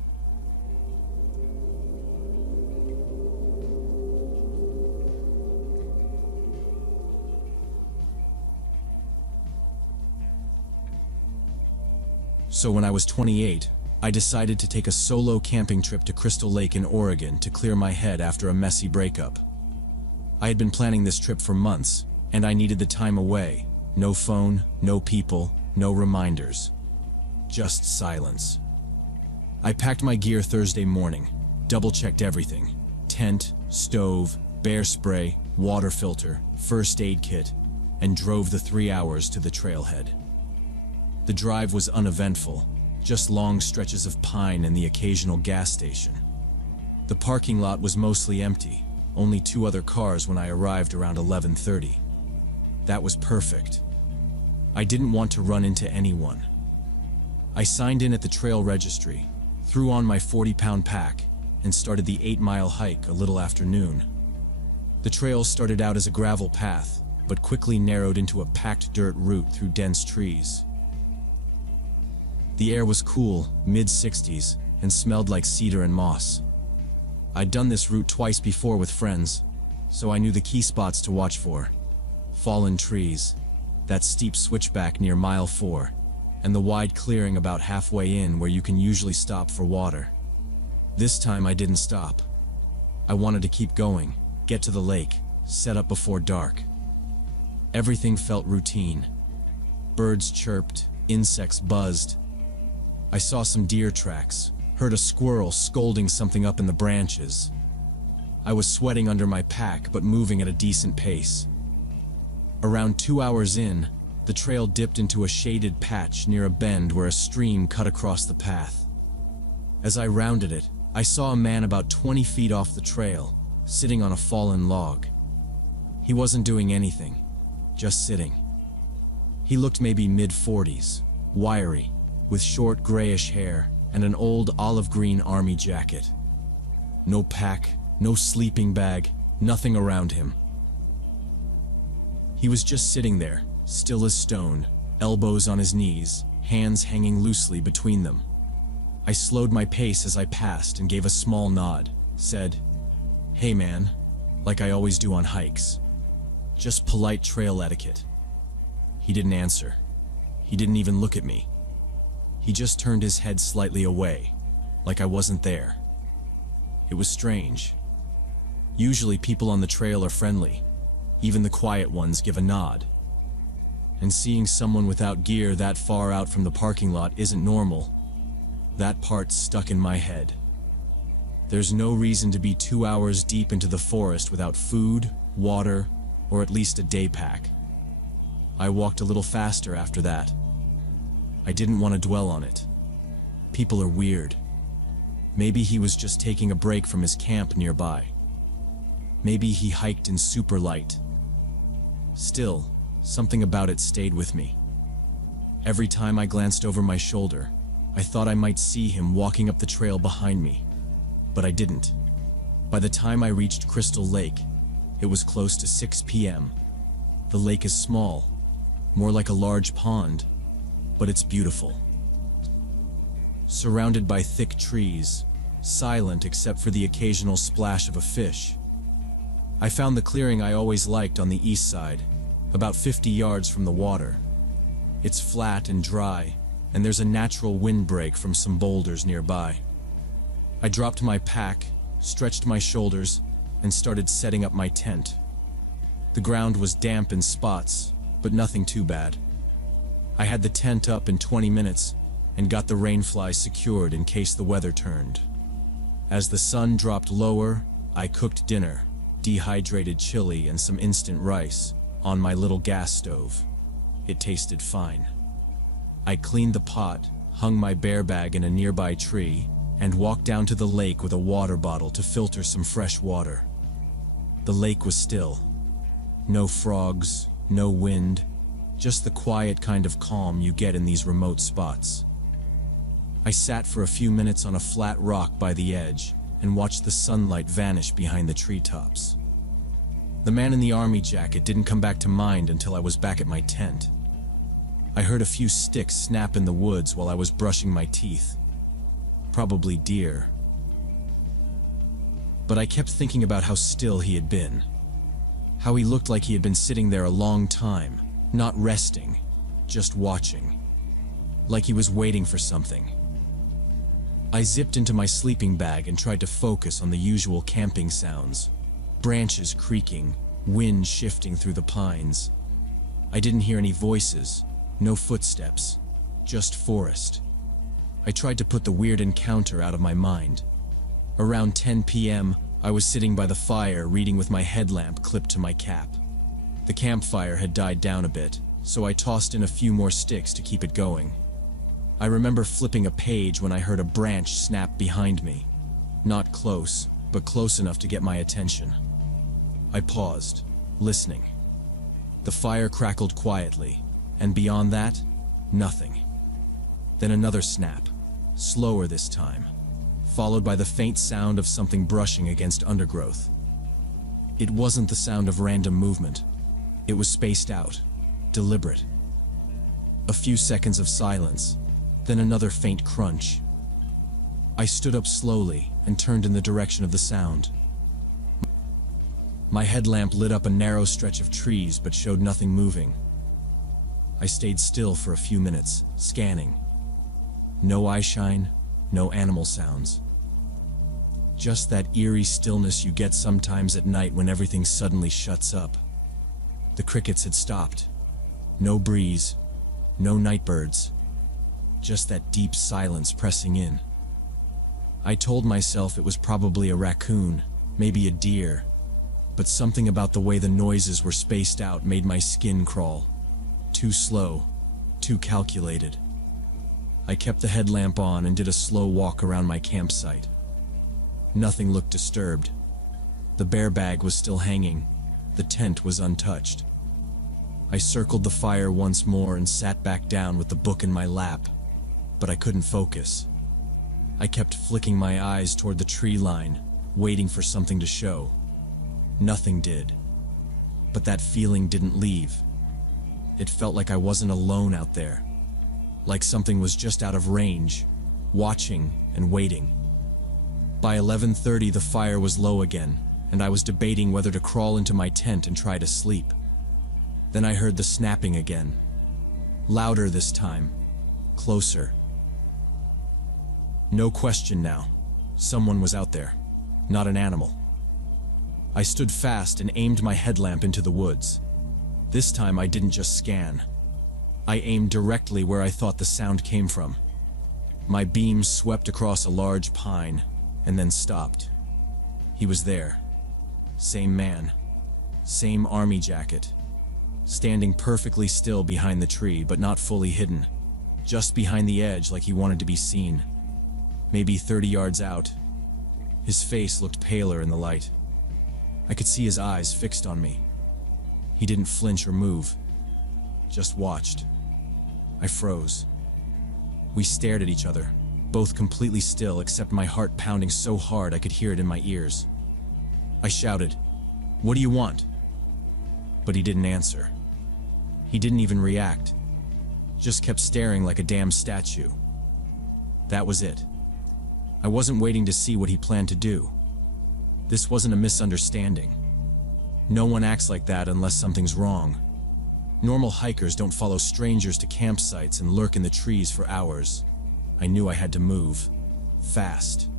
So when I was 28, I decided to take a solo camping trip to Crystal Lake in Oregon to clear my head after a messy breakup. I had been planning this trip for months, and I needed the time away. No phone, no people, no reminders. Just silence. I packed my gear Thursday morning, double-checked everything. Tent, stove, bear spray, water filter, first aid kit, and drove the 3 hours to the trailhead. The drive was uneventful, just long stretches of pine and the occasional gas station. The parking lot was mostly empty, only 2 other cars when I arrived around 11:30. That was perfect. I didn't want to run into anyone. I signed in at the trail registry, threw on my 40-pound pack, and started the 8-mile hike a little after noon. The trail started out as a gravel path, but quickly narrowed into a packed dirt route through dense trees. The air was cool, mid-60s, and smelled like cedar and moss. I'd done this route twice before with friends, so I knew the key spots to watch for. Fallen trees, that steep switchback near mile 4, and the wide clearing about halfway in where you can usually stop for water. This time I didn't stop. I wanted to keep going, get to the lake, set up before dark. Everything felt routine. Birds chirped, insects buzzed. I saw some deer tracks, heard a squirrel scolding something up in the branches. I was sweating under my pack but moving at a decent pace. Around 2 hours in, the trail dipped into a shaded patch near a bend where a stream cut across the path. As I rounded it, I saw a man about 20 feet off the trail, sitting on a fallen log. He wasn't doing anything, just sitting. He looked maybe mid-40s, wiry, with short grayish hair and an old olive-green army jacket. No pack, no sleeping bag, nothing around him. He was just sitting there, still as stone, elbows on his knees, hands hanging loosely between them. I slowed my pace as I passed and gave a small nod, said, "Hey man," like I always do on hikes. Just polite trail etiquette. He didn't answer. He didn't even look at me. He just turned his head slightly away, like I wasn't there. It was strange. Usually people on the trail are friendly. Even the quiet ones give a nod. And seeing someone without gear that far out from the parking lot isn't normal. That part stuck in my head. There's no reason to be 2 hours deep into the forest without food, water, or at least a day pack. I walked a little faster after that. I didn't want to dwell on it. People are weird. Maybe he was just taking a break from his camp nearby. Maybe he hiked in super light. Still, something about it stayed with me. Every time I glanced over my shoulder, I thought I might see him walking up the trail behind me, but I didn't. By the time I reached Crystal Lake, it was close to 6 p.m. The lake is small, more like a large pond, but it's beautiful. Surrounded by thick trees, silent except for the occasional splash of a fish. I found the clearing I always liked on the east side, about 50 yards from the water. It's flat and dry, and there's a natural windbreak from some boulders nearby. I dropped my pack, stretched my shoulders, and started setting up my tent. The ground was damp in spots, but nothing too bad. I had the tent up in 20 minutes and got the rainfly secured in case the weather turned. As the sun dropped lower, I cooked dinner, dehydrated chili and some instant rice, on my little gas stove. It tasted fine. I cleaned the pot, hung my bear bag in a nearby tree, and walked down to the lake with a water bottle to filter some fresh water. The lake was still. No frogs, no wind, just the quiet kind of calm you get in these remote spots. I sat for a few minutes on a flat rock by the edge and watched the sunlight vanish behind the treetops. The man in the army jacket didn't come back to mind until I was back at my tent. I heard a few sticks snap in the woods while I was brushing my teeth. Probably deer. But I kept thinking about how still he had been. How he looked like he had been sitting there a long time, not resting, just watching. Like he was waiting for something. I zipped into my sleeping bag and tried to focus on the usual camping sounds. Branches creaking, wind shifting through the pines. I didn't hear any voices, no footsteps, just forest. I tried to put the weird encounter out of my mind. Around 10 p.m., I was sitting by the fire reading with my headlamp clipped to my cap. The campfire had died down a bit, so I tossed in a few more sticks to keep it going. I remember flipping a page when I heard a branch snap behind me. Not close, but close enough to get my attention. I paused, listening. The fire crackled quietly, and beyond that, nothing. Then another snap, slower this time, followed by the faint sound of something brushing against undergrowth. It wasn't the sound of random movement. It was spaced out, deliberate. A few seconds of silence, then another faint crunch. I stood up slowly and turned in the direction of the sound. My headlamp lit up a narrow stretch of trees but showed nothing moving. I stayed still for a few minutes, scanning. No eyeshine, no animal sounds. Just that eerie stillness you get sometimes at night when everything suddenly shuts up. The crickets had stopped. No breeze, no nightbirds. Just that deep silence pressing in. I told myself it was probably a raccoon, maybe a deer, but something about the way the noises were spaced out made my skin crawl. Too slow, too calculated. I kept the headlamp on and did a slow walk around my campsite. Nothing looked disturbed. The bear bag was still hanging. The tent was untouched. I circled the fire once more and sat back down with the book in my lap, but I couldn't focus. I kept flicking my eyes toward the tree line, waiting for something to show. Nothing did. But that feeling didn't leave. It felt like I wasn't alone out there. Like something was just out of range, watching and waiting. By 11:30 the fire was low again, and I was debating whether to crawl into my tent and try to sleep. Then I heard the snapping again. Louder this time. Closer. No question now. Someone was out there, not an animal. I stood fast and aimed my headlamp into the woods. This time I didn't just scan. I aimed directly where I thought the sound came from. My beam swept across a large pine, and then stopped. He was there. Same man. Same army jacket. Standing perfectly still behind the tree, but not fully hidden. Just behind the edge like he wanted to be seen. Maybe 30 yards out. His face looked paler in the light. I could see his eyes fixed on me. He didn't flinch or move. Just watched. I froze. We stared at each other, both completely still except my heart pounding so hard I could hear it in my ears. I shouted, "What do you want?" But he didn't answer. He didn't even react. Just kept staring like a damn statue. That was it. I wasn't waiting to see what he planned to do. This wasn't a misunderstanding. No one acts like that unless something's wrong. Normal hikers don't follow strangers to campsites and lurk in the trees for hours. I knew I had to move. Fast.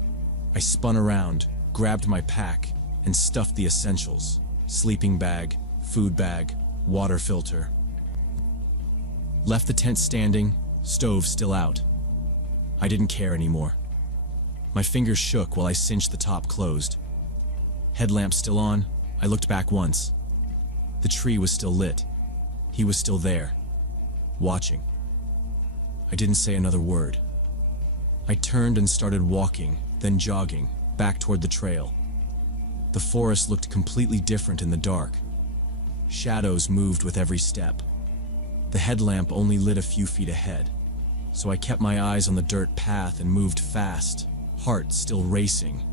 I spun around, grabbed my pack, and stuffed the essentials. Sleeping bag, food bag, water filter. Left the tent standing, stove still out. I didn't care anymore. My fingers shook while I cinched the top closed. Headlamp still on, I looked back once. The tree was still lit. He was still there, watching. I didn't say another word. I turned and started walking, then jogging, back toward the trail. The forest looked completely different in the dark. Shadows moved with every step. The headlamp only lit a few feet ahead, so I kept my eyes on the dirt path and moved fast, heart still racing.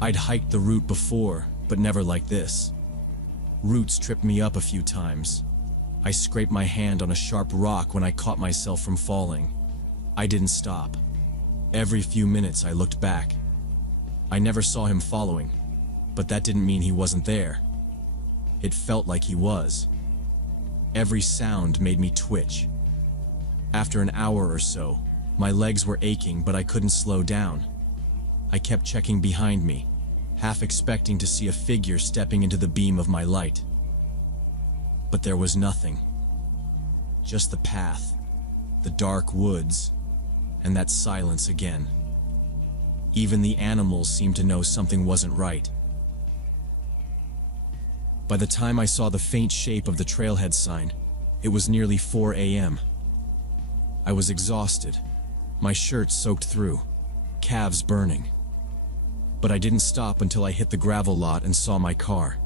I'd hiked the route before, but never like this. Roots tripped me up a few times. I scraped my hand on a sharp rock when I caught myself from falling. I didn't stop. Every few minutes I looked back. I never saw him following, but that didn't mean he wasn't there. It felt like he was. Every sound made me twitch. After an hour or so, my legs were aching, but I couldn't slow down. I kept checking behind me, half expecting to see a figure stepping into the beam of my light. But there was nothing. Just the path, the dark woods, and that silence again. Even the animals seemed to know something wasn't right. By the time I saw the faint shape of the trailhead sign, it was nearly 4 a.m. I was exhausted, my shirt soaked through, calves burning. But I didn't stop until I hit the gravel lot and saw my car.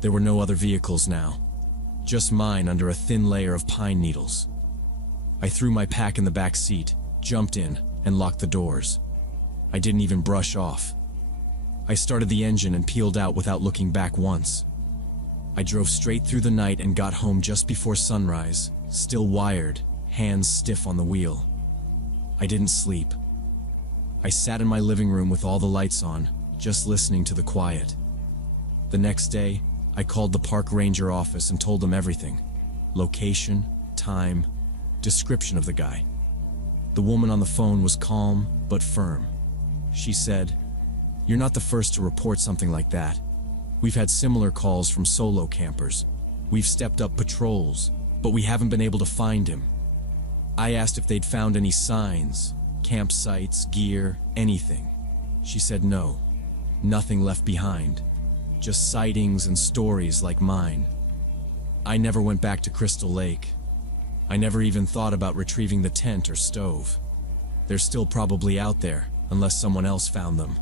There were no other vehicles now, just mine under a thin layer of pine needles. I threw my pack in the back seat, jumped in, and locked the doors. I didn't even brush off. I started the engine and peeled out without looking back once. I drove straight through the night and got home just before sunrise, still wired, hands stiff on the wheel. I didn't sleep. I sat in my living room with all the lights on, just listening to the quiet. The next day, I called the park ranger office and told them everything. Location, time, description of the guy. The woman on the phone was calm, but firm. She said, "You're not the first to report something like that. We've had similar calls from solo campers. We've stepped up patrols, but we haven't been able to find him." I asked if they'd found any signs, campsites, gear, anything. She said no, nothing left behind. Just sightings and stories like mine. I never went back to Crystal Lake. I never even thought about retrieving the tent or stove. They're still probably out there, unless someone else found them.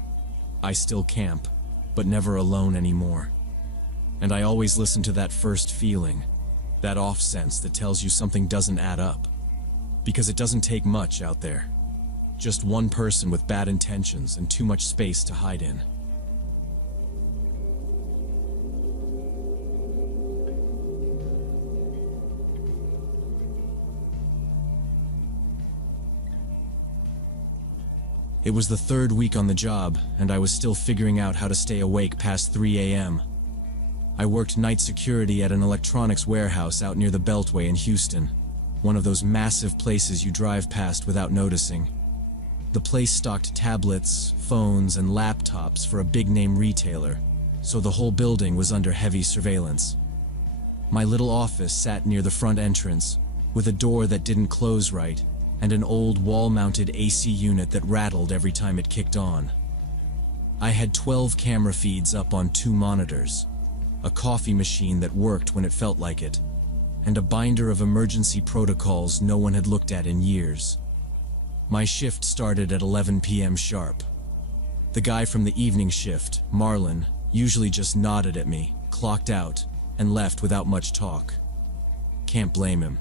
I still camp, but never alone anymore. And I always listen to that first feeling, that off sense that tells you something doesn't add up. Because it doesn't take much out there. Just one person with bad intentions and too much space to hide in. It was the third week on the job, and I was still figuring out how to stay awake past 3 a.m. I worked night security at an electronics warehouse out near the Beltway in Houston, one of those massive places you drive past without noticing. The place stocked tablets, phones, and laptops for a big-name retailer, so the whole building was under heavy surveillance. My little office sat near the front entrance, with a door that didn't close right, and an old wall-mounted AC unit that rattled every time it kicked on. I had 12 camera feeds up on 2 monitors, a coffee machine that worked when it felt like it, and a binder of emergency protocols no one had looked at in years. My shift started at 11 p.m. sharp. The guy from the evening shift, Marlon, usually just nodded at me, clocked out, and left without much talk. Can't blame him.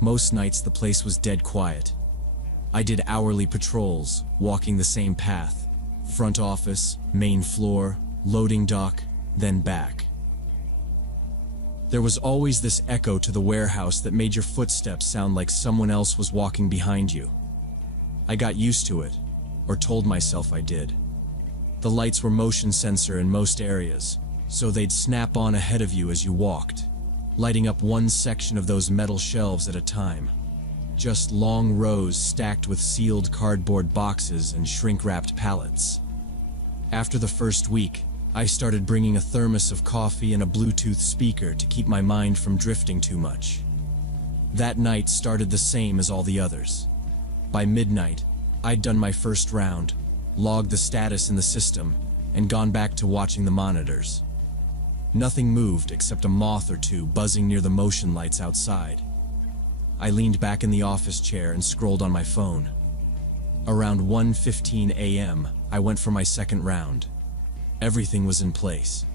Most nights the place was dead quiet. I did hourly patrols, walking the same path. Front office, main floor, loading dock, then back. There was always this echo to the warehouse that made your footsteps sound like someone else was walking behind you. I got used to it, or told myself I did. The lights were motion sensor in most areas, so they'd snap on ahead of you as you walked, lighting up one section of those metal shelves at a time. Just long rows stacked with sealed cardboard boxes and shrink-wrapped pallets. After the first week, I started bringing a thermos of coffee and a Bluetooth speaker to keep my mind from drifting too much. That night started the same as all the others. By midnight, I'd done my first round, logged the status in the system, and gone back to watching the monitors. Nothing moved except a moth or two buzzing near the motion lights outside. I leaned back in the office chair and scrolled on my phone. Around 1:15 a.m., I went for my second round. Everything was in place.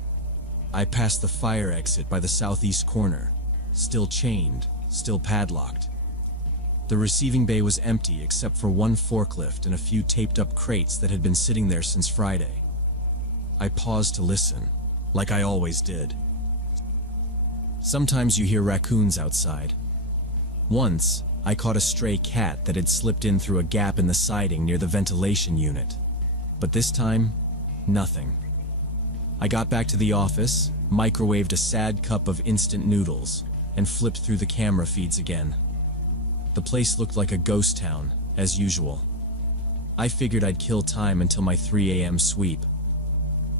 I passed the fire exit by the southeast corner, still chained, still padlocked. The receiving bay was empty except for one forklift and a few taped-up crates that had been sitting there since Friday. I paused to listen, like I always did. Sometimes you hear raccoons outside. Once, I caught a stray cat that had slipped in through a gap in the siding near the ventilation unit. But this time, nothing. I got back to the office, microwaved a sad cup of instant noodles, and flipped through the camera feeds again. The place looked like a ghost town, as usual. I figured I'd kill time until my 3 a.m. sweep.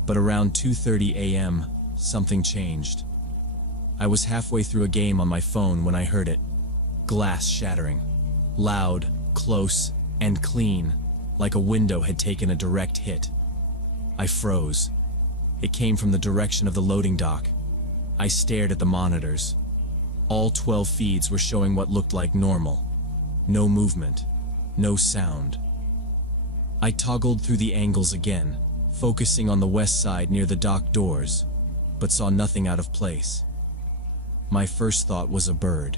But around 2:30 a.m., something changed. I was halfway through a game on my phone when I heard it. Glass shattering. Loud, close, and clean, like a window had taken a direct hit. I froze. It came from the direction of the loading dock. I stared at the monitors. All 12 feeds were showing what looked like normal. No movement, no sound. I toggled through the angles again, focusing on the west side near the dock doors, but saw nothing out of place. My first thought was a bird.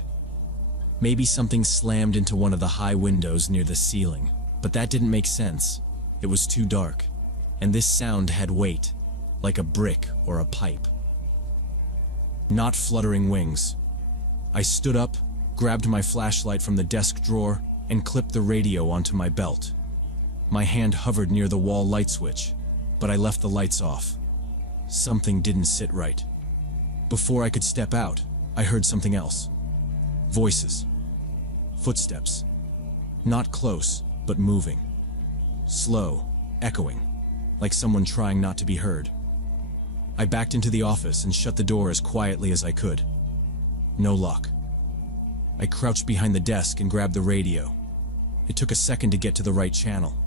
Maybe something slammed into one of the high windows near the ceiling, but that didn't make sense. It was too dark, and this sound had weight, like a brick or a pipe. Not fluttering wings. I stood up, grabbed my flashlight from the desk drawer, and clipped the radio onto my belt. My hand hovered near the wall light switch, but I left the lights off. Something didn't sit right. Before I could step out, I heard something else. Voices. Footsteps. Not close, but moving. Slow, echoing, like someone trying not to be heard. I backed into the office and shut the door as quietly as I could. No luck. I crouched behind the desk and grabbed the radio. It took a second to get to the right channel.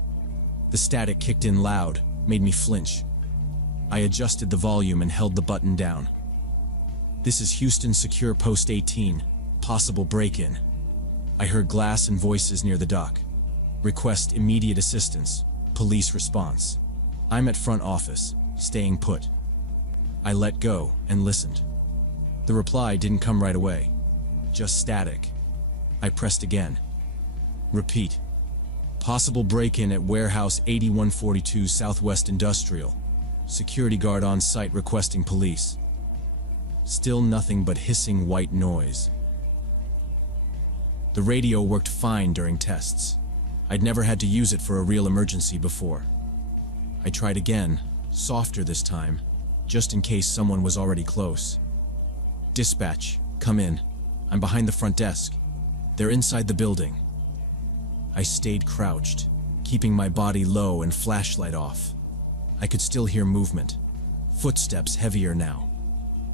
The static kicked in loud, made me flinch. I adjusted the volume and held the button down. "This is Houston Secure Post 18. Possible break-in." I heard glass and voices near the dock. "Request immediate assistance. Police response. I'm at front office, staying put." I let go and listened. The reply didn't come right away. Just static. I pressed again. Repeat. "Possible break-in at warehouse 8142 Southwest Industrial. Security guard on site requesting police." Still nothing but hissing white noise. The radio worked fine during tests. I'd never had to use it for a real emergency before. I tried again, softer this time, just in case someone was already close. "Dispatch, come in. I'm behind the front desk. They're inside the building." I stayed crouched, keeping my body low and flashlight off. I could still hear movement. Footsteps heavier now.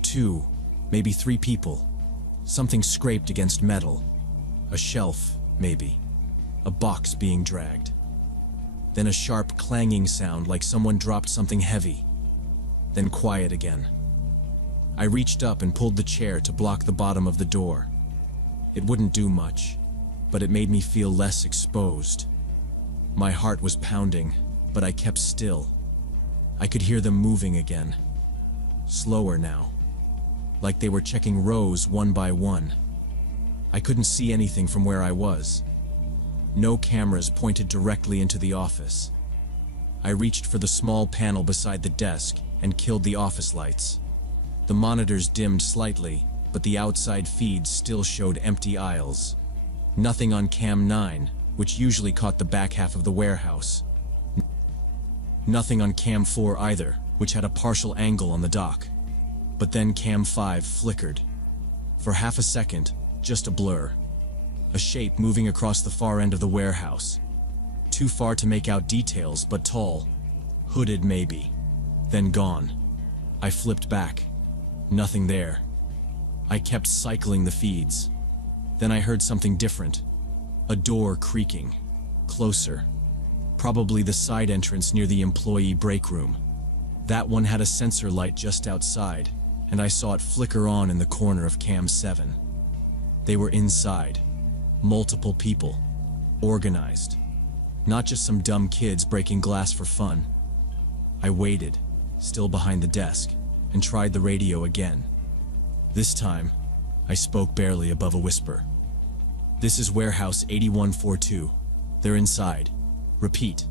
2, maybe 3 people. Something scraped against metal. A shelf, maybe. A box being dragged. Then a sharp clanging sound like someone dropped something heavy. Then quiet again. I reached up and pulled the chair to block the bottom of the door. It wouldn't do much, but it made me feel less exposed. My heart was pounding, but I kept still. I could hear them moving again. Slower now. Like they were checking rows one by one. I couldn't see anything from where I was. No cameras pointed directly into the office. I reached for the small panel beside the desk and killed the office lights. The monitors dimmed slightly, but the outside feeds still showed empty aisles. Nothing on Cam 9, which usually caught the back half of the warehouse. Nothing on Cam 4 either, which had a partial angle on the dock. But then Cam 5 flickered. For half a second, just a blur. A shape moving across the far end of the warehouse. Too far to make out details, but tall. Hooded maybe. Then gone. I flipped back. Nothing there. I kept cycling the feeds. Then I heard something different. A door creaking. Closer. Probably the side entrance near the employee break room. That one had a sensor light just outside, and I saw it flicker on in the corner of Cam 7. They were inside. Multiple people. Organized. Not just some dumb kids breaking glass for fun. I waited, still behind the desk, and tried the radio again. This time, I spoke barely above a whisper. "This is Warehouse 8142. They're inside. Repeat,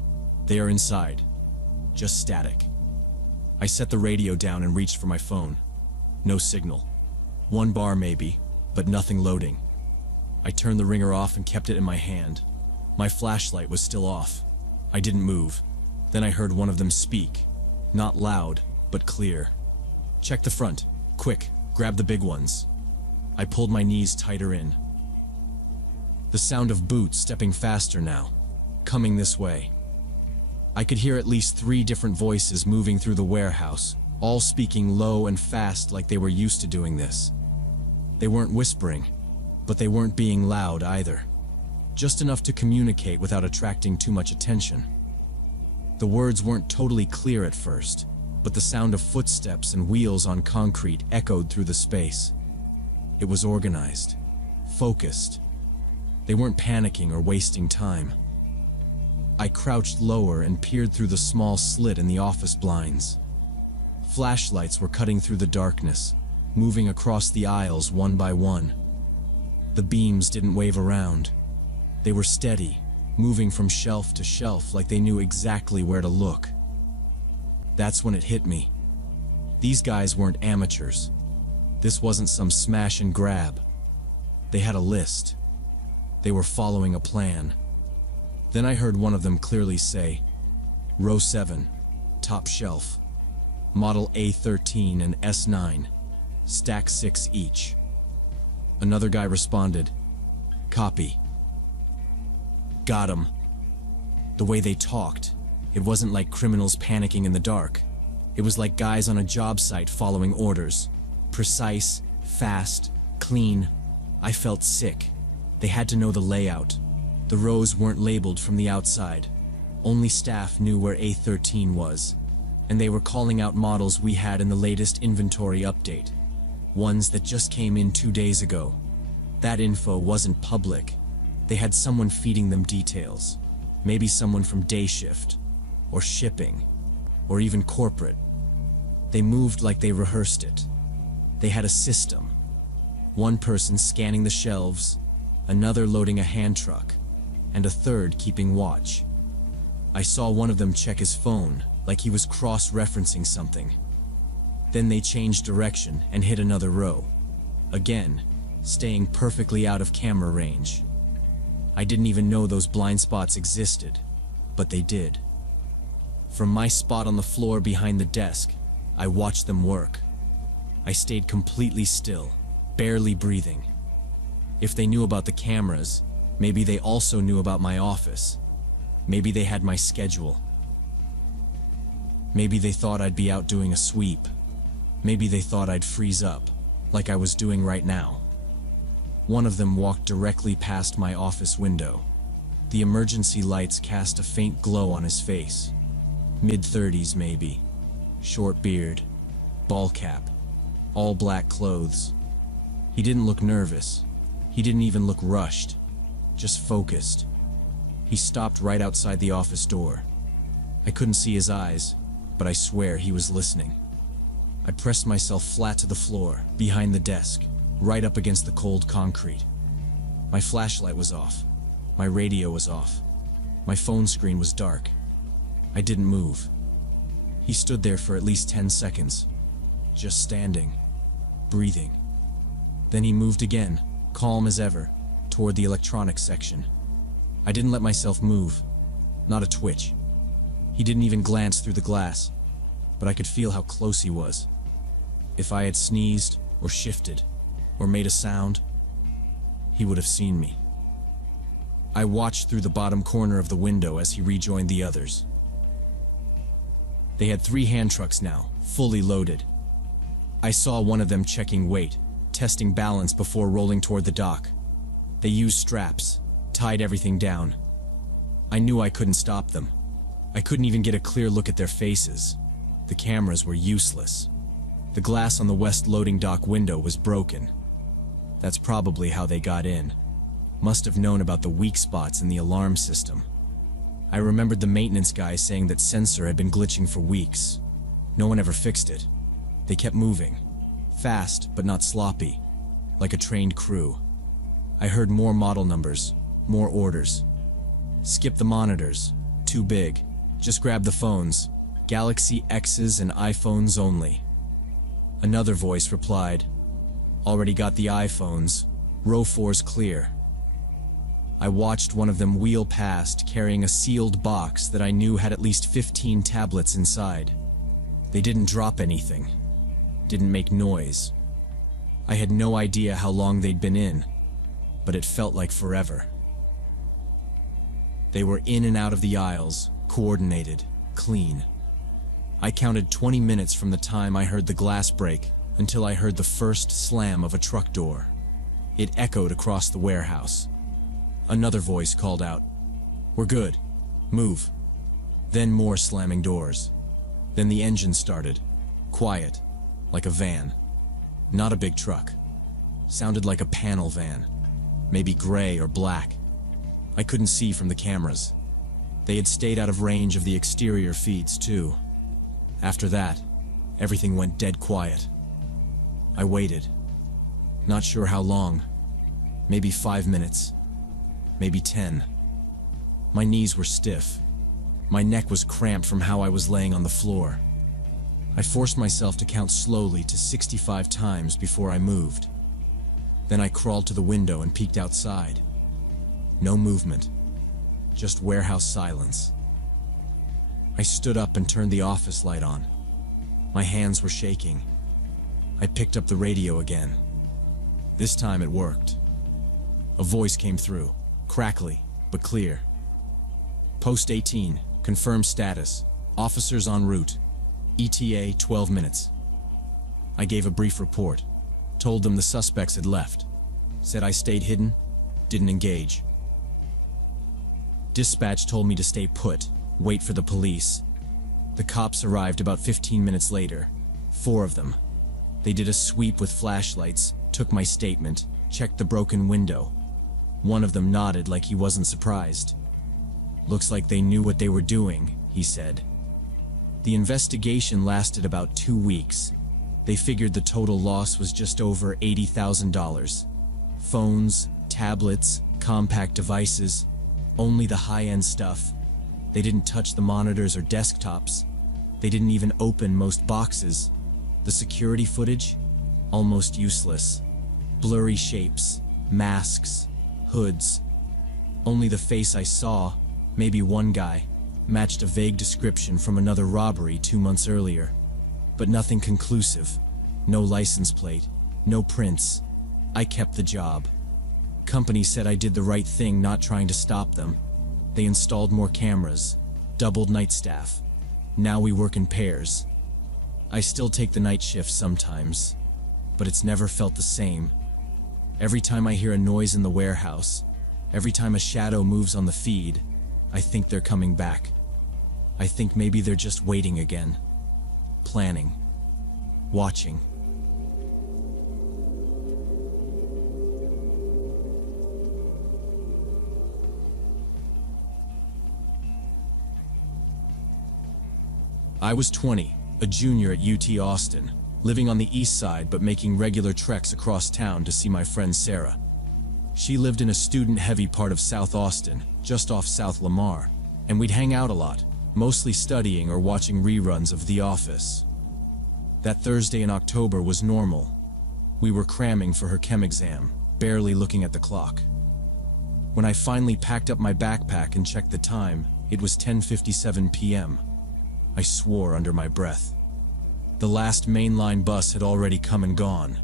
they are inside." Just static. I set the radio down and reached for my phone. No signal. 1 bar maybe, but nothing loading. I turned the ringer off and kept it in my hand. My flashlight was still off. I didn't move. Then I heard one of them speak. Not loud, but clear. "Check the front. Quick, grab the big ones." I pulled my knees tighter in. The sound of boots stepping faster now, coming this way. I could hear at least 3 different voices moving through the warehouse, all speaking low and fast like they were used to doing this. They weren't whispering, but they weren't being loud either. Just enough to communicate without attracting too much attention. The words weren't totally clear at first, but the sound of footsteps and wheels on concrete echoed through the space. It was organized, focused. They weren't panicking or wasting time. I crouched lower and peered through the small slit in the office blinds. Flashlights were cutting through the darkness, moving across the aisles one by one. The beams didn't wave around. They were steady, moving from shelf to shelf like they knew exactly where to look. That's when it hit me. These guys weren't amateurs. This wasn't some smash and grab. They had a list. They were following a plan. Then I heard one of them clearly say, "Row 7, top shelf. Model A13 and S9. Stack 6 each." Another guy responded, "Copy." Got 'em. The way they talked, it wasn't like criminals panicking in the dark. It was like guys on a job site following orders. Precise, fast, clean. I felt sick. They had to know the layout. The rows weren't labeled from the outside. Only staff knew where A13 was, and they were calling out models we had in the latest inventory update. Ones that just came in 2 days ago. That info wasn't public. They had someone feeding them details. Maybe someone from day shift, or shipping, or even corporate. They moved like they rehearsed it. They had a system. One person scanning the shelves, another loading a hand truck, and a third keeping watch. I saw one of them check his phone, like he was cross-referencing something. Then they changed direction and hit another row. Again, staying perfectly out of camera range. I didn't even know those blind spots existed, but they did. From my spot on the floor behind the desk, I watched them work. I stayed completely still, barely breathing. If they knew about the cameras, maybe they also knew about my office. Maybe they had my schedule. Maybe they thought I'd be out doing a sweep. Maybe they thought I'd freeze up, like I was doing right now. One of them walked directly past my office window. The emergency lights cast a faint glow on his face. Mid-30s maybe. Short beard. Ball cap. All black clothes. He didn't look nervous. He didn't even look rushed. Just focused. He stopped right outside the office door. I couldn't see his eyes, but I swear he was listening. I pressed myself flat to the floor, behind the desk, right up against the cold concrete. My flashlight was off. My radio was off. My phone screen was dark. I didn't move. He stood there for at least 10 seconds, just standing, breathing. Then he moved again, calm as ever, toward the electronics section. I didn't let myself move, not a twitch. He didn't even glance through the glass, but I could feel how close he was. If I had sneezed, or shifted, or made a sound, he would have seen me. I watched through the bottom corner of the window as he rejoined the others. They had 3 hand trucks now, fully loaded. I saw one of them checking weight, testing balance before rolling toward the dock. They used straps, tied everything down. I knew I couldn't stop them. I couldn't even get a clear look at their faces. The cameras were useless. The glass on the west loading dock window was broken. That's probably how they got in. Must have known about the weak spots in the alarm system. I remembered the maintenance guy saying that sensor had been glitching for weeks. No one ever fixed it. They kept moving. Fast, but not sloppy. Like a trained crew. I heard more model numbers, more orders. Skip the monitors. Too big. Just grab the phones. Galaxy X's and iPhones only. Another voice replied, "Already got the iPhones. Row 4's clear." I watched one of them wheel past carrying a sealed box that I knew had at least 15 tablets inside. They didn't drop anything. Didn't make noise. I had no idea how long they'd been in, but it felt like forever. They were in and out of the aisles, coordinated, clean. I counted 20 minutes from the time I heard the glass break until I heard the first slam of a truck door. It echoed across the warehouse. Another voice called out, "We're good. Move." Then more slamming doors. Then the engine started. Quiet, like a van. Not a big truck. Sounded like a panel van. Maybe gray or black. I couldn't see from the cameras. They had stayed out of range of the exterior feeds, too. After that, everything went dead quiet. I waited. Not sure how long. Maybe 5 minutes. Maybe 10. My knees were stiff. My neck was cramped from how I was laying on the floor. I forced myself to count slowly to 65 times before I moved. Then I crawled to the window and peeked outside. No movement. Just warehouse silence. I stood up and turned the office light on. My hands were shaking. I picked up the radio again. This time it worked. A voice came through. Crackly, but clear. Post 18, confirmed status. Officers en route. ETA 12 minutes. I gave a brief report. Told them the suspects had left. Said I stayed hidden. Didn't engage. Dispatch told me to stay put. Wait for the police. The cops arrived about 15 minutes later. 4 of them. They did a sweep with flashlights, took my statement, checked the broken window. One of them nodded like he wasn't surprised. "Looks like they knew what they were doing," he said. The investigation lasted about 2 weeks. They figured the total loss was just over $80,000. Phones, tablets, compact devices, only the high-end stuff. They didn't touch the monitors or desktops. They didn't even open most boxes. The security footage? Almost useless. Blurry shapes, masks, hoods. Only the face I saw, maybe one guy, matched a vague description from another robbery 2 months earlier. But nothing conclusive. No license plate, no prints. I kept the job. Company said I did the right thing not trying to stop them. They installed more cameras, doubled night staff. Now we work in pairs. I still take the night shift sometimes, but it's never felt the same. Every time I hear a noise in the warehouse, Every time a shadow moves on the feed, I think they're coming back. I think maybe they're just waiting again. Planning. Watching. I was 20, a junior at UT Austin, living on the east side but making regular treks across town to see my friend Sarah. She lived in a student-heavy part of South Austin, just off South Lamar, and we'd hang out a lot, mostly studying or watching reruns of The Office. That Thursday in October was normal. We were cramming for her chem exam, barely looking at the clock. When I finally packed up my backpack and checked the time, it was 10:57 p.m. I swore under my breath. The last mainline bus had already come and gone.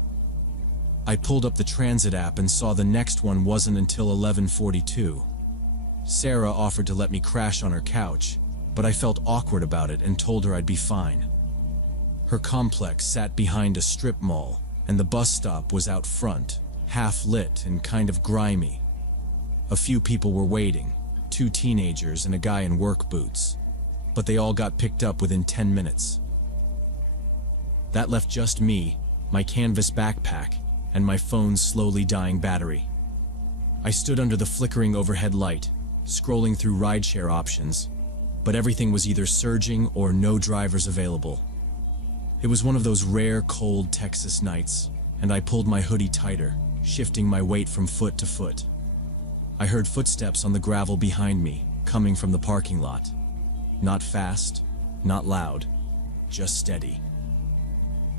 I pulled up the transit app and saw the next one wasn't until 11:42. Sarah offered to let me crash on her couch, but I felt awkward about it and told her I'd be fine. Her complex sat behind a strip mall, and the bus stop was out front, half lit and kind of grimy. A few people were waiting, 2 teenagers and a guy in work boots, but they all got picked up within 10 minutes. That left just me, my canvas backpack, and my phone's slowly dying battery. I stood under the flickering overhead light, scrolling through rideshare options, but everything was either surging or no drivers available. It was one of those rare, cold Texas nights, and I pulled my hoodie tighter, shifting my weight from foot to foot. I heard footsteps on the gravel behind me, coming from the parking lot. Not fast, not loud, just steady.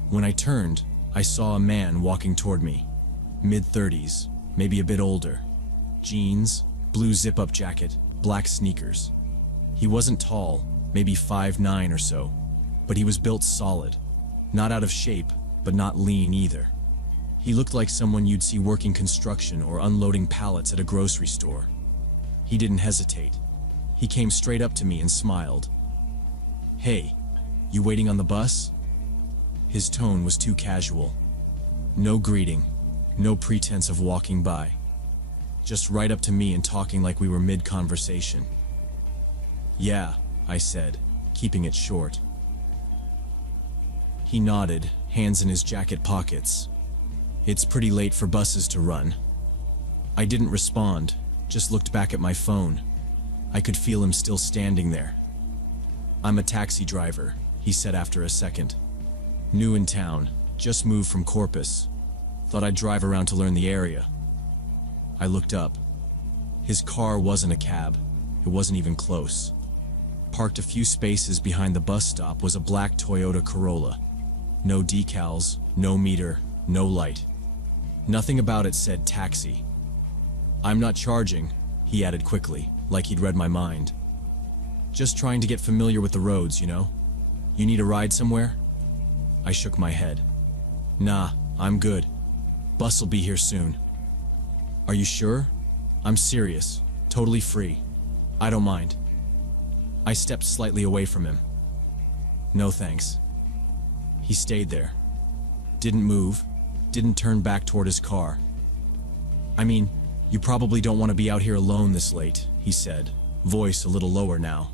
When I turned, I saw a man walking toward me, mid-30s, maybe a bit older. Jeans, blue zip-up jacket, black sneakers. He wasn't tall, maybe 5'9" or so, but he was built solid. Not out of shape, but not lean either. He looked like someone you'd see working construction or unloading pallets at a grocery store. He didn't hesitate. He came straight up to me and smiled. "Hey, you waiting on the bus?" His tone was too casual. No greeting, no pretense of walking by. Just right up to me and talking like we were mid-conversation. "Yeah," I said, keeping it short. He nodded, hands in his jacket pockets. "It's pretty late for buses to run." I didn't respond, just looked back at my phone. I could feel him still standing there. "I'm a taxi driver," he said after a second. "New in town, just moved from Corpus. Thought I'd drive around to learn the area." I looked up. His car wasn't a cab. It wasn't even close. Parked a few spaces behind the bus stop was a black Toyota Corolla. No decals, no meter, no light. Nothing about it said taxi. "I'm not charging," he added quickly, like he'd read my mind. "Just trying to get familiar with the roads, you know? You need a ride somewhere?" I shook my head. "Nah, I'm good. Bus'll be here soon." "Are you sure?" "I'm serious. Totally free. I don't mind." I stepped slightly away from him. "No thanks." He stayed there. Didn't move, didn't turn back toward his car. "I mean, you probably don't want to be out here alone this late," he said, voice a little lower now.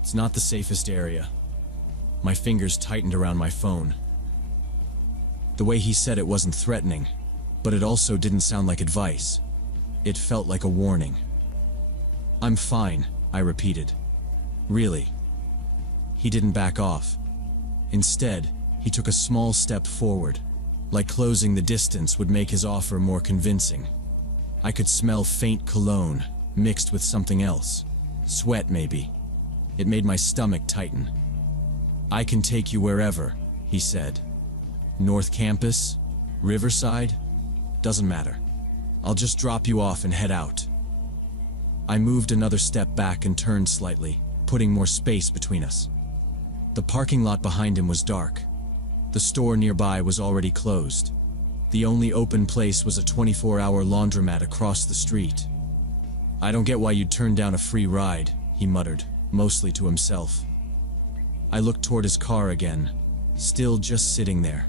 "It's not the safest area." My fingers tightened around my phone. The way he said it wasn't threatening, but it also didn't sound like advice. It felt like a warning. "I'm fine," I repeated. "Really." He didn't back off. Instead, he took a small step forward, like closing the distance would make his offer more convincing. I could smell faint cologne, mixed with something else. Sweat, maybe. It made my stomach tighten. "I can take you wherever," he said. "North Campus? Riverside? Doesn't matter. I'll just drop you off and head out." I moved another step back and turned slightly, putting more space between us. The parking lot behind him was dark. The store nearby was already closed. The only open place was a 24-hour laundromat across the street. "I don't get why you'd turn down a free ride," he muttered, mostly to himself. I looked toward his car again, still just sitting there.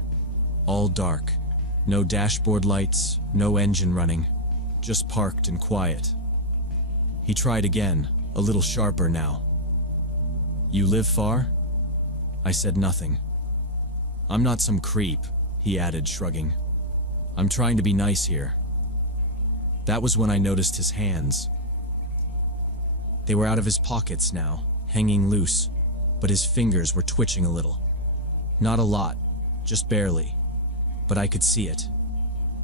All dark. No dashboard lights, no engine running. Just parked and quiet. He tried again, a little sharper now. "You live far?" I said nothing. "I'm not some creep," he added, shrugging. "I'm trying to be nice here." That was when I noticed his hands. They were out of his pockets now, hanging loose, but his fingers were twitching a little. Not a lot, just barely, but I could see it.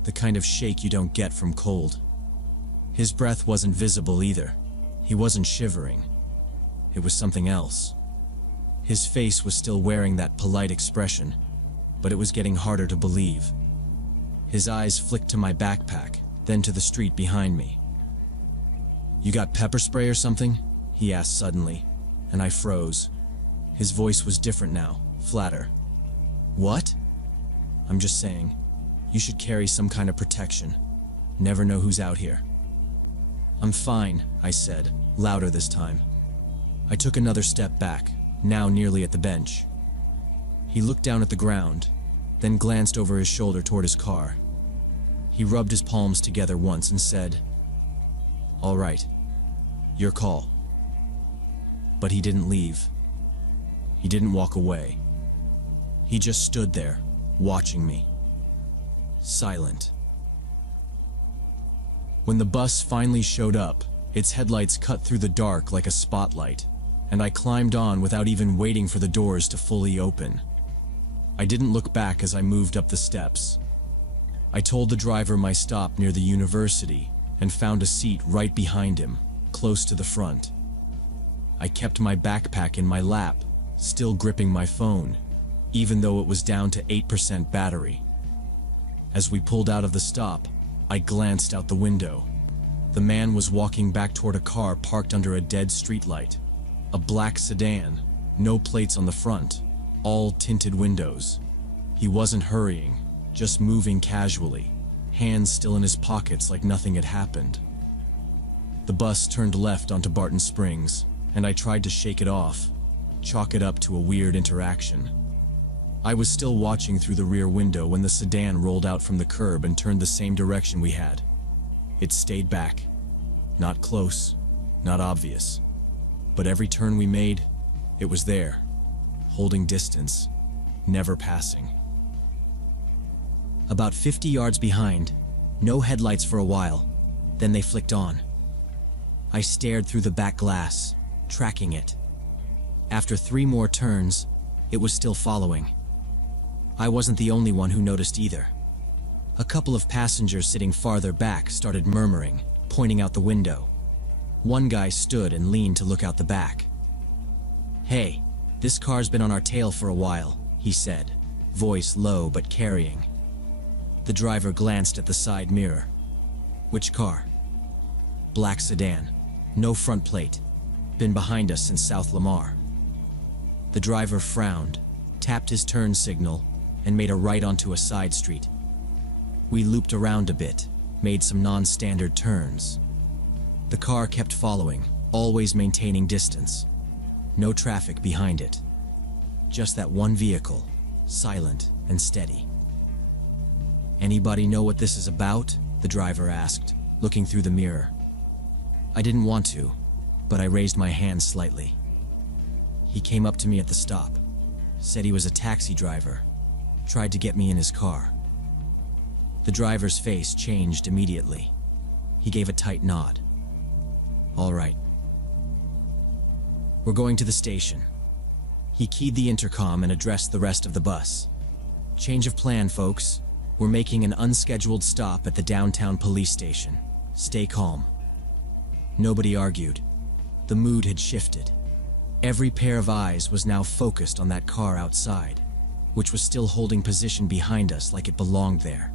The kind of shake you don't get from cold. His breath wasn't visible either. He wasn't shivering. It was something else. His face was still wearing that polite expression, but it was getting harder to believe. His eyes flicked to my backpack, then to the street behind me. "You got pepper spray or something?" he asked suddenly, and I froze. His voice was different now, flatter. "What?" "I'm just saying, you should carry some kind of protection. Never know who's out here." "I'm fine," I said, louder this time. I took another step back, now nearly at the bench. He looked down at the ground, then glanced over his shoulder toward his car. He rubbed his palms together once and said, "All right, your call." But he didn't leave. He didn't walk away. He just stood there, watching me. Silent. When the bus finally showed up, its headlights cut through the dark like a spotlight, and I climbed on without even waiting for the doors to fully open. I didn't look back as I moved up the steps. I told the driver my stop near the university and found a seat right behind him, close to the front. I kept my backpack in my lap, still gripping my phone, even though it was down to 8% battery. As we pulled out of the stop, I glanced out the window. The man was walking back toward a car parked under a dead streetlight. A black sedan, no plates on the front, all tinted windows. He wasn't hurrying, just moving casually, hands still in his pockets like nothing had happened. The bus turned left onto Barton Springs, and I tried to shake it off, chalk it up to a weird interaction. I was still watching through the rear window when the sedan rolled out from the curb and turned the same direction we had. It stayed back. Not close, not obvious. But every turn we made, it was there, holding distance, never passing. About 50 yards behind, no headlights for a while, then they flicked on. I stared through the back glass, tracking it. After 3 more turns, it was still following. I wasn't the only one who noticed either. A couple of passengers sitting farther back started murmuring, pointing out the window. One guy stood and leaned to look out the back. "Hey, this car's been on our tail for a while," he said, voice low but carrying. The driver glanced at the side mirror. "Which car?" "Black sedan, no front plate. Been behind us since South Lamar." The driver frowned, tapped his turn signal, and made a right onto a side street. We looped around a bit, made some non-standard turns. The car kept following, always maintaining distance. No traffic behind it. Just that one vehicle, silent and steady. "Anybody know what this is about?" the driver asked, looking through the mirror. I didn't want to, but I raised my hand slightly. He came up to me at the stop, said he was a taxi driver, tried to get me in his car. The driver's face changed immediately. He gave a tight nod. "All right. We're going to the station." He keyed the intercom and addressed the rest of the bus. "Change of plan, folks. We're making an unscheduled stop at the downtown police station. Stay calm." Nobody argued. The mood had shifted. Every pair of eyes was now focused on that car outside, which was still holding position behind us like it belonged there.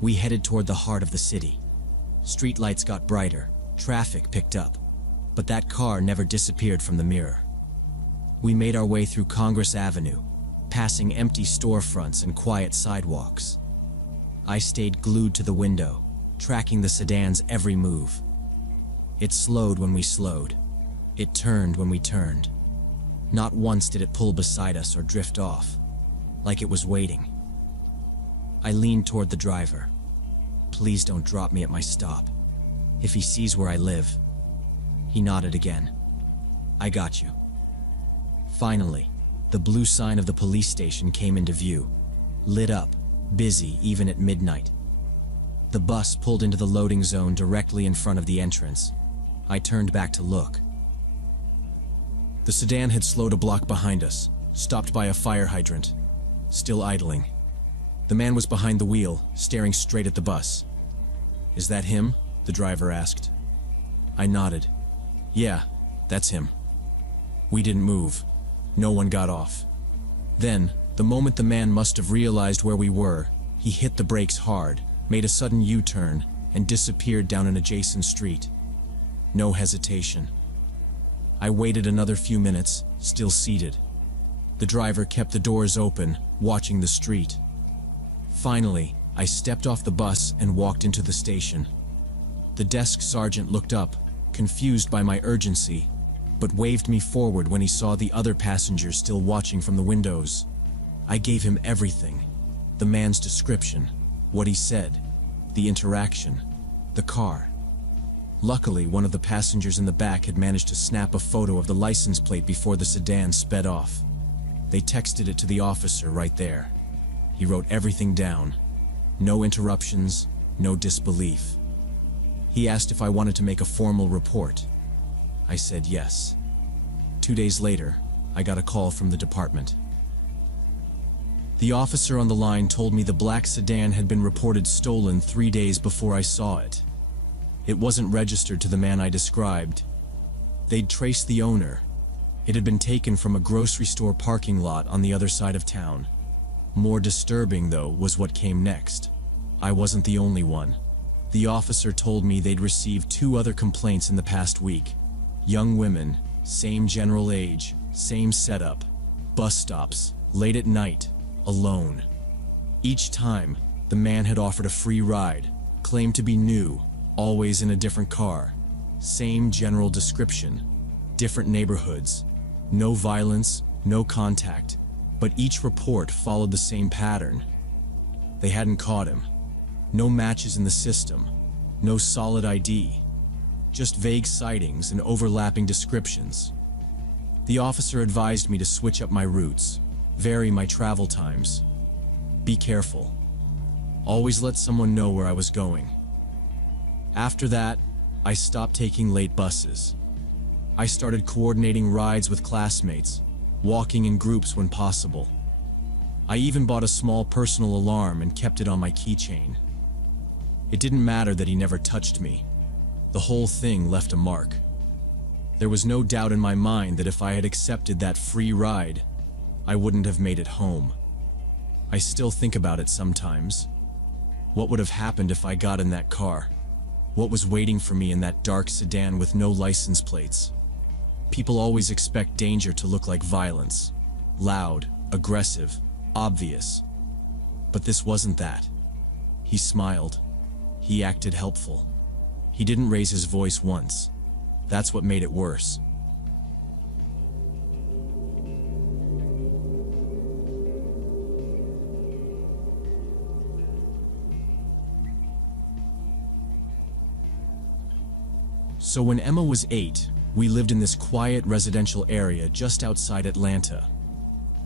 We headed toward the heart of the city. Streetlights got brighter, traffic picked up, but that car never disappeared from the mirror. We made our way through Congress Avenue, passing empty storefronts and quiet sidewalks. I stayed glued to the window, tracking the sedan's every move. It slowed when we slowed. It turned when we turned. Not once did it pull beside us or drift off, like it was waiting. I leaned toward the driver. "Please don't drop me at my stop. If he sees where I live, He nodded again. I got you. Finally, the blue sign of the police station came into view, lit up, busy even at midnight. The bus pulled into the loading zone directly in front of the entrance. I turned back to look. The sedan had slowed a block behind us, stopped by a fire hydrant, still idling. The man was behind the wheel, staring straight at the bus. Is that him? The driver asked. I nodded. Yeah, that's him. We didn't move. No one got off. Then, the moment the man must have realized where we were, he hit the brakes hard, made a sudden U-turn, and disappeared down an adjacent street. No hesitation. I waited another few minutes, still seated. The driver kept the doors open, watching the street. Finally, I stepped off the bus and walked into the station. The desk sergeant looked up, confused by my urgency, but waved me forward when he saw the other passengers still watching from the windows. I gave him everything. The man's description, what he said, the interaction, the car. Luckily, one of the passengers in the back had managed to snap a photo of the license plate before the sedan sped off. They texted it to the officer right there. He wrote everything down. No interruptions, no disbelief. He asked if I wanted to make a formal report. I said yes. 2 days later, I got a call from the department. The officer on the line told me the black sedan had been reported stolen 3 days before I saw it. It wasn't registered to the man I described. They'd traced the owner. It had been taken from a grocery store parking lot on the other side of town. More disturbing, though, was what came next. I wasn't the only one. The officer told me they'd received 2 other complaints in the past week. Young women, same general age, same setup, bus stops, late at night, alone. Each time, the man had offered a free ride, claimed to be new, always in a different car. Same general description, different neighborhoods. No violence, no contact, but each report followed the same pattern. They hadn't caught him. No matches in the system, no solid ID. Just vague sightings and overlapping descriptions. The officer advised me to switch up my routes, vary my travel times. Be careful. Always let someone know where I was going. After that, I stopped taking late buses. I started coordinating rides with classmates, walking in groups when possible. I even bought a small personal alarm and kept it on my keychain. It didn't matter that he never touched me. The whole thing left a mark. There was no doubt in my mind that if I had accepted that free ride, I wouldn't have made it home. I still think about it sometimes. What would have happened if I got in that car? What was waiting for me in that dark sedan with no license plates? People always expect danger to look like violence. Loud, aggressive, obvious. But this wasn't that. He smiled. He acted helpful. He didn't raise his voice once. That's what made it worse. So when Emma was 8, we lived in this quiet residential area just outside Atlanta.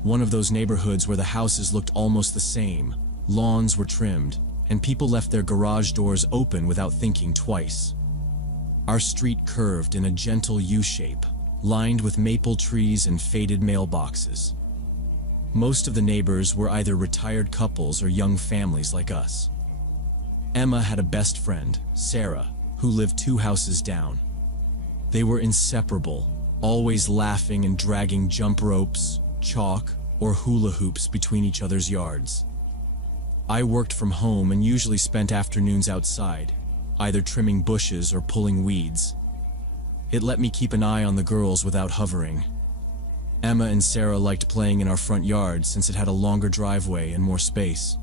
One of those neighborhoods where the houses looked almost the same, lawns were trimmed, and people left their garage doors open without thinking twice. Our street curved in a gentle U-shape, lined with maple trees and faded mailboxes. Most of the neighbors were either retired couples or young families like us. Emma had a best friend, Sarah, who lived 2 houses down. They were inseparable, always laughing and dragging jump ropes, chalk, or hula hoops between each other's yards. I worked from home and usually spent afternoons outside, either trimming bushes or pulling weeds. It let me keep an eye on the girls without hovering. Emma and Sarah liked playing in our front yard since it had a longer driveway and more space.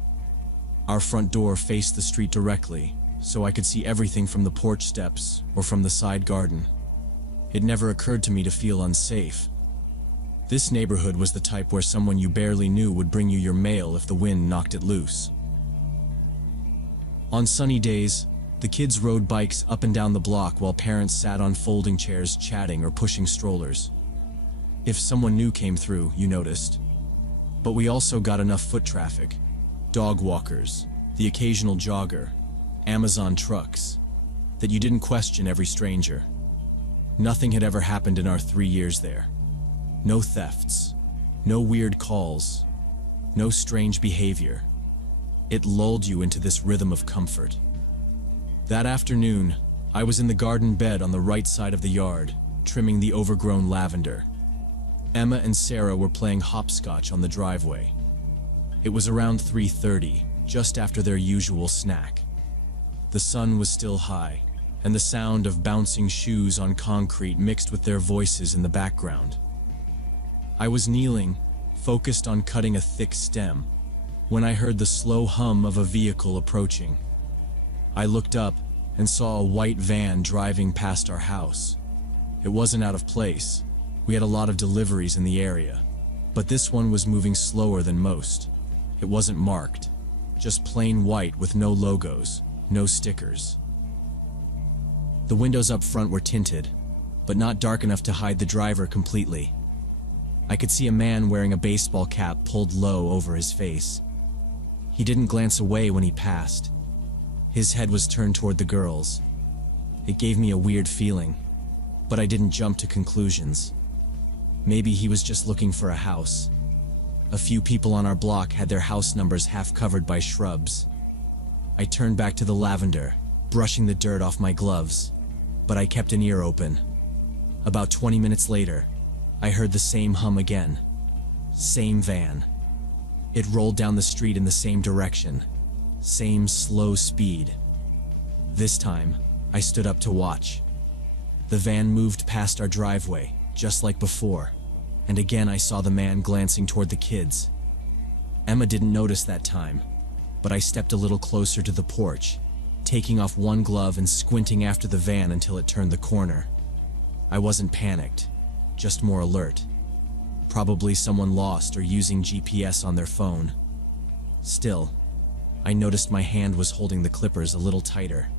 Our front door faced the street directly, so I could see everything from the porch steps or from the side garden. It never occurred to me to feel unsafe. This neighborhood was the type where someone you barely knew would bring you your mail if the wind knocked it loose. On sunny days, The kids rode bikes up and down the block while parents sat on folding chairs chatting or pushing strollers. If someone new came through, you noticed. But we also got enough foot traffic. Dog walkers, the occasional jogger, Amazon trucks, that you didn't question every stranger. Nothing had ever happened in our 3 years there. No thefts, no weird calls, no strange behavior. It lulled you into this rhythm of comfort. That afternoon, I was in the garden bed on the right side of the yard, trimming the overgrown lavender. Emma and Sarah were playing hopscotch on the driveway. It was around 3:30, just after their usual snack. The sun was still high, and the sound of bouncing shoes on concrete mixed with their voices in the background. I was kneeling, focused on cutting a thick stem, when I heard the slow hum of a vehicle approaching. I looked up and saw a white van driving past our house. It wasn't out of place. We had a lot of deliveries in the area, but this one was moving slower than most. It wasn't marked, just plain white with no logos, no stickers. The windows up front were tinted, but not dark enough to hide the driver completely. I could see a man wearing a baseball cap pulled low over his face. He didn't glance away when he passed. His head was turned toward the girls. It gave me a weird feeling, but I didn't jump to conclusions. Maybe he was just looking for a house. A few people on our block had their house numbers half covered by shrubs. I turned back to the lavender, brushing the dirt off my gloves, but I kept an ear open. About 20 minutes later, I heard the same hum again. Same van. It rolled down the street in the same direction. Same slow speed. This time, I stood up to watch. The van moved past our driveway, just like before, and again I saw the man glancing toward the kids. Emma didn't notice that time, but I stepped a little closer to the porch, taking off one glove and squinting after the van until it turned the corner. I wasn't panicked, just more alert. Probably someone lost or using GPS on their phone. Still, I noticed my hand was holding the clippers a little tighter.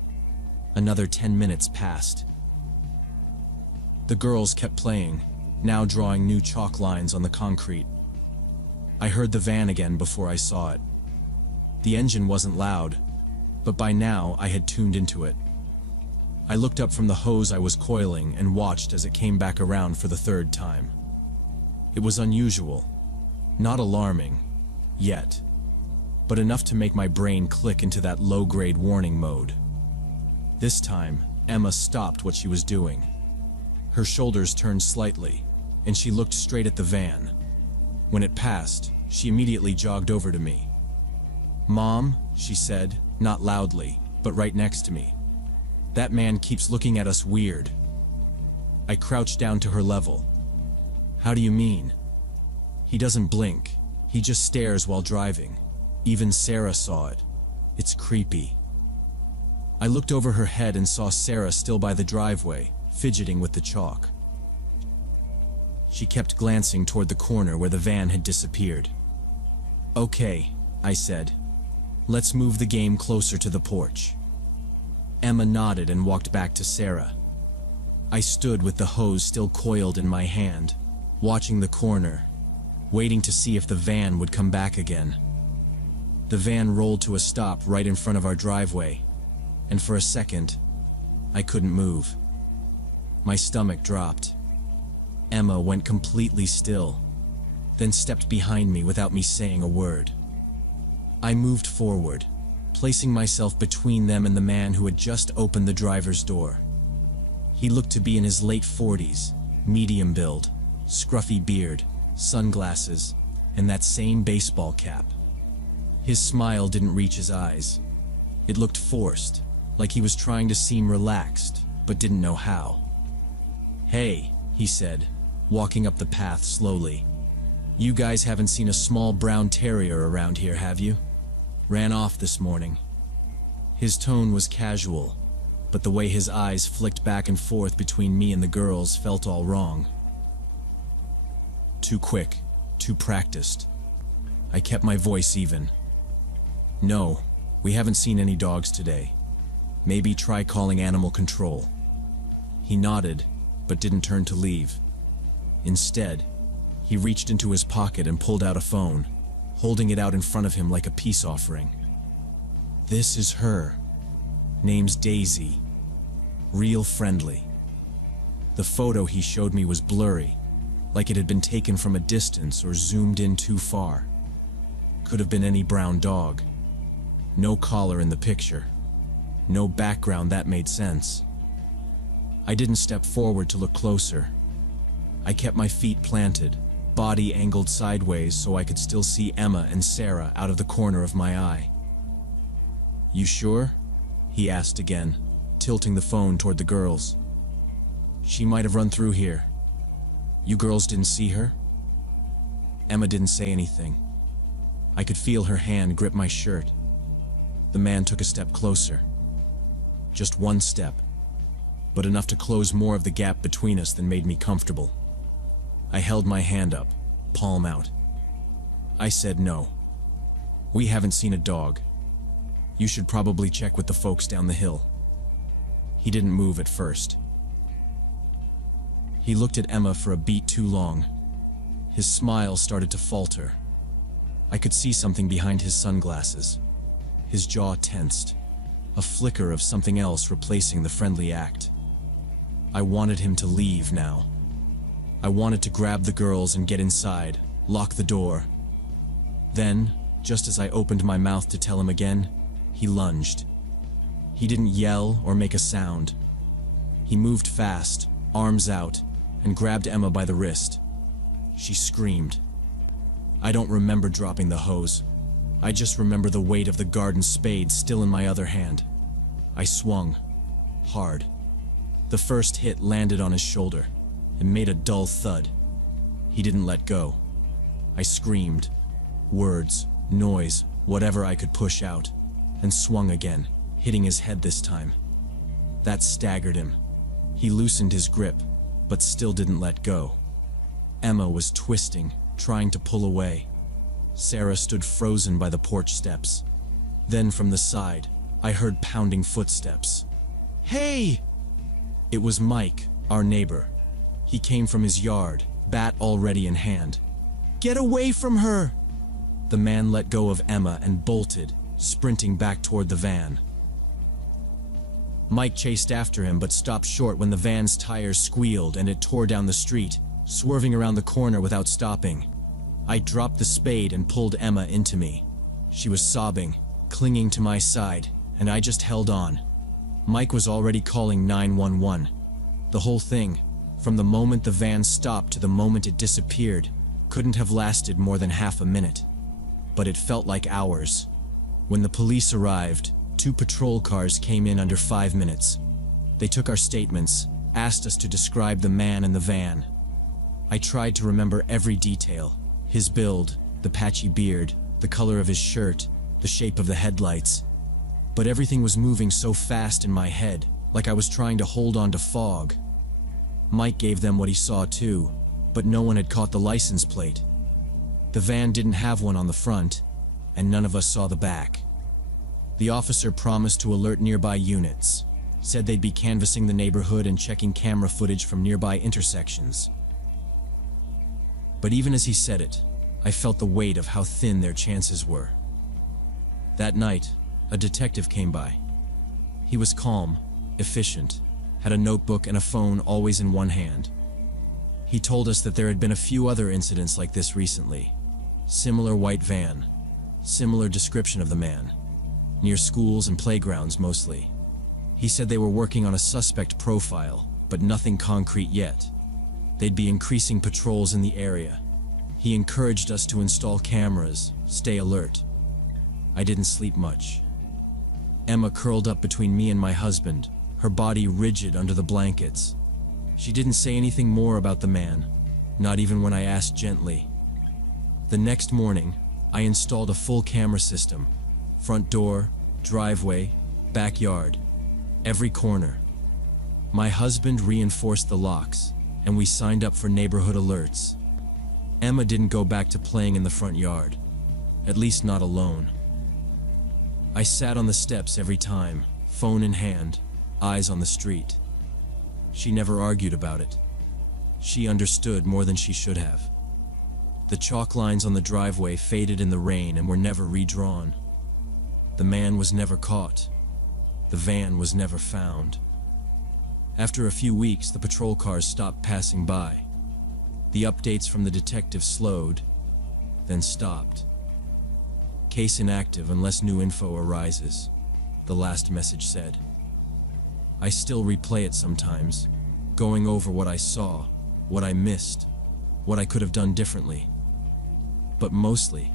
Another 10 minutes passed. The girls kept playing, now drawing new chalk lines on the concrete. I heard the van again before I saw it. The engine wasn't loud, but by now I had tuned into it. I looked up from the hose I was coiling and watched as it came back around for the third time. It was unusual, not alarming, yet, but enough to make my brain click into that low-grade warning mode. This time, Emma stopped what she was doing. Her shoulders turned slightly, and she looked straight at the van. When it passed, she immediately jogged over to me. "Mom," she said, not loudly, but right next to me. "That man keeps looking at us weird." I crouched down to her level. "How do you mean?" "He doesn't blink. He just stares while driving. Even Sarah saw it. It's creepy." I looked over her head and saw Sarah still by the driveway, fidgeting with the chalk. She kept glancing toward the corner where the van had disappeared. "Okay," I said. "Let's move the game closer to the porch." Emma nodded and walked back to Sarah. I stood with the hose still coiled in my hand, watching the corner, waiting to see if the van would come back again. The van rolled to a stop right in front of our driveway, and for a second, I couldn't move. My stomach dropped. Emma went completely still, then stepped behind me without me saying a word. I moved forward, placing myself between them and the man who had just opened the driver's door. He looked to be in his late 40s, medium build, scruffy beard, sunglasses, and that same baseball cap. His smile didn't reach his eyes. It looked forced, like he was trying to seem relaxed, but didn't know how. "Hey," he said, walking up the path slowly. "You guys haven't seen a small brown terrier around here, have you? Ran off this morning." His tone was casual, but the way his eyes flicked back and forth between me and the girls felt all wrong. Too quick, too practiced. I kept my voice even. "No, we haven't seen any dogs today. Maybe try calling animal control. He nodded, but didn't turn to leave. Instead, he reached into his pocket and pulled out a phone, holding it out in front of him like a peace offering. This is her. Name's Daisy. Real friendly. The photo he showed me was blurry, like it had been taken from a distance or zoomed in too far. Could have been any brown dog. No collar in the picture. No background that made sense. I didn't step forward to look closer. I kept my feet planted, body angled sideways so I could still see Emma and Sarah out of the corner of my eye. "You sure?" he asked again, tilting the phone toward the girls. "She might have run through here. You girls didn't see her?" Emma didn't say anything. I could feel her hand grip my shirt. The man took a step closer. Just one step, but enough to close more of the gap between us than made me comfortable. I held my hand up, palm out. I said no. "We haven't seen a dog. You should probably check with the folks down the hill." He didn't move at first. He looked at Emma for a beat too long. His smile started to falter. I could see something behind his sunglasses. His jaw tensed, a flicker of something else replacing the friendly act. I wanted him to leave now. I wanted to grab the girls and get inside, lock the door. Then, just as I opened my mouth to tell him again, he lunged. He didn't yell or make a sound. He moved fast, arms out, and grabbed Emma by the wrist. She screamed. I don't remember dropping the hose. I just remember the weight of the garden spade still in my other hand. I swung, hard. The first hit landed on his shoulder and made a dull thud. He didn't let go. I screamed, words, noise, whatever I could push out, and swung again, hitting his head this time. That staggered him. He loosened his grip, but still didn't let go. Emma was twisting, trying to pull away. Sarah stood frozen by the porch steps. Then from the side, I heard pounding footsteps. "Hey!" It was Mike, our neighbor. He came from his yard, bat already in hand. "Get away from her!" The man let go of Emma and bolted, sprinting back toward the van. Mike chased after him but stopped short when the van's tires squealed and it tore down the street, swerving around the corner without stopping. I dropped the spade and pulled Emma into me. She was sobbing, clinging to my side, and I just held on. Mike was already calling 911. The whole thing, from the moment the van stopped to the moment it disappeared, couldn't have lasted more than half a minute. But it felt like hours. When the police arrived, 2 patrol cars came in under 5 minutes. They took our statements, asked us to describe the man in the van. I tried to remember every detail. His build, the patchy beard, the color of his shirt, the shape of the headlights. But everything was moving so fast in my head, like I was trying to hold on to fog. Mike gave them what he saw too, but no one had caught the license plate. The van didn't have one on the front, and none of us saw the back. The officer promised to alert nearby units, said they'd be canvassing the neighborhood and checking camera footage from nearby intersections. But even as he said it, I felt the weight of how thin their chances were. That night, a detective came by. He was calm, efficient, had a notebook and a phone always in one hand. He told us that there had been a few other incidents like this recently. Similar white van, similar description of the man, near schools and playgrounds mostly. He said they were working on a suspect profile, but nothing concrete yet. They'd be increasing patrols in the area. He encouraged us to install cameras, stay alert. I didn't sleep much. Emma curled up between me and my husband, her body rigid under the blankets. She didn't say anything more about the man, not even when I asked gently. The next morning, I installed a full camera system. Front door, driveway, backyard, every corner. My husband reinforced the locks, and we signed up for neighborhood alerts. Emma didn't go back to playing in the front yard, at least not alone. I sat on the steps every time, phone in hand, eyes on the street. She never argued about it. She understood more than she should have. The chalk lines on the driveway faded in the rain and were never redrawn. The man was never caught. The van was never found. After a few weeks, the patrol cars stopped passing by. The updates from the detective slowed, then stopped. Case inactive unless new info arises, the last message said. I still replay it sometimes, going over what I saw, what I missed, what I could have done differently. But mostly,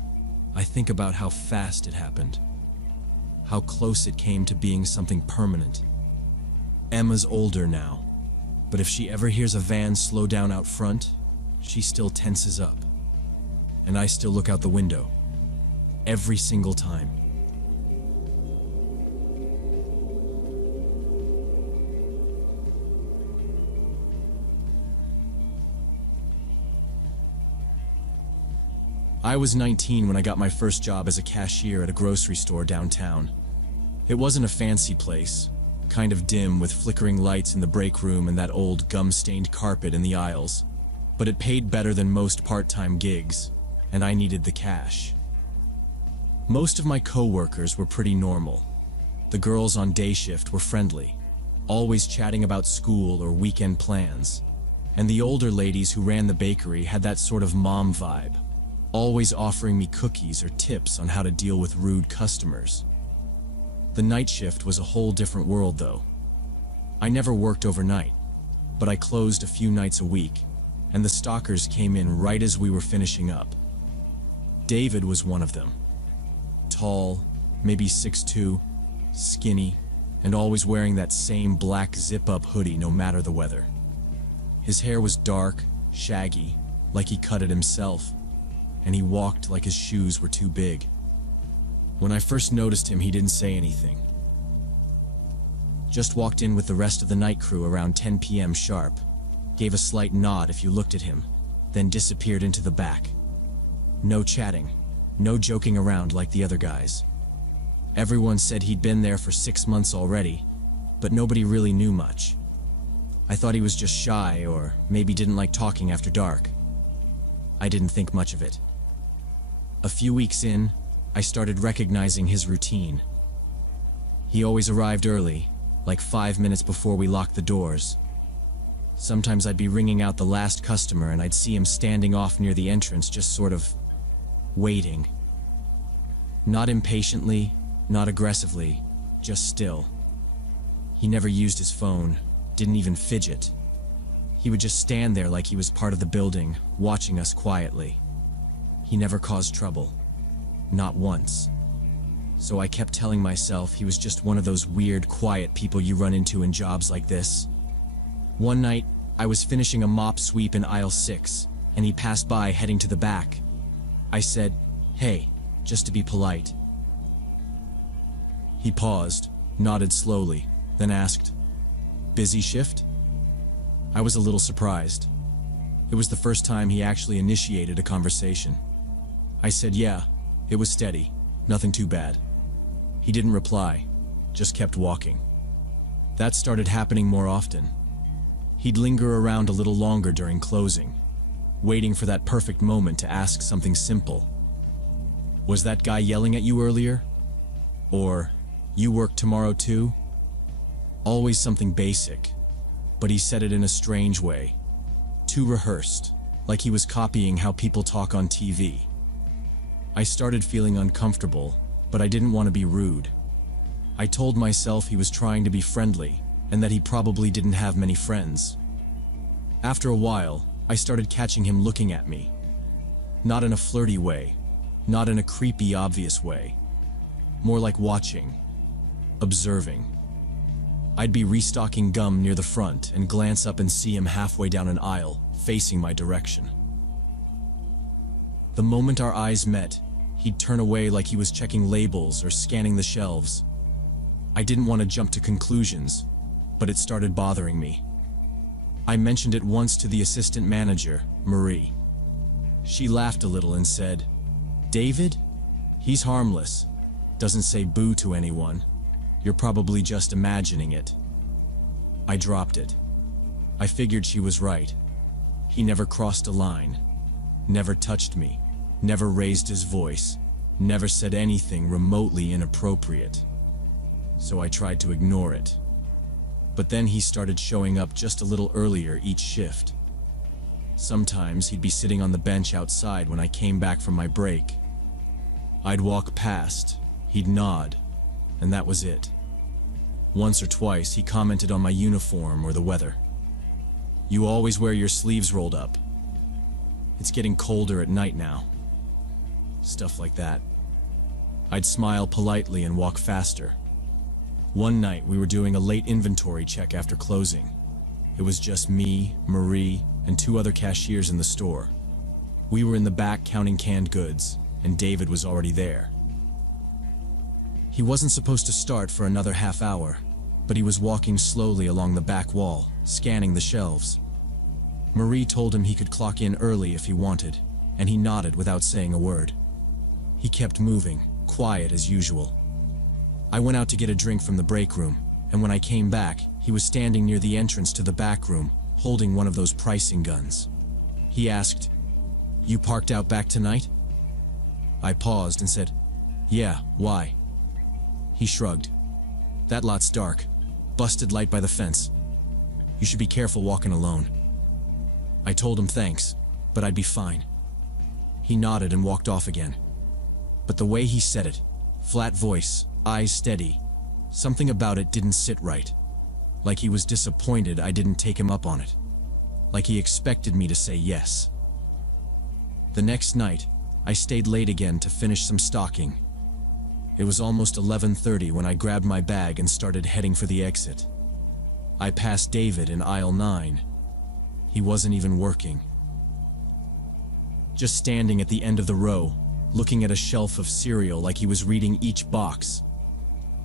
I think about how fast it happened, how close it came to being something permanent. Emma's older now, but if she ever hears a van slow down out front, she still tenses up. And I still look out the window, every single time. I was 19 when I got my first job as a cashier at a grocery store downtown. It wasn't a fancy place, kind of dim with flickering lights in the break room and that old gum-stained carpet in the aisles. But it paid better than most part-time gigs, and I needed the cash. Most of my co-workers were pretty normal. The girls on day shift were friendly, always chatting about school or weekend plans. And the older ladies who ran the bakery had that sort of mom vibe, always offering me cookies or tips on how to deal with rude customers. The night shift was a whole different world, though. I never worked overnight, but I closed a few nights a week, and the stalkers came in right as we were finishing up. David was one of them. Tall, maybe 6'2", skinny, and always wearing that same black zip-up hoodie no matter the weather. His hair was dark, shaggy, like he cut it himself, and he walked like his shoes were too big. When I first noticed him, he didn't say anything. Just walked in with the rest of the night crew around 10 p.m. sharp, gave a slight nod if you looked at him, then disappeared into the back. No chatting, no joking around like the other guys. Everyone said he'd been there for 6 months already, but nobody really knew much. I thought he was just shy or maybe didn't like talking after dark. I didn't think much of it. A few weeks in, I started recognizing his routine. He always arrived early, like 5 minutes before we locked the doors. Sometimes I'd be ringing out the last customer and I'd see him standing off near the entrance, just sort of waiting. Not impatiently, not aggressively, just still. He never used his phone, didn't even fidget. He would just stand there like he was part of the building, watching us quietly. He never caused trouble. Not once. So I kept telling myself he was just one of those weird, quiet people you run into in jobs like this. One night, I was finishing a mop sweep in aisle 6, and he passed by heading to the back. I said, "Hey," just to be polite. He paused, nodded slowly, then asked, "Busy shift?" I was a little surprised. It was the first time he actually initiated a conversation. I said, "Yeah, it was steady, nothing too bad." He didn't reply, just kept walking. That started happening more often. He'd linger around a little longer during closing, waiting for that perfect moment to ask something simple. "Was that guy yelling at you earlier?" Or, "You work tomorrow too?" Always something basic, but he said it in a strange way, too rehearsed, like he was copying how people talk on TV. I started feeling uncomfortable, but I didn't want to be rude. I told myself he was trying to be friendly, and that he probably didn't have many friends. After a while, I started catching him looking at me. Not in a flirty way, not in a creepy, obvious way. More like watching, observing. I'd be restocking gum near the front and glance up and see him halfway down an aisle, facing my direction. The moment our eyes met, he'd turn away like he was checking labels or scanning the shelves. I didn't want to jump to conclusions, but it started bothering me. I mentioned it once to the assistant manager, Marie. She laughed a little and said, "David? He's harmless. Doesn't say boo to anyone." You're probably just imagining it. I dropped it. I figured she was right. He never crossed a line, never touched me, never raised his voice, never said anything remotely inappropriate. So I tried to ignore it. But then he started showing up just a little earlier each shift. Sometimes he'd be sitting on the bench outside when I came back from my break. I'd walk past, he'd nod, and that was it. Once or twice he commented on my uniform or the weather. You always wear your sleeves rolled up. It's getting colder at night now. Stuff like that. I'd smile politely and walk faster. One night we were doing a late inventory check after closing. It was just me, Marie, and 2 other cashiers in the store. We were in the back counting canned goods, and David was already there. He wasn't supposed to start for another half hour, but he was walking slowly along the back wall, scanning the shelves. Marie told him he could clock in early if he wanted, and he nodded without saying a word. He kept moving, quiet as usual. I went out to get a drink from the break room, and when I came back, he was standing near the entrance to the back room, holding one of those pricing guns. He asked, "You parked out back tonight?" I paused and said, "Yeah, why?" He shrugged. "That lot's dark. Busted light by the fence. You should be careful walking alone." I told him thanks, but I'd be fine. He nodded and walked off again. But the way he said it, flat voice, eyes steady, something about it didn't sit right. Like he was disappointed I didn't take him up on it. Like he expected me to say yes. The next night, I stayed late again to finish some stocking. It was almost 11:30 when I grabbed my bag and started heading for the exit. I passed David in aisle 9. He wasn't even working. Just standing at the end of the row, looking at a shelf of cereal like he was reading each box.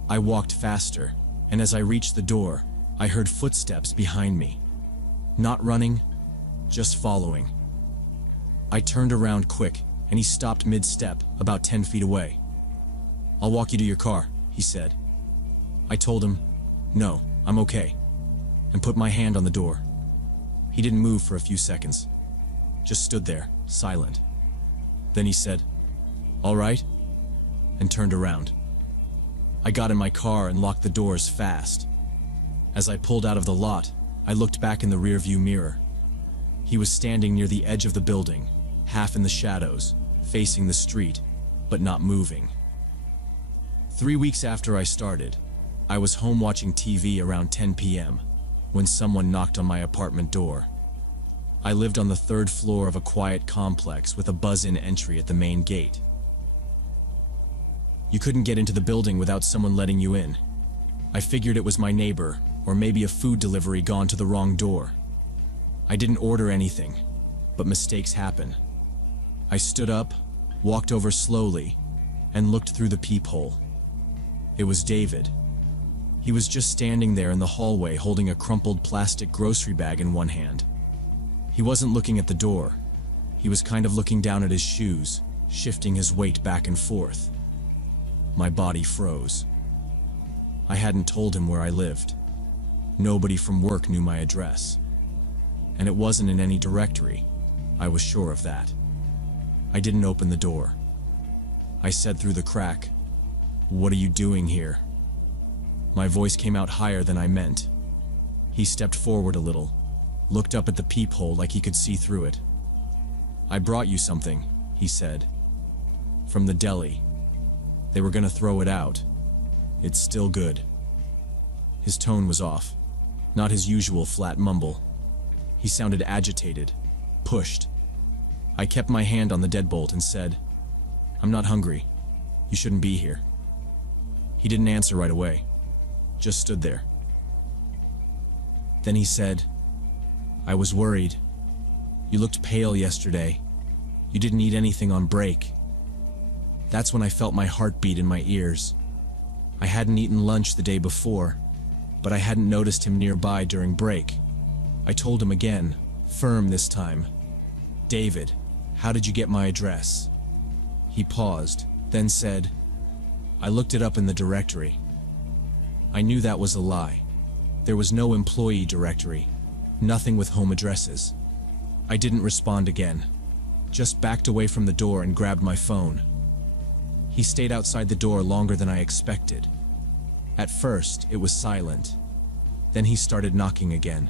I walked faster, and as I reached the door, I heard footsteps behind me. Not running, just following. I turned around quick, and he stopped mid-step, about 10 feet away. "I'll walk you to your car," he said. I told him, "No, I'm okay," and put my hand on the door. He didn't move for a few seconds, just stood there, silent. Then he said, "All right," and turned around. I got in my car and locked the doors fast. As I pulled out of the lot, I looked back in the rearview mirror. He was standing near the edge of the building, half in the shadows, facing the street, but not moving. 3 weeks after I started, I was home watching TV around 10 p.m. when someone knocked on my apartment door. I lived on the 3rd floor of a quiet complex with a buzz-in entry at the main gate. You couldn't get into the building without someone letting you in. I figured it was my neighbor, or maybe a food delivery gone to the wrong door. I didn't order anything, but mistakes happen. I stood up, walked over slowly, and looked through the peephole. It was David. He was just standing there in the hallway holding a crumpled plastic grocery bag in one hand. He wasn't looking at the door. He was kind of looking down at his shoes, shifting his weight back and forth. My body froze. I hadn't told him where I lived. Nobody from work knew my address. And it wasn't in any directory. I was sure of that. I didn't open the door. I said through the crack, "What are you doing here?" My voice came out higher than I meant. He stepped forward a little, looked up at the peephole like he could see through it. "I brought you something," he said. "From the deli. They were gonna throw it out. It's still good." His tone was off, not his usual flat mumble. He sounded agitated, pushed. I kept my hand on the deadbolt and said, "I'm not hungry. You shouldn't be here." He didn't answer right away, just stood there. Then he said, "I was worried. You looked pale yesterday. You didn't eat anything on break." That's when I felt my heartbeat in my ears. I hadn't eaten lunch the day before, but I hadn't noticed him nearby during break. I told him again, firm this time, "David, how did you get my address?" He paused, then said, "I looked it up in the directory." I knew that was a lie. There was no employee directory, nothing with home addresses. I didn't respond again, just backed away from the door and grabbed my phone. He stayed outside the door longer than I expected. At first, it was silent. Then he started knocking again.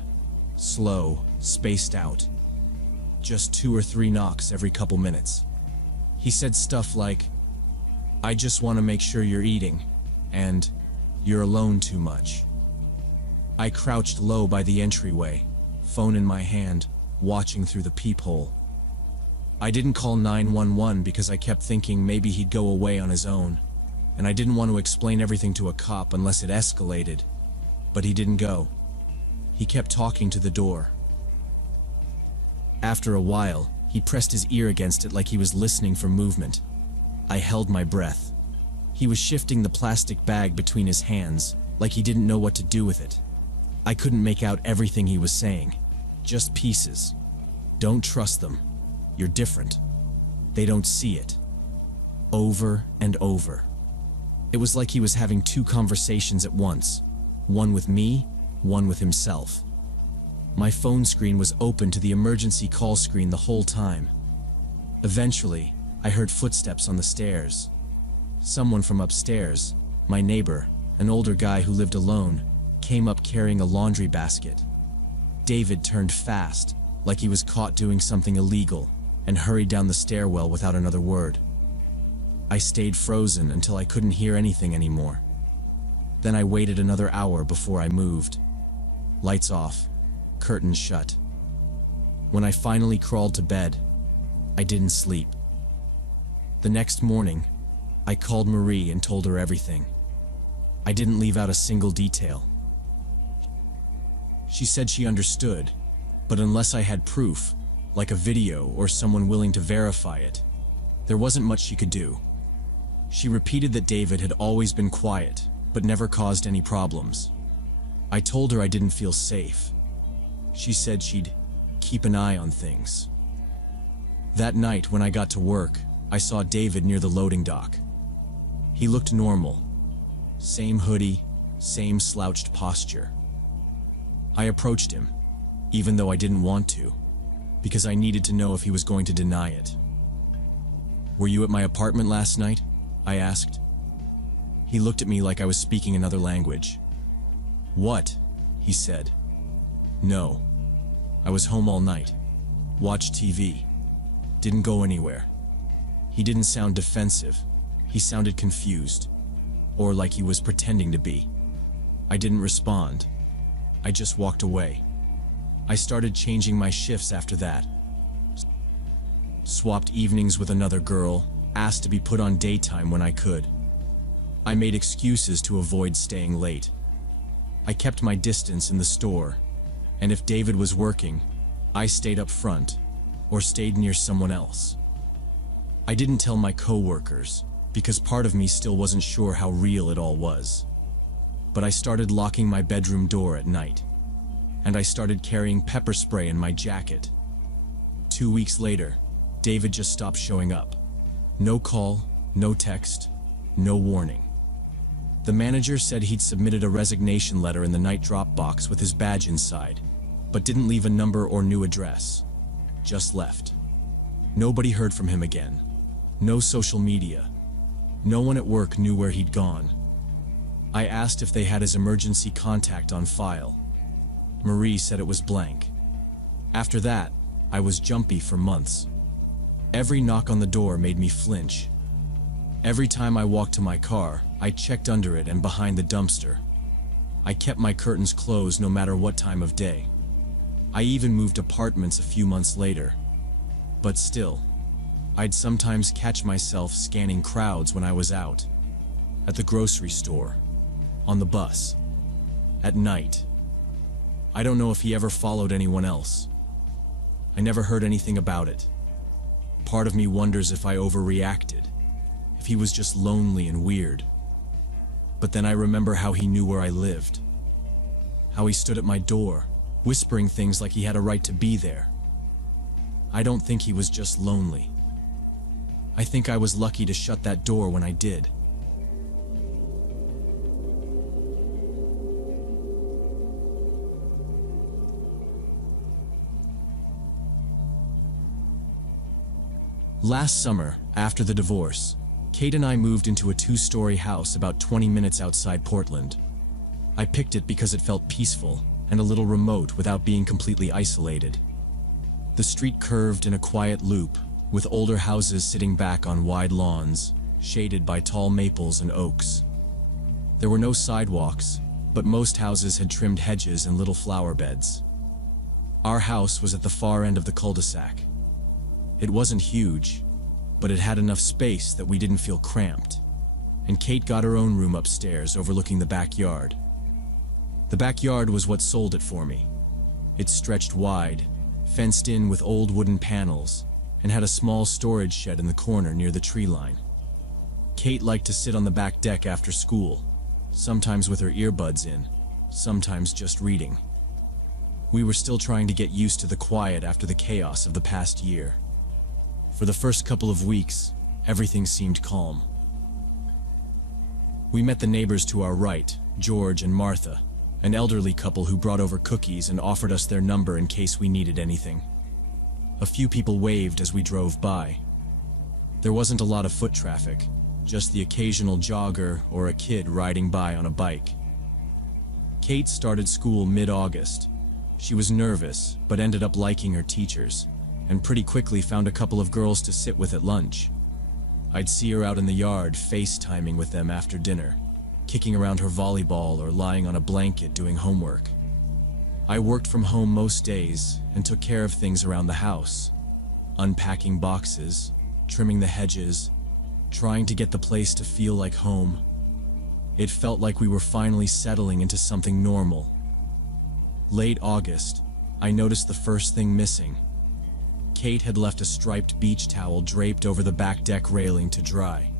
Slow, spaced out. Just 2 or 3 knocks every couple minutes. He said stuff like, "I just want to make sure you're eating," and "You're alone too much." I crouched low by the entryway, phone in my hand, watching through the peephole. I didn't call 911 because I kept thinking maybe he'd go away on his own, and I didn't want to explain everything to a cop unless it escalated. But he didn't go. He kept talking to the door. After a while, he pressed his ear against it like he was listening for movement. I held my breath. He was shifting the plastic bag between his hands, like he didn't know what to do with it. I couldn't make out everything he was saying, just pieces. "Don't trust them. You're different. They don't see it." Over and over. It was like he was having 2 conversations at once, one with me, one with himself. My phone screen was open to the emergency call screen the whole time. Eventually, I heard footsteps on the stairs. Someone from upstairs, my neighbor, an older guy who lived alone, came up carrying a laundry basket. David turned fast, like he was caught doing something illegal, and hurried down the stairwell without another word. I stayed frozen until I couldn't hear anything anymore. Then I waited another hour before I moved. Lights off, curtains shut. When I finally crawled to bed, I didn't sleep. The next morning, I called Marie and told her everything. I didn't leave out a single detail. She said she understood, but unless I had proof, like a video or someone willing to verify it, there wasn't much she could do. She repeated that David had always been quiet, but never caused any problems. I told her I didn't feel safe. She said she'd keep an eye on things. That night when I got to work, I saw David near the loading dock. He looked normal. Same hoodie, same slouched posture. I approached him, even though I didn't want to, because I needed to know if he was going to deny it. "Were you at my apartment last night?" I asked. He looked at me like I was speaking another language. "What?" he said. "No. I was home all night. Watched TV. Didn't go anywhere." He didn't sound defensive. He sounded confused, or like he was pretending to be. I didn't respond. I just walked away. I started changing my shifts after that. Swapped evenings with another girl, asked to be put on daytime when I could. I made excuses to avoid staying late. I kept my distance in the store, and if David was working, I stayed up front, or stayed near someone else. I didn't tell my coworkers, because part of me still wasn't sure how real it all was. But I started locking my bedroom door at night, and I started carrying pepper spray in my jacket. 2 weeks later, David just stopped showing up. No call, no text, no warning. The manager said he'd submitted a resignation letter in the night drop box with his badge inside, but didn't leave a number or new address. Just left. Nobody heard from him again. No social media. No one at work knew where he'd gone. I asked if they had his emergency contact on file. Marie said it was blank. After that, I was jumpy for months. Every knock on the door made me flinch. Every time I walked to my car, I checked under it and behind the dumpster. I kept my curtains closed no matter what time of day. I even moved apartments a few months later. But still, I'd sometimes catch myself scanning crowds when I was out. At the grocery store. On the bus. At night. I don't know if he ever followed anyone else. I never heard anything about it. Part of me wonders if I overreacted, if he was just lonely and weird. But then I remember how he knew where I lived. How he stood at my door, whispering things like he had a right to be there. I don't think he was just lonely. I think I was lucky to shut that door when I did. Last summer, after the divorce, Kate and I moved into a 2-story house about 20 minutes outside Portland. I picked it because it felt peaceful and a little remote without being completely isolated. The street curved in a quiet loop, with older houses sitting back on wide lawns, shaded by tall maples and oaks. There were no sidewalks, but most houses had trimmed hedges and little flower beds. Our house was at the far end of the cul-de-sac. It wasn't huge, but it had enough space that we didn't feel cramped, and Kate got her own room upstairs overlooking the backyard. The backyard was what sold it for me. It stretched wide, fenced in with old wooden panels, and had a small storage shed in the corner near the tree line. Kate liked to sit on the back deck after school, sometimes with her earbuds in, sometimes just reading. We were still trying to get used to the quiet after the chaos of the past year. For the first couple of weeks, everything seemed calm. We met the neighbors to our right, George and Martha, an elderly couple who brought over cookies and offered us their number in case we needed anything. A few people waved as we drove by. There wasn't a lot of foot traffic, just the occasional jogger or a kid riding by on a bike. Kate started school mid-August. She was nervous, but ended up liking her teachers, and pretty quickly found a couple of girls to sit with at lunch. I'd see her out in the yard FaceTiming with them after dinner, kicking around her volleyball or lying on a blanket doing homework. I worked from home most days and took care of things around the house, unpacking boxes, trimming the hedges, trying to get the place to feel like home. It felt like we were finally settling into something normal. Late August, I noticed the first thing missing. Kate had left a striped beach towel draped over the back deck railing to dry.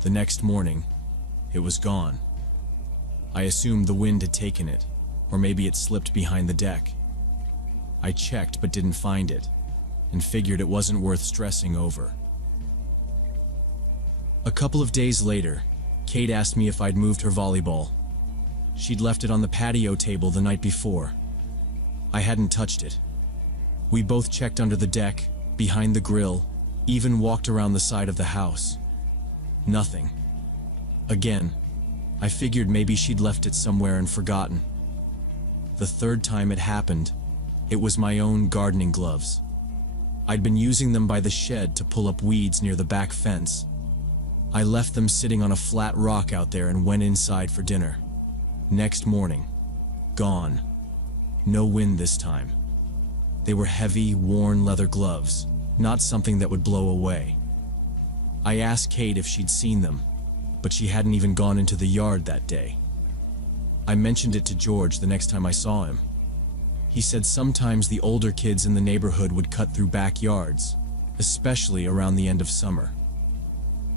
The next morning, it was gone. I assumed the wind had taken it, or maybe it slipped behind the deck. I checked but didn't find it, and figured it wasn't worth stressing over. A couple of days later, Kate asked me if I'd moved her volleyball. She'd left it on the patio table the night before. I hadn't touched it. We both checked under the deck, behind the grill, even walked around the side of the house. Nothing. Again, I figured maybe she'd left it somewhere and forgotten. The third time it happened, it was my own gardening gloves. I'd been using them by the shed to pull up weeds near the back fence. I left them sitting on a flat rock out there and went inside for dinner. Next morning, gone. No wind this time. They were heavy, worn leather gloves, not something that would blow away. I asked Kate if she'd seen them, but she hadn't even gone into the yard that day. I mentioned it to George the next time I saw him. He said sometimes the older kids in the neighborhood would cut through backyards, especially around the end of summer.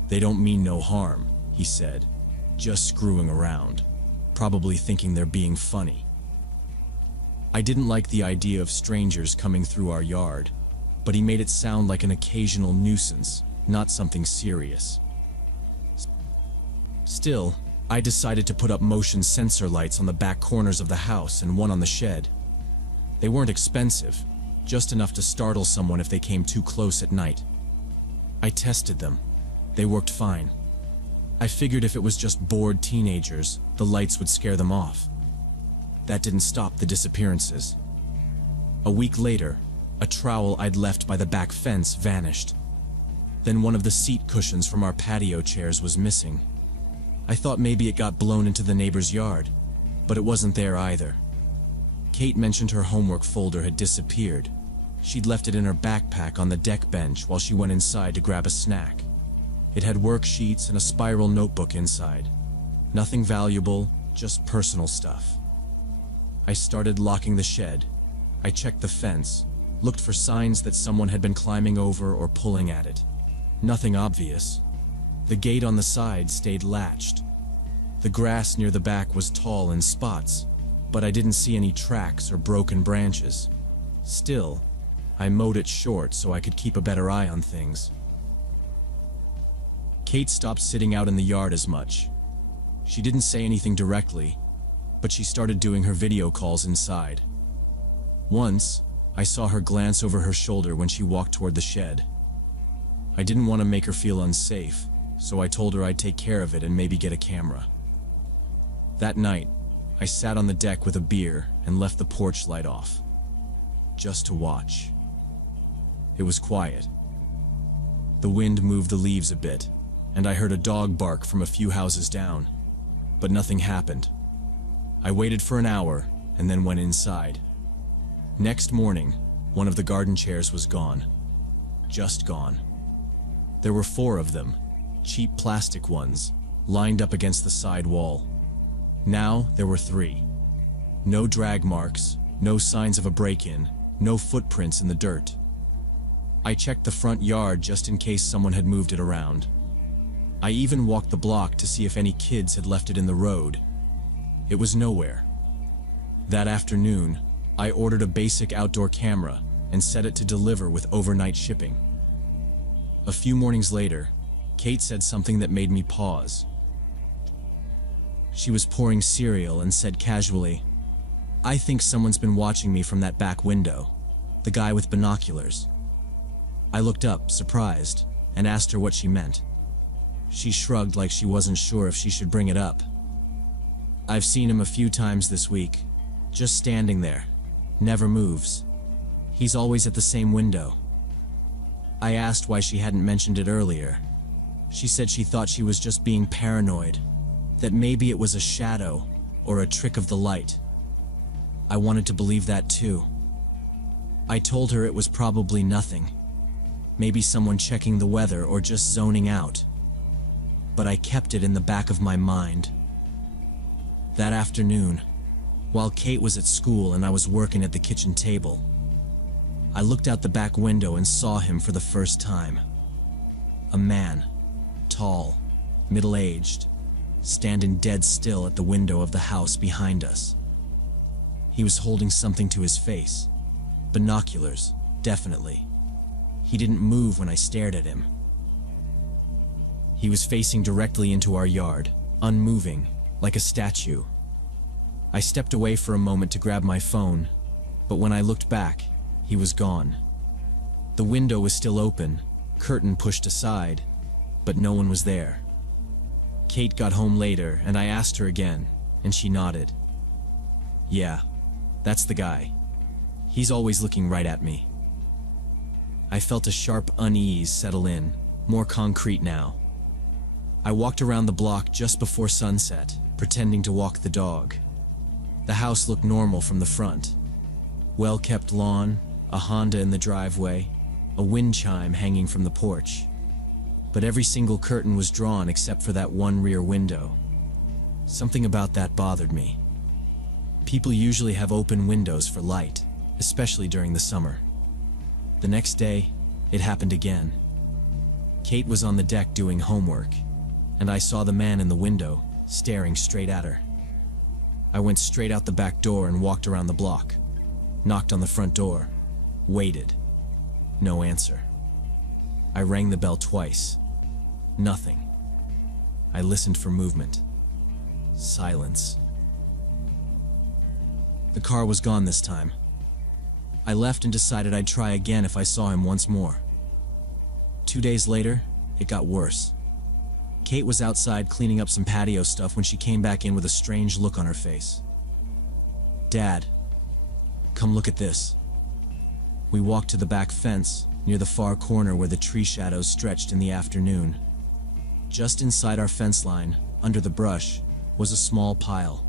They don't mean no harm, he said, just screwing around, probably thinking they're being funny. I didn't like the idea of strangers coming through our yard, but he made it sound like an occasional nuisance, not something serious. Still, I decided to put up motion sensor lights on the back corners of the house and one on the shed. They weren't expensive, just enough to startle someone if they came too close at night. I tested them. They worked fine. I figured if it was just bored teenagers, the lights would scare them off. That didn't stop the disappearances. A week later, a trowel I'd left by the back fence vanished. Then one of the seat cushions from our patio chairs was missing. I thought maybe it got blown into the neighbor's yard, but it wasn't there either. Kate mentioned her homework folder had disappeared. She'd left it in her backpack on the deck bench while she went inside to grab a snack. It had worksheets and a spiral notebook inside. Nothing valuable, just personal stuff. I started locking the shed. I checked the fence, looked for signs that someone had been climbing over or pulling at it. Nothing obvious. The gate on the side stayed latched. The grass near the back was tall in spots, but I didn't see any tracks or broken branches. Still, I mowed it short so I could keep a better eye on things. Kate stopped sitting out in the yard as much. She didn't say anything directly, but she started doing her video calls inside. Once, I saw her glance over her shoulder when she walked toward the shed. I didn't want to make her feel unsafe, so I told her I'd take care of it and maybe get a camera. That night, I sat on the deck with a beer and left the porch light off, just to watch. It was quiet. The wind moved the leaves a bit, and I heard a dog bark from a few houses down, but nothing happened. I waited for an hour and then went inside. Next morning, one of the garden chairs was gone. Just gone. There were 4 of them, cheap plastic ones, lined up against the side wall. Now there were 3. No drag marks, no signs of a break-in, no footprints in the dirt. I checked the front yard just in case someone had moved it around. I even walked the block to see if any kids had left it in the road. It was nowhere. That afternoon, I ordered a basic outdoor camera and set it to deliver with overnight shipping. A few mornings later, Kate said something that made me pause. She was pouring cereal and said casually, "I think someone's been watching me from that back window, the guy with binoculars." I looked up, surprised, and asked her what she meant. She shrugged like she wasn't sure if she should bring it up. "I've seen him a few times this week, just standing there, never moves. He's always at the same window." I asked why she hadn't mentioned it earlier. She said she thought she was just being paranoid, that maybe it was a shadow or a trick of the light. I wanted to believe that too. I told her it was probably nothing, maybe someone checking the weather or just zoning out. But I kept it in the back of my mind. That afternoon, while Kate was at school and I was working at the kitchen table, I looked out the back window and saw him for the first time. A man, tall, middle-aged, standing dead still at the window of the house behind us. He was holding something to his face. Binoculars, definitely. He didn't move when I stared at him. He was facing directly into our yard, unmoving, like a statue. I stepped away for a moment to grab my phone, but when I looked back, he was gone. The window was still open, curtain pushed aside, but no one was there. Kate got home later, and I asked her again, and she nodded. "Yeah, that's the guy. He's always looking right at me." I felt a sharp unease settle in, more concrete now. I walked around the block just before sunset, pretending to walk the dog. The house looked normal from the front. Well-kept lawn, a Honda in the driveway, a wind chime hanging from the porch. But every single curtain was drawn except for that one rear window. Something about that bothered me. People usually have open windows for light, especially during the summer. The next day, it happened again. Kate was on the deck doing homework, and I saw the man in the window, staring straight at her. I went straight out the back door and walked around the block, knocked on the front door, waited. No answer. I rang the bell twice. Nothing. I listened for movement. Silence. The car was gone this time. I left and decided I'd try again if I saw him once more. 2 days later, it got worse. Kate was outside cleaning up some patio stuff when she came back in with a strange look on her face. "Dad, come look at this." We walked to the back fence, near the far corner where the tree shadows stretched in the afternoon. Just inside our fence line, under the brush, was a small pile.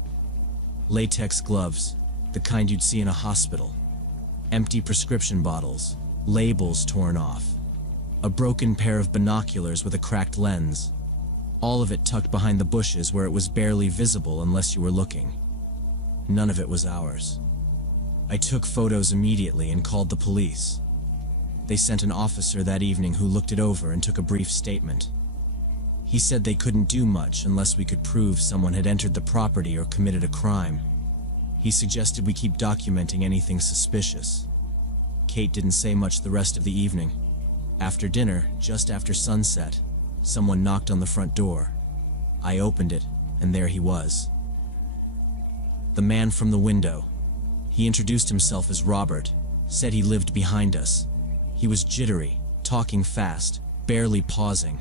Latex gloves, the kind you'd see in a hospital. Empty prescription bottles, labels torn off. A broken pair of binoculars with a cracked lens. All of it tucked behind the bushes where it was barely visible unless you were looking. None of it was ours. I took photos immediately and called the police. They sent an officer that evening who looked it over and took a brief statement. He said they couldn't do much unless we could prove someone had entered the property or committed a crime. He suggested we keep documenting anything suspicious. Kate didn't say much the rest of the evening. After dinner, just after sunset, someone knocked on the front door. I opened it, and there he was. The man from the window. He introduced himself as Robert, said he lived behind us. He was jittery, talking fast, barely pausing.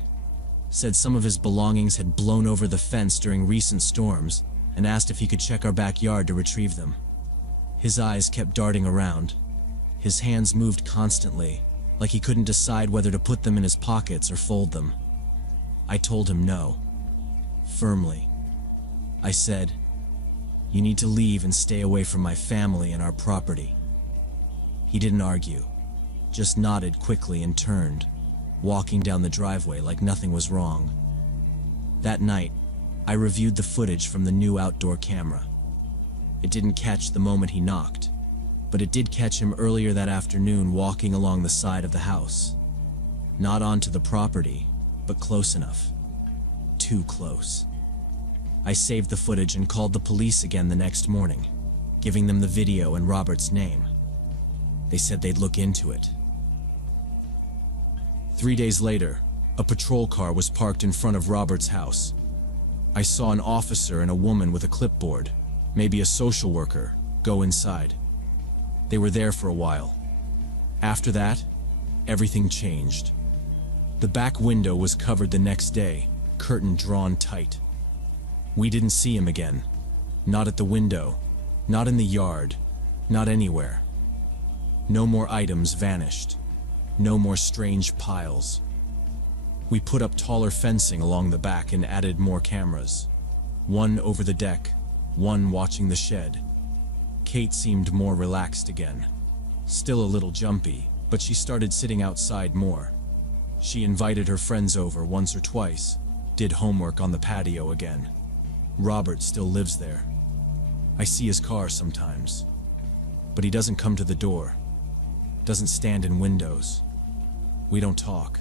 Said some of his belongings had blown over the fence during recent storms and asked if he could check our backyard to retrieve them. His eyes kept darting around. His hands moved constantly, like he couldn't decide whether to put them in his pockets or fold them. I told him no. Firmly. I said, "You need to leave and stay away from my family and our property." He didn't argue, just nodded quickly and turned, walking down the driveway like nothing was wrong. That night, I reviewed the footage from the new outdoor camera. It didn't catch the moment he knocked, but it did catch him earlier that afternoon walking along the side of the house. Not onto the property, but close enough. Too close. I saved the footage and called the police again the next morning, giving them the video and Robert's name. They said they'd look into it. 3 days later, a patrol car was parked in front of Robert's house. I saw an officer and a woman with a clipboard, maybe a social worker, go inside. They were there for a while. After that, everything changed. The back window was covered the next day, curtain drawn tight. We didn't see him again. Not at the window, not in the yard, not anywhere. No more items vanished. No more strange piles. We put up taller fencing along the back and added more cameras. One over the deck, one watching the shed. Kate seemed more relaxed again. Still a little jumpy, but she started sitting outside more. She invited her friends over once or twice, did homework on the patio again. Robert still lives there. I see his car sometimes, but he doesn't come to the door, doesn't stand in windows. We don't talk.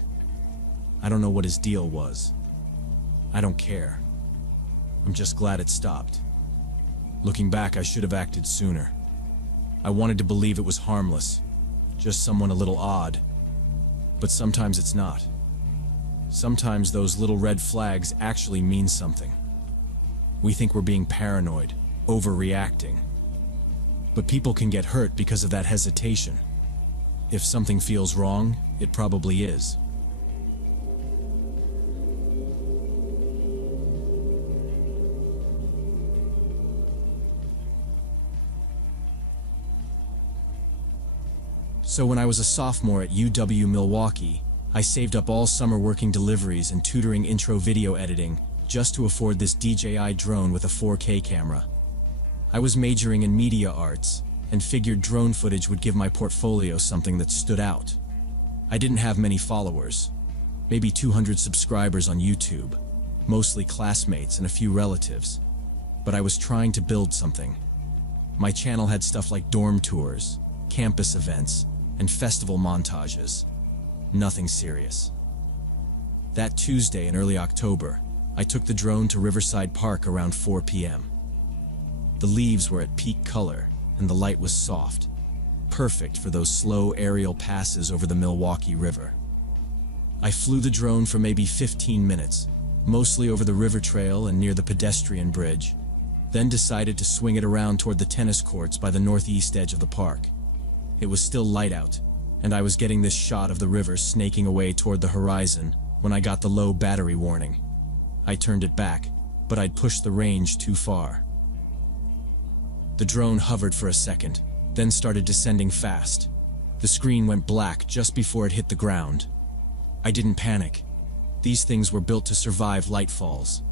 I don't know what his deal was. I don't care. I'm just glad it stopped. Looking back, I should have acted sooner. I wanted to believe it was harmless, just someone a little odd. But sometimes it's not. Sometimes those little red flags actually mean something. We think we're being paranoid, overreacting. But people can get hurt because of that hesitation. If something feels wrong, it probably is. So when I was a sophomore at UW Milwaukee, I saved up all summer working deliveries and tutoring intro video editing just to afford this DJI drone with a 4K camera. I was majoring in media arts and figured drone footage would give my portfolio something that stood out. I didn't have many followers, maybe 200 subscribers on YouTube, mostly classmates and a few relatives, but I was trying to build something. My channel had stuff like dorm tours, campus events, and festival montages. Nothing serious. That Tuesday in early October, I took the drone to Riverside Park around 4 p.m. The leaves were at peak color, and the light was soft, perfect for those slow aerial passes over the Milwaukee River. I flew the drone for maybe 15 minutes, mostly over the river trail and near the pedestrian bridge, then decided to swing it around toward the tennis courts by the northeast edge of the park. It was still light out, and I was getting this shot of the river snaking away toward the horizon when I got the low battery warning. I turned it back, but I'd pushed the range too far. The drone hovered for a second, then started descending fast. The screen went black just before it hit the ground. I didn't panic. These things were built to survive light falls.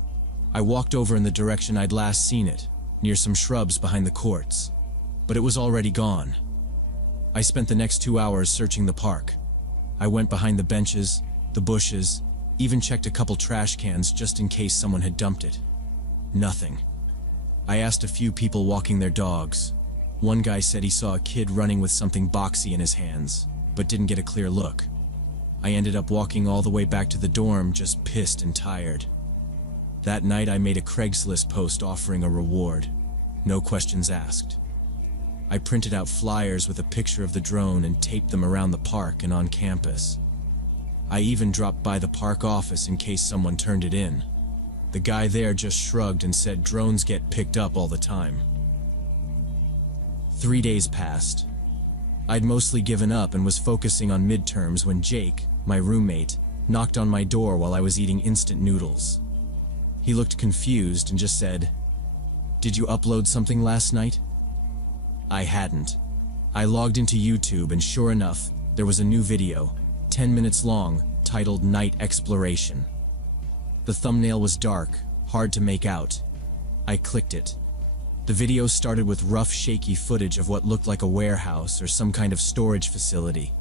I walked over in the direction I'd last seen it, near some shrubs behind the courts, but it was already gone. I spent the next 2 hours searching the park. I went behind the benches, the bushes, even checked a couple trash cans just in case someone had dumped it. Nothing. I asked a few people walking their dogs. One guy said he saw a kid running with something boxy in his hands, but didn't get a clear look. I ended up walking all the way back to the dorm, just pissed and tired. That night I made a Craigslist post offering a reward. No questions asked. I printed out flyers with a picture of the drone and taped them around the park and on campus. I even dropped by the park office in case someone turned it in. The guy there just shrugged and said drones get picked up all the time. 3 days passed. I'd mostly given up and was focusing on midterms when Jake, my roommate, knocked on my door while I was eating instant noodles. He looked confused and just said, "Did you upload something last night?" I hadn't. I logged into YouTube and sure enough, there was a new video, 10 minutes long, titled Night Exploration. The thumbnail was dark, hard to make out. I clicked it. The video started with rough, shaky footage of what looked like a warehouse or some kind of storage facility.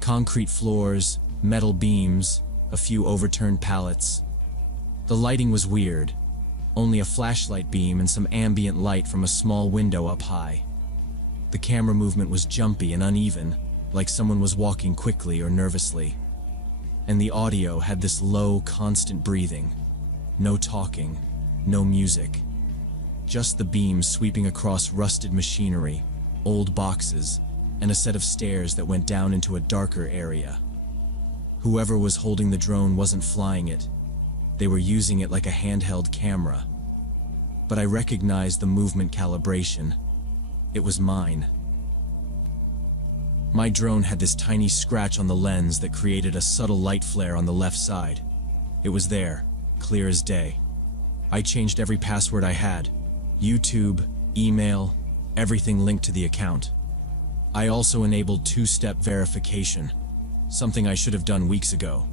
Concrete floors, metal beams, a few overturned pallets. The lighting was weird. Only a flashlight beam and some ambient light from a small window up high. The camera movement was jumpy and uneven, like someone was walking quickly or nervously. And the audio had this low, constant breathing. No talking, no music. Just the beams sweeping across rusted machinery, old boxes, and a set of stairs that went down into a darker area. Whoever was holding the drone wasn't flying it. They were using it like a handheld camera. But I recognized the movement calibration. It was mine. My drone had this tiny scratch on the lens that created a subtle light flare on the left side. It was there, clear as day. I changed every password I had. YouTube, email, everything linked to the account. I also enabled two-step verification, something I should have done weeks ago.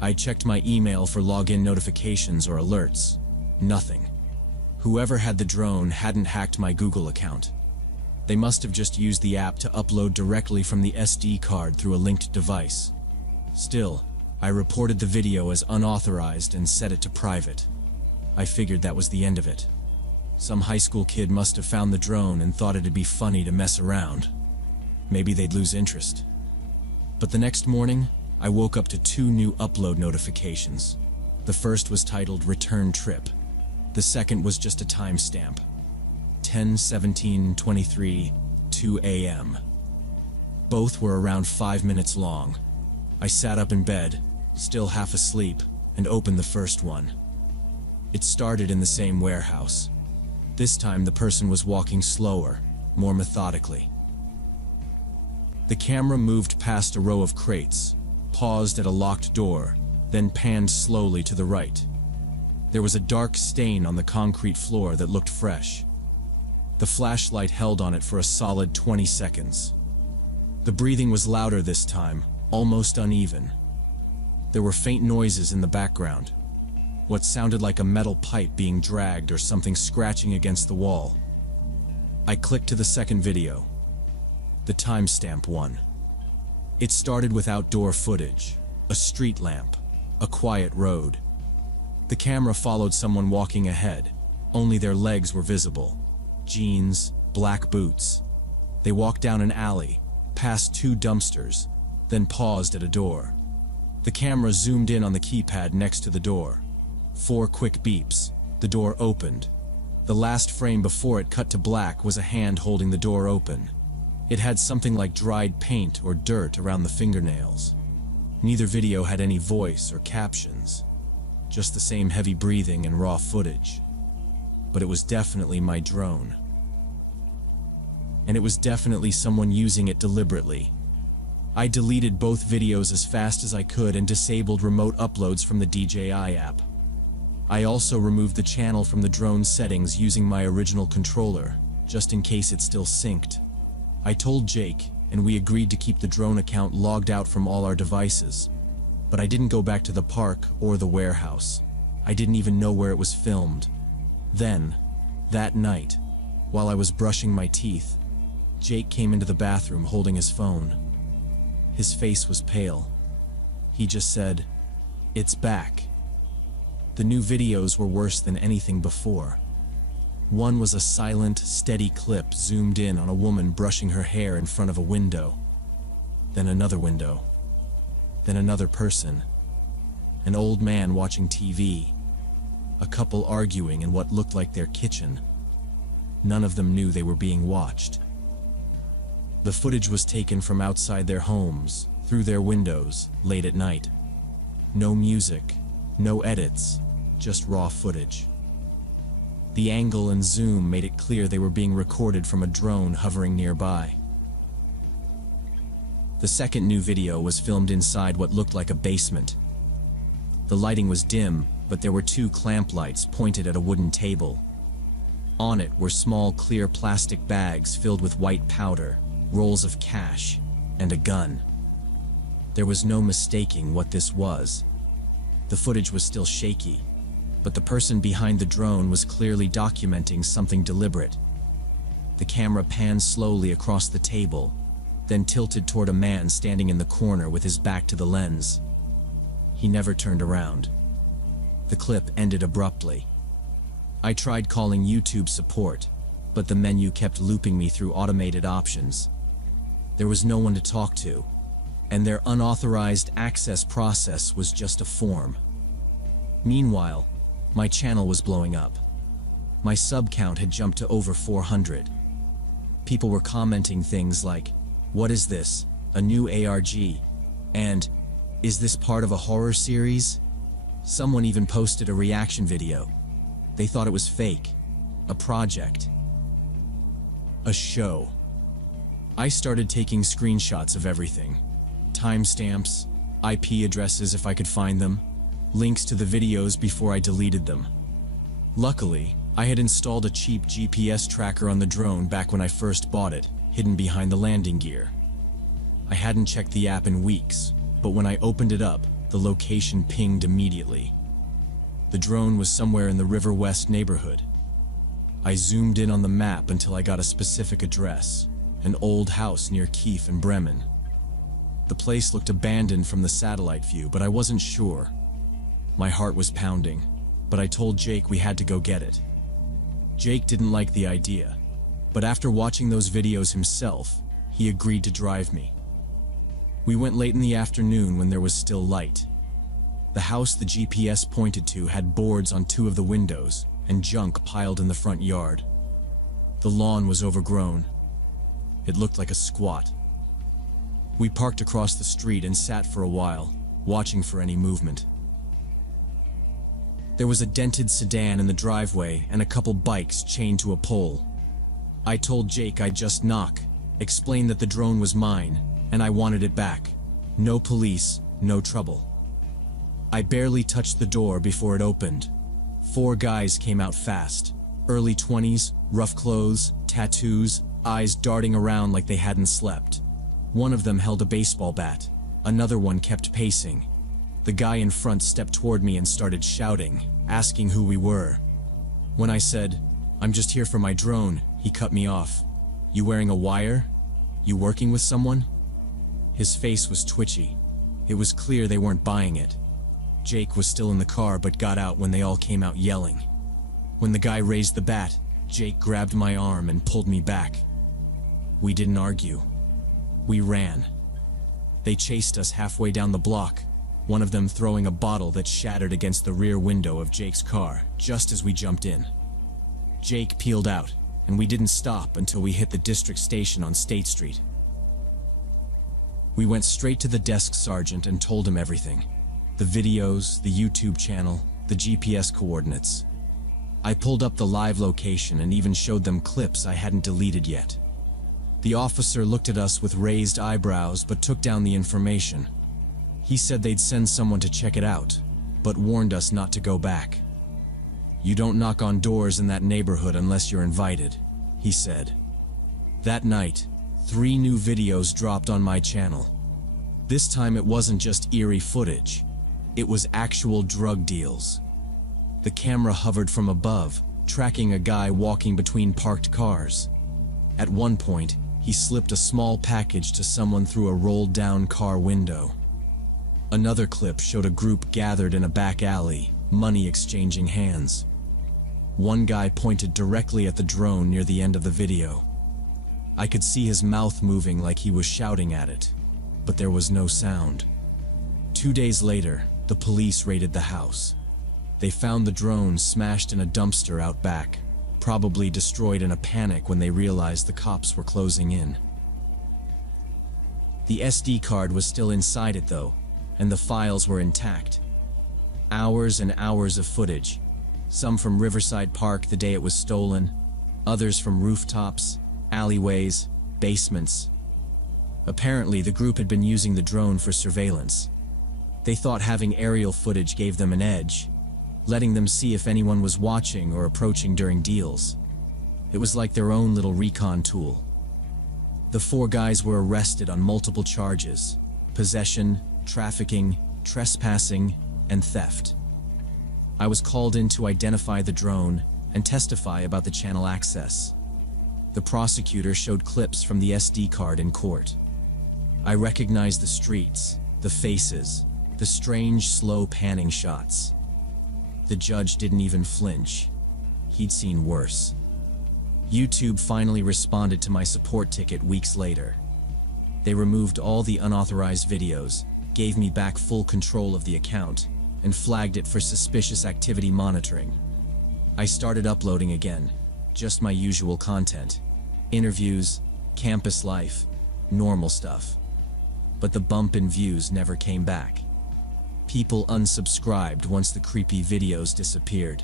I checked my email for login notifications or alerts. Nothing. Whoever had the drone hadn't hacked my Google account. They must have just used the app to upload directly from the SD card through a linked device. Still, I reported the video as unauthorized and set it to private. I figured that was the end of it. Some high school kid must have found the drone and thought it'd be funny to mess around. Maybe they'd lose interest. But the next morning, I woke up to 2 new upload notifications. The first was titled Return Trip. The second was just a timestamp. 10:17:23, 2 a.m. Both were around 5 minutes long. I sat up in bed, still half asleep, and opened the first one. It started in the same warehouse. This time the person was walking slower, more methodically. The camera moved past a row of crates, paused at a locked door, then panned slowly to the right. There was a dark stain on the concrete floor that looked fresh. The flashlight held on it for a solid 20 seconds. The breathing was louder this time, almost uneven. There were faint noises in the background. What sounded like a metal pipe being dragged or something scratching against the wall. I clicked to the second video. The timestamp one. It started with outdoor footage, a street lamp, a quiet road. The camera followed someone walking ahead, only their legs were visible. Jeans, black boots. They walked down an alley, past 2 dumpsters, then paused at a door. The camera zoomed in on the keypad next to the door. 4 quick beeps. The door opened. The last frame before it cut to black was a hand holding the door open. It had something like dried paint or dirt around the fingernails. Neither video had any voice or captions, just the same heavy breathing and raw footage. But it was definitely my drone. And it was definitely someone using it deliberately. I deleted both videos as fast as I could and disabled remote uploads from the DJI app. I also removed the channel from the drone settings using my original controller, just in case it still synced. I told Jake, and we agreed to keep the drone account logged out from all our devices. But I didn't go back to the park or the warehouse. I didn't even know where it was filmed. Then, that night, while I was brushing my teeth, Jake came into the bathroom holding his phone. His face was pale. He just said, "It's back." The new videos were worse than anything before. One was a silent, steady clip zoomed in on a woman brushing her hair in front of a window. Then another window. Then another person. An old man watching TV. A couple arguing in what looked like their kitchen. None of them knew they were being watched. The footage was taken from outside their homes, through their windows, late at night. No music, no edits, just raw footage. The angle and zoom made it clear they were being recorded from a drone hovering nearby. The second new video was filmed inside what looked like a basement. The lighting was dim, but there were two clamp lights pointed at a wooden table. On it were small clear plastic bags filled with white powder, rolls of cash, and a gun. There was no mistaking what this was. The footage was still shaky, but the person behind the drone was clearly documenting something deliberate. The camera panned slowly across the table, then tilted toward a man standing in the corner with his back to the lens. He never turned around. The clip ended abruptly. I tried calling YouTube support, but the menu kept looping me through automated options. There was no one to talk to, and their unauthorized access process was just a form. Meanwhile, my channel was blowing up. My sub count had jumped to over 400. People were commenting things like, "What is this? A new ARG?" And, "Is this part of a horror series?" Someone even posted a reaction video. They thought it was fake, a project, a show. I started taking screenshots of everything. Timestamps, IP addresses if I could find them, links to the videos before I deleted them. Luckily, I had installed a cheap GPS tracker on the drone back when I first bought it, hidden behind the landing gear. I hadn't checked the app in weeks, but when I opened it up, the location pinged immediately. The drone was somewhere in the River West neighborhood. I zoomed in on the map until I got a specific address, an old house near Keefe and Bremen. The place looked abandoned from the satellite view, but I wasn't sure. My heart was pounding, but I told Jake we had to go get it. Jake didn't like the idea, but after watching those videos himself, he agreed to drive me. We went late in the afternoon when there was still light. The house the GPS pointed to had boards on two of the windows and junk piled in the front yard. The lawn was overgrown. It looked like a squat. We parked across the street and sat for a while, watching for any movement. There was a dented sedan in the driveway and a couple bikes chained to a pole. I told Jake I'd just knock, explain that the drone was mine, and I wanted it back. No police, no trouble. I barely touched the door before it opened. 4 guys came out fast. Early 20s, rough clothes, tattoos, eyes darting around like they hadn't slept. One of them held a baseball bat. Another one kept pacing. The guy in front stepped toward me and started shouting, asking who we were. When I said, "I'm just here for my drone," he cut me off. "You wearing a wire? You working with someone?" His face was twitchy. It was clear they weren't buying it. Jake was still in the car but got out when they all came out yelling. When the guy raised the bat, Jake grabbed my arm and pulled me back. We didn't argue. We ran. They chased us halfway down the block, one of them throwing a bottle that shattered against the rear window of Jake's car just as we jumped in. Jake peeled out, and we didn't stop until we hit the district station on State Street. We went straight to the desk sergeant and told him everything. The videos, the YouTube channel, the GPS coordinates. I pulled up the live location and even showed them clips I hadn't deleted yet. The officer looked at us with raised eyebrows but took down the information. He said they'd send someone to check it out, but warned us not to go back. "You don't knock on doors in that neighborhood unless you're invited," he said. That night, 3 new videos dropped on my channel. This time it wasn't just eerie footage. It was actual drug deals. The camera hovered from above, tracking a guy walking between parked cars. At one point, he slipped a small package to someone through a rolled-down car window. Another clip showed a group gathered in a back alley, money exchanging hands. One guy pointed directly at the drone near the end of the video. I could see his mouth moving like he was shouting at it, but there was no sound. 2 days later, the police raided the house. They found the drone smashed in a dumpster out back, probably destroyed in a panic when they realized the cops were closing in. The SD card was still inside it though, and the files were intact. Hours and hours of footage, some from Riverside Park the day it was stolen, others from rooftops, alleyways, basements. Apparently, the group had been using the drone for surveillance. They thought having aerial footage gave them an edge, letting them see if anyone was watching or approaching during deals. It was like their own little recon tool. The 4 guys were arrested on multiple charges: possession, trafficking, trespassing, and theft. I was called in to identify the drone and testify about the channel access. The prosecutor showed clips from the SD card in court. I recognized the streets, the faces, the strange, slow panning shots. The judge didn't even flinch. He'd seen worse. YouTube finally responded to my support ticket weeks later. They removed all the unauthorized videos, gave me back full control of the account, and flagged it for suspicious activity monitoring. I started uploading again, just my usual content. Interviews, campus life, normal stuff. But the bump in views never came back. People unsubscribed once the creepy videos disappeared.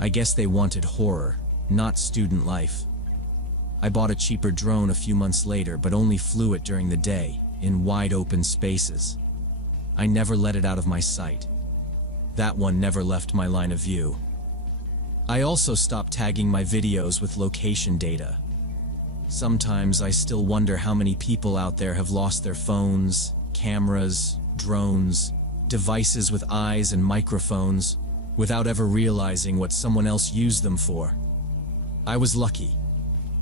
I guess they wanted horror, not student life. I bought a cheaper drone a few months later, but only flew it during the day, in wide open spaces. I never let it out of my sight. That one never left my line of view. I also stopped tagging my videos with location data. Sometimes I still wonder how many people out there have lost their phones, cameras, drones, devices with eyes and microphones, without ever realizing what someone else used them for. I was lucky.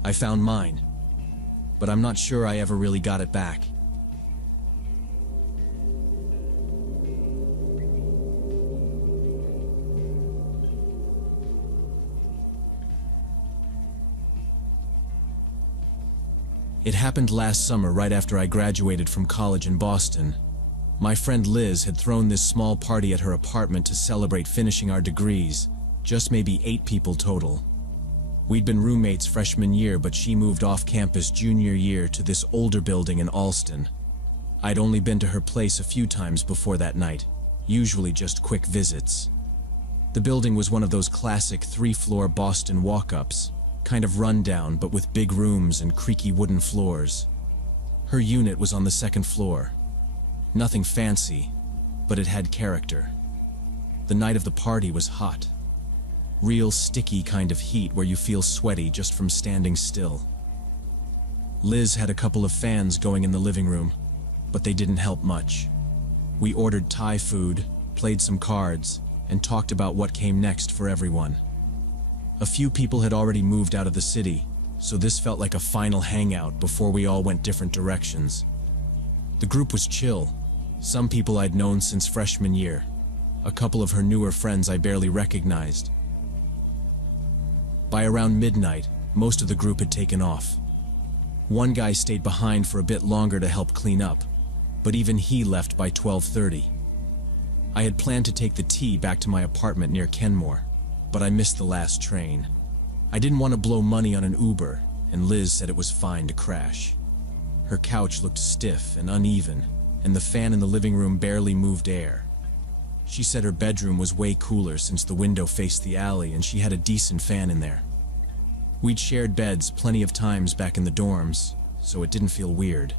I found mine, but I'm not sure I ever really got it back. It happened last summer, right after I graduated from college in Boston. My friend Liz had thrown this small party at her apartment to celebrate finishing our degrees, just maybe 8 people total. We'd been roommates freshman year, but she moved off campus junior year to this older building in Allston. I'd only been to her place a few times before that night, usually just quick visits. The building was one of those classic 3-floor Boston walk-ups, kind of rundown but with big rooms and creaky wooden floors. Her unit was on the 2nd floor. Nothing fancy, but it had character. The night of the party was hot. Real sticky kind of heat where you feel sweaty just from standing still. Liz had a couple of fans going in the living room, but they didn't help much. We ordered Thai food, played some cards, and talked about what came next for everyone. A few people had already moved out of the city, so this felt like a final hangout before we all went different directions. The group was chill. Some people I'd known since freshman year. A couple of her newer friends I barely recognized. By around midnight, most of the group had taken off. One guy stayed behind for a bit longer to help clean up, but even he left by 12:30. I had planned to take the T back to my apartment near Kenmore, but I missed the last train. I didn't want to blow money on an Uber, and Liz said it was fine to crash. Her couch looked stiff and uneven, and the fan in the living room barely moved air. She said her bedroom was way cooler since the window faced the alley and she had a decent fan in there. We'd shared beds plenty of times back in the dorms, so it didn't feel weird.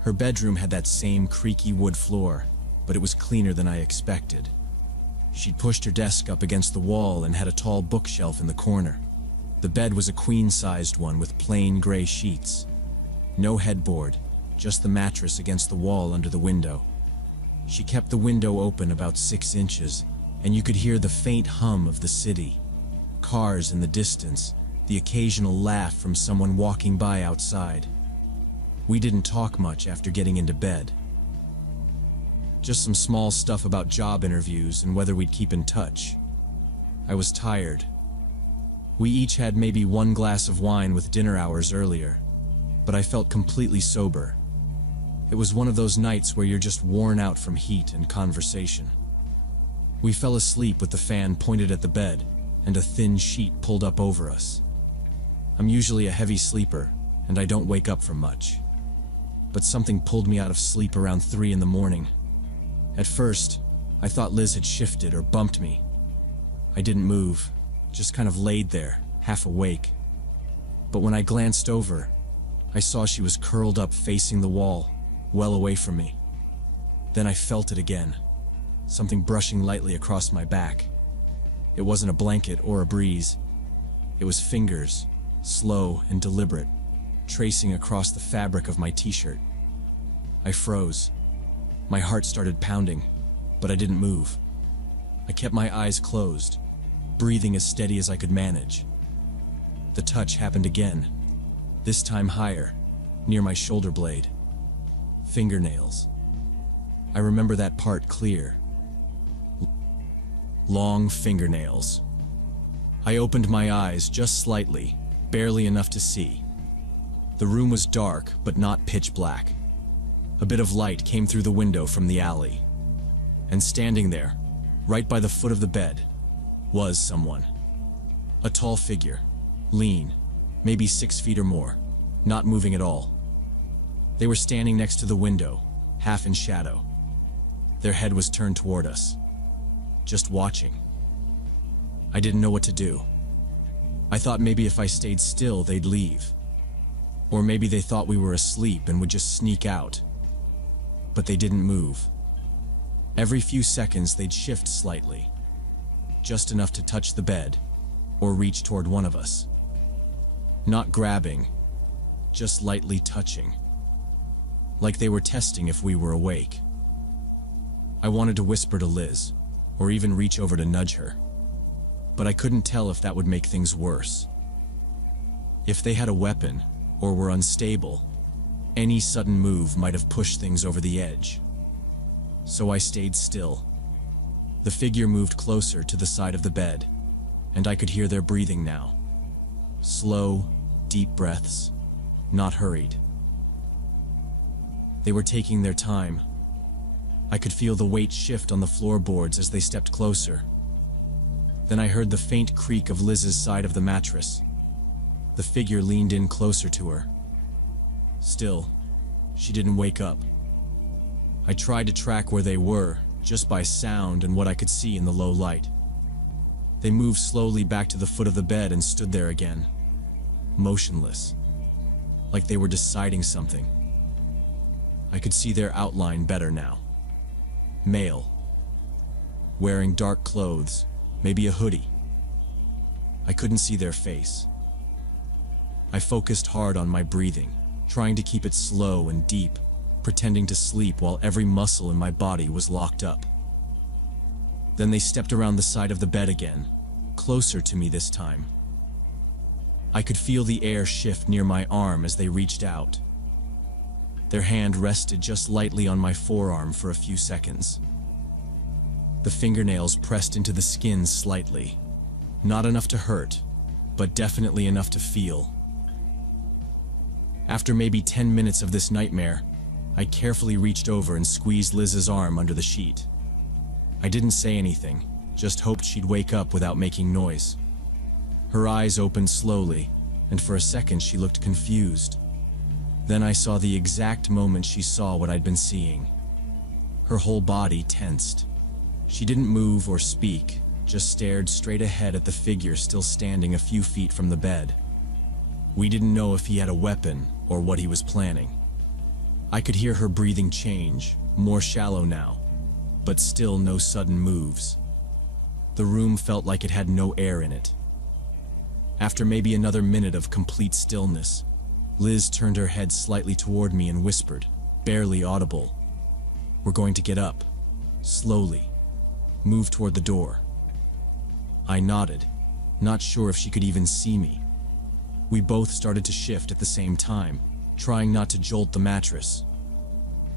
Her bedroom had that same creaky wood floor, but it was cleaner than I expected. She'd pushed her desk up against the wall and had a tall bookshelf in the corner. The bed was a queen-sized one with plain gray sheets. No headboard, just the mattress against the wall under the window. She kept the window open about 6 inches, and you could hear the faint hum of the city. Cars in the distance, the occasional laugh from someone walking by outside. We didn't talk much after getting into bed. Just some small stuff about job interviews and whether we'd keep in touch. I was tired. We each had maybe 1 glass of wine with dinner hours earlier, but I felt completely sober. It was one of those nights where you're just worn out from heat and conversation. We fell asleep with the fan pointed at the bed and a thin sheet pulled up over us. I'm usually a heavy sleeper, and I don't wake up for much. But something pulled me out of sleep around 3 in the morning. At first, I thought Liz had shifted or bumped me. I didn't move, just kind of laid there, half awake. But when I glanced over, I saw she was curled up facing the wall, well away from me. Then I felt it again, something brushing lightly across my back. It wasn't a blanket or a breeze. It was fingers, slow and deliberate, tracing across the fabric of my t-shirt. I froze. My heart started pounding, but I didn't move. I kept my eyes closed, breathing as steady as I could manage. The touch happened again, this time higher, near my shoulder blade. Fingernails. I remember that part clear. Long fingernails. I opened my eyes just slightly, barely enough to see. The room was dark, but not pitch black. A bit of light came through the window from the alley. And standing there, right by the foot of the bed, was someone. A tall figure, lean, maybe 6 feet or more, not moving at all. They were standing next to the window, half in shadow. Their head was turned toward us, just watching. I didn't know what to do. I thought maybe if I stayed still, they'd leave. Or maybe they thought we were asleep and would just sneak out. But they didn't move. Every few seconds, they'd shift slightly, just enough to touch the bed or reach toward one of us. Not grabbing, just lightly touching, like they were testing if we were awake. I wanted to whisper to Liz, or even reach over to nudge her, but I couldn't tell if that would make things worse. If they had a weapon, or were unstable, any sudden move might have pushed things over the edge. So I stayed still. The figure moved closer to the side of the bed, and I could hear their breathing now. Slow, deep breaths, not hurried. They were taking their time. I could feel the weight shift on the floorboards as they stepped closer. Then I heard the faint creak of Liz's side of the mattress. The figure leaned in closer to her. Still, she didn't wake up. I tried to track where they were, just by sound and what I could see in the low light. They moved slowly back to the foot of the bed and stood there again, motionless, like they were deciding something. I could see their outline better now. Male, wearing dark clothes, maybe a hoodie. I couldn't see their face. I focused hard on my breathing, trying to keep it slow and deep, pretending to sleep while every muscle in my body was locked up. Then they stepped around the side of the bed again, closer to me this time. I could feel the air shift near my arm as they reached out. Their hand rested just lightly on my forearm for a few seconds. The fingernails pressed into the skin slightly, not enough to hurt, but definitely enough to feel. After maybe 10 minutes of this nightmare, I carefully reached over and squeezed Liz's arm under the sheet. I didn't say anything, just hoped she'd wake up without making noise. Her eyes opened slowly, and for a second she looked confused. Then I saw the exact moment she saw what I'd been seeing. Her whole body tensed. She didn't move or speak, just stared straight ahead at the figure still standing a few feet from the bed. We didn't know if he had a weapon or what he was planning. I could hear her breathing change, more shallow now, but still no sudden moves. The room felt like it had no air in it. After maybe another minute of complete stillness, Liz turned her head slightly toward me and whispered, barely audible, "We're going to get up, slowly, move toward the door." I nodded, not sure if she could even see me. We both started to shift at the same time, trying not to jolt the mattress.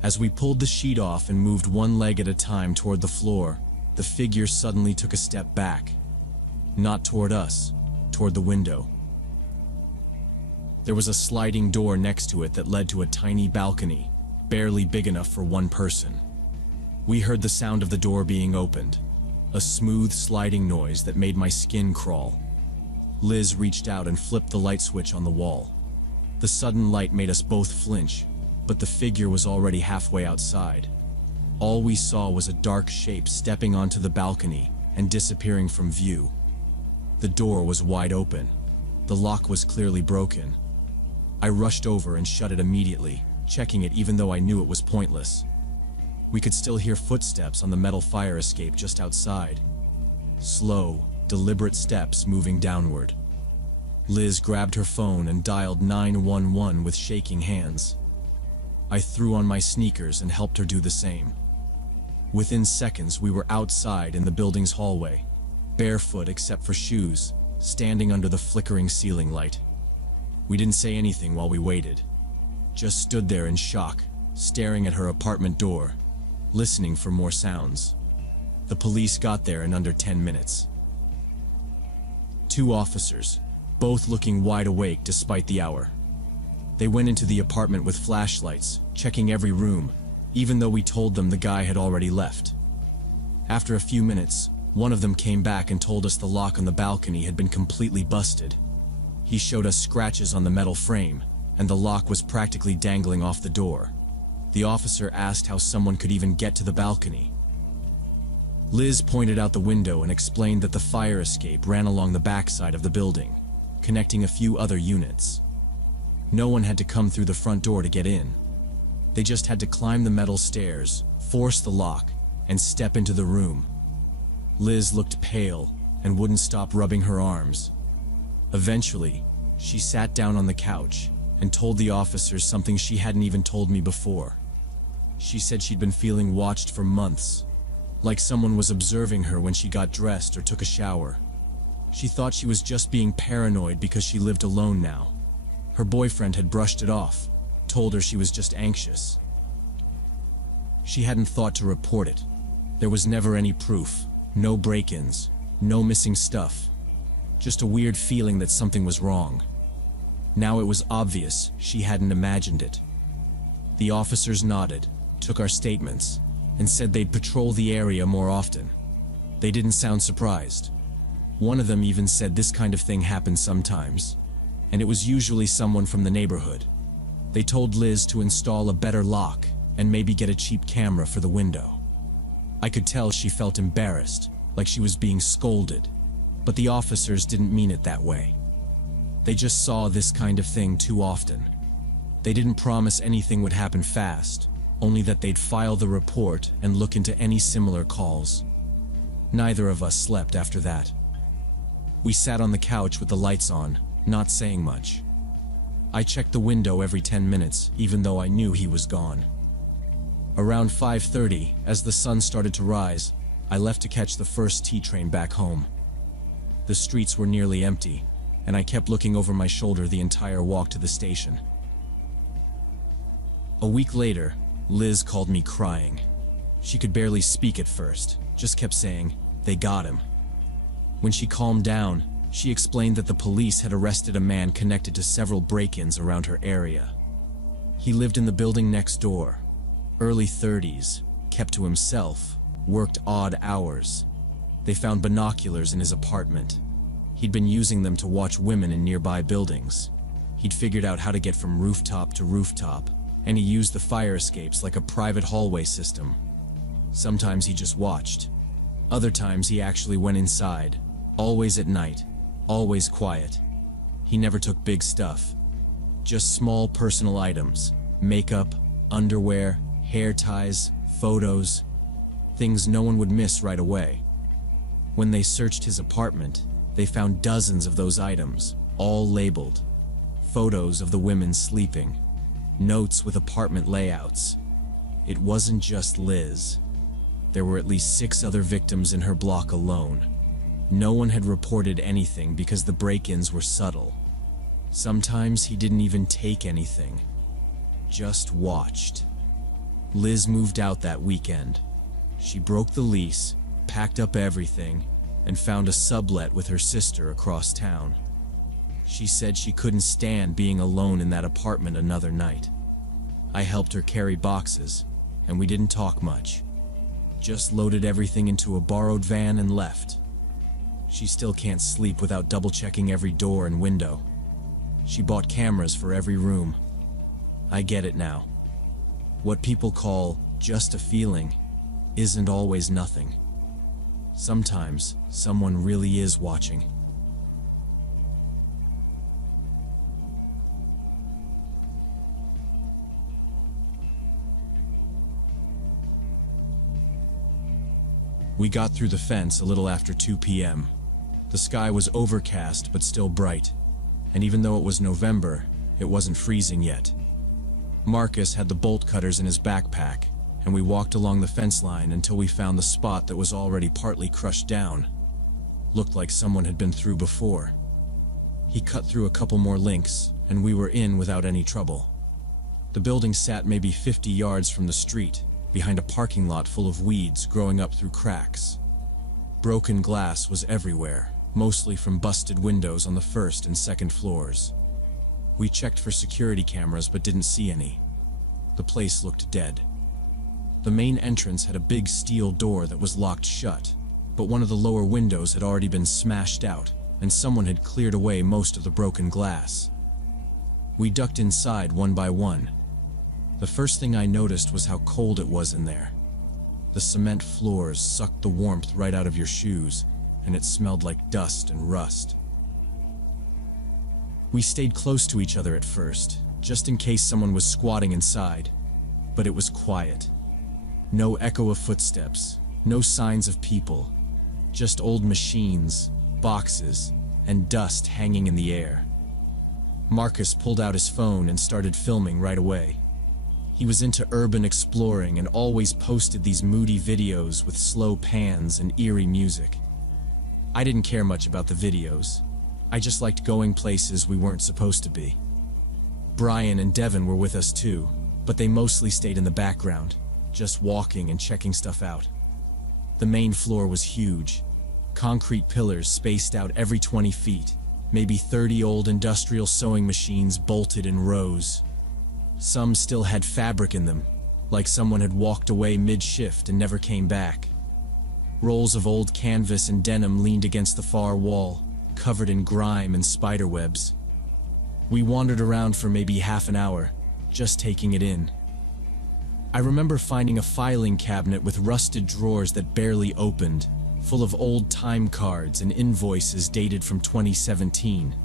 As we pulled the sheet off and moved one leg at a time toward the floor, the figure suddenly took a step back. Not toward us, toward the window. There was a sliding door next to it that led to a tiny balcony, barely big enough for one person. We heard the sound of the door being opened, a smooth sliding noise that made my skin crawl. Liz reached out and flipped the light switch on the wall. The sudden light made us both flinch, but the figure was already halfway outside. All we saw was a dark shape stepping onto the balcony and disappearing from view. The door was wide open. The lock was clearly broken. I rushed over and shut it immediately, checking it even though I knew it was pointless. We could still hear footsteps on the metal fire escape just outside. Slow, deliberate steps moving downward. Liz grabbed her phone and dialed 911 with shaking hands. I threw on my sneakers and helped her do the same. Within seconds, we were outside in the building's hallway, barefoot except for shoes, standing under the flickering ceiling light. We didn't say anything while we waited, just stood there in shock, staring at her apartment door, listening for more sounds. The police got there in under 10 minutes. 2 officers, both looking wide awake despite the hour. They went into the apartment with flashlights, checking every room, even though we told them the guy had already left. After a few minutes, one of them came back and told us the lock on the balcony had been completely busted. He showed us scratches on the metal frame, and the lock was practically dangling off the door. The officer asked how someone could even get to the balcony. Liz pointed out the window and explained that the fire escape ran along the backside of the building, connecting a few other units. No one had to come through the front door to get in. They just had to climb the metal stairs, force the lock, and step into the room. Liz looked pale and wouldn't stop rubbing her arms. Eventually, she sat down on the couch and told the officers something she hadn't even told me before. She said she'd been feeling watched for months, like someone was observing her when she got dressed or took a shower. She thought she was just being paranoid because she lived alone now. Her boyfriend had brushed it off, told her she was just anxious. She hadn't thought to report it. There was never any proof, no break-ins, no missing stuff. Just a weird feeling that something was wrong. Now it was obvious she hadn't imagined it. The officers nodded, took our statements, and said they'd patrol the area more often. They didn't sound surprised. One of them even said this kind of thing happens sometimes, and it was usually someone from the neighborhood. They told Liz to install a better lock and maybe get a cheap camera for the window. I could tell she felt embarrassed, like she was being scolded, but the officers didn't mean it that way. They just saw this kind of thing too often. They didn't promise anything would happen fast, only that they'd file the report and look into any similar calls. Neither of us slept after that. We sat on the couch with the lights on, not saying much. I checked the window every 10 minutes, even though I knew he was gone. Around 5:30, as the sun started to rise, I left to catch the first T train back home. The streets were nearly empty, and I kept looking over my shoulder the entire walk to the station. A week later, Liz called me crying. She could barely speak at first, just kept saying, "They got him." When she calmed down, she explained that the police had arrested a man connected to several break-ins around her area. He lived in the building next door, early 30s, kept to himself, worked odd hours. They found binoculars in his apartment. He'd been using them to watch women in nearby buildings. He'd figured out how to get from rooftop to rooftop, and he used the fire escapes like a private hallway system. Sometimes he just watched. Other times he actually went inside, always at night, always quiet. He never took big stuff, just small personal items, makeup, underwear, hair ties, photos, things no one would miss right away. When they searched his apartment, they found dozens of those items, all labeled. Photos of the women sleeping, notes with apartment layouts. It wasn't just Liz. There were at least 6 other victims in her block alone. No one had reported anything because the break-ins were subtle. Sometimes he didn't even take anything, just watched. Liz moved out that weekend. She broke the lease, packed up everything, and found a sublet with her sister across town. She said she couldn't stand being alone in that apartment another night. I helped her carry boxes, and we didn't talk much. Just loaded everything into a borrowed van and left. She still can't sleep without double-checking every door and window. She bought cameras for every room. I get it now. What people call just a feeling isn't always nothing. Sometimes someone really is watching. We got through the fence a little after 2 p.m. The sky was overcast but still bright, and even though it was November, it wasn't freezing yet. Marcus had the bolt cutters in his backpack, and we walked along the fence line until we found the spot that was already partly crushed down. Looked like someone had been through before. He cut through a couple more links, and we were in without any trouble. The building sat maybe 50 yards from the street, behind a parking lot full of weeds growing up through cracks. Broken glass was everywhere, mostly from busted windows on the first and second floors. We checked for security cameras but didn't see any. The place looked dead. The main entrance had a big steel door that was locked shut, but one of the lower windows had already been smashed out, and someone had cleared away most of the broken glass. We ducked inside one by one. The first thing I noticed was how cold it was in there. The cement floors sucked the warmth right out of your shoes, and it smelled like dust and rust. We stayed close to each other at first, just in case someone was squatting inside, but it was quiet. No echo of footsteps, no signs of people, just old machines, boxes, and dust hanging in the air. Marcus pulled out his phone and started filming right away. He was into urban exploring and always posted these moody videos with slow pans and eerie music. I didn't care much about the videos. I just liked going places we weren't supposed to be. Brian and Devin were with us too, but they mostly stayed in the background, just walking and checking stuff out. The main floor was huge. Concrete pillars spaced out every 20 feet, maybe 30 old industrial sewing machines bolted in rows. Some still had fabric in them, like someone had walked away mid-shift and never came back. Rolls of old canvas and denim leaned against the far wall, covered in grime and spider webs. We wandered around for maybe half an hour, just taking it in. I remember finding a filing cabinet with rusted drawers that barely opened, full of old time cards and invoices dated from 2017.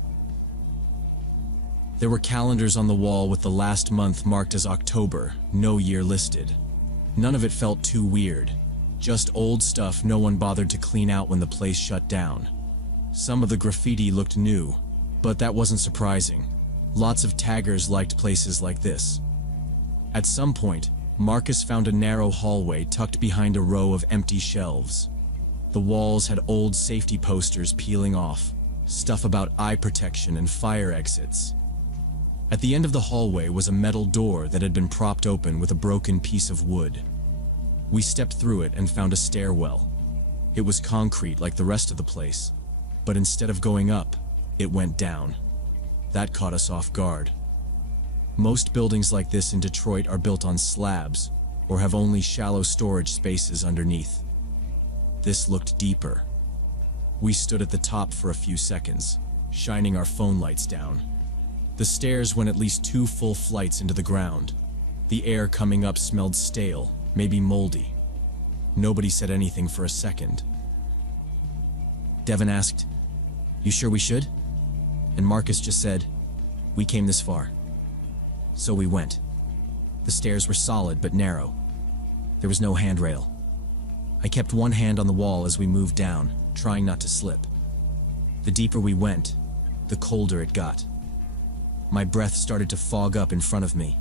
There were calendars on the wall with the last month marked as October, no year listed. None of it felt too weird, just old stuff no one bothered to clean out when the place shut down. Some of the graffiti looked new, but that wasn't surprising. Lots of taggers liked places like this. At some point, Marcus found a narrow hallway tucked behind a row of empty shelves. The walls had old safety posters peeling off, stuff about eye protection and fire exits. At the end of the hallway was a metal door that had been propped open with a broken piece of wood. We stepped through it and found a stairwell. It was concrete like the rest of the place, but instead of going up, it went down. That caught us off guard. Most buildings like this in Detroit are built on slabs or have only shallow storage spaces underneath. This looked deeper. We stood at the top for a few seconds, shining our phone lights down. The stairs went at least 2 full flights into the ground. The air coming up smelled stale, maybe moldy. Nobody said anything for a second. Devin asked, "You sure we should?" And Marcus just said, "We came this far." So we went. The stairs were solid but narrow. There was no handrail. I kept one hand on the wall as we moved down, trying not to slip. The deeper we went, the colder it got. My breath started to fog up in front of me.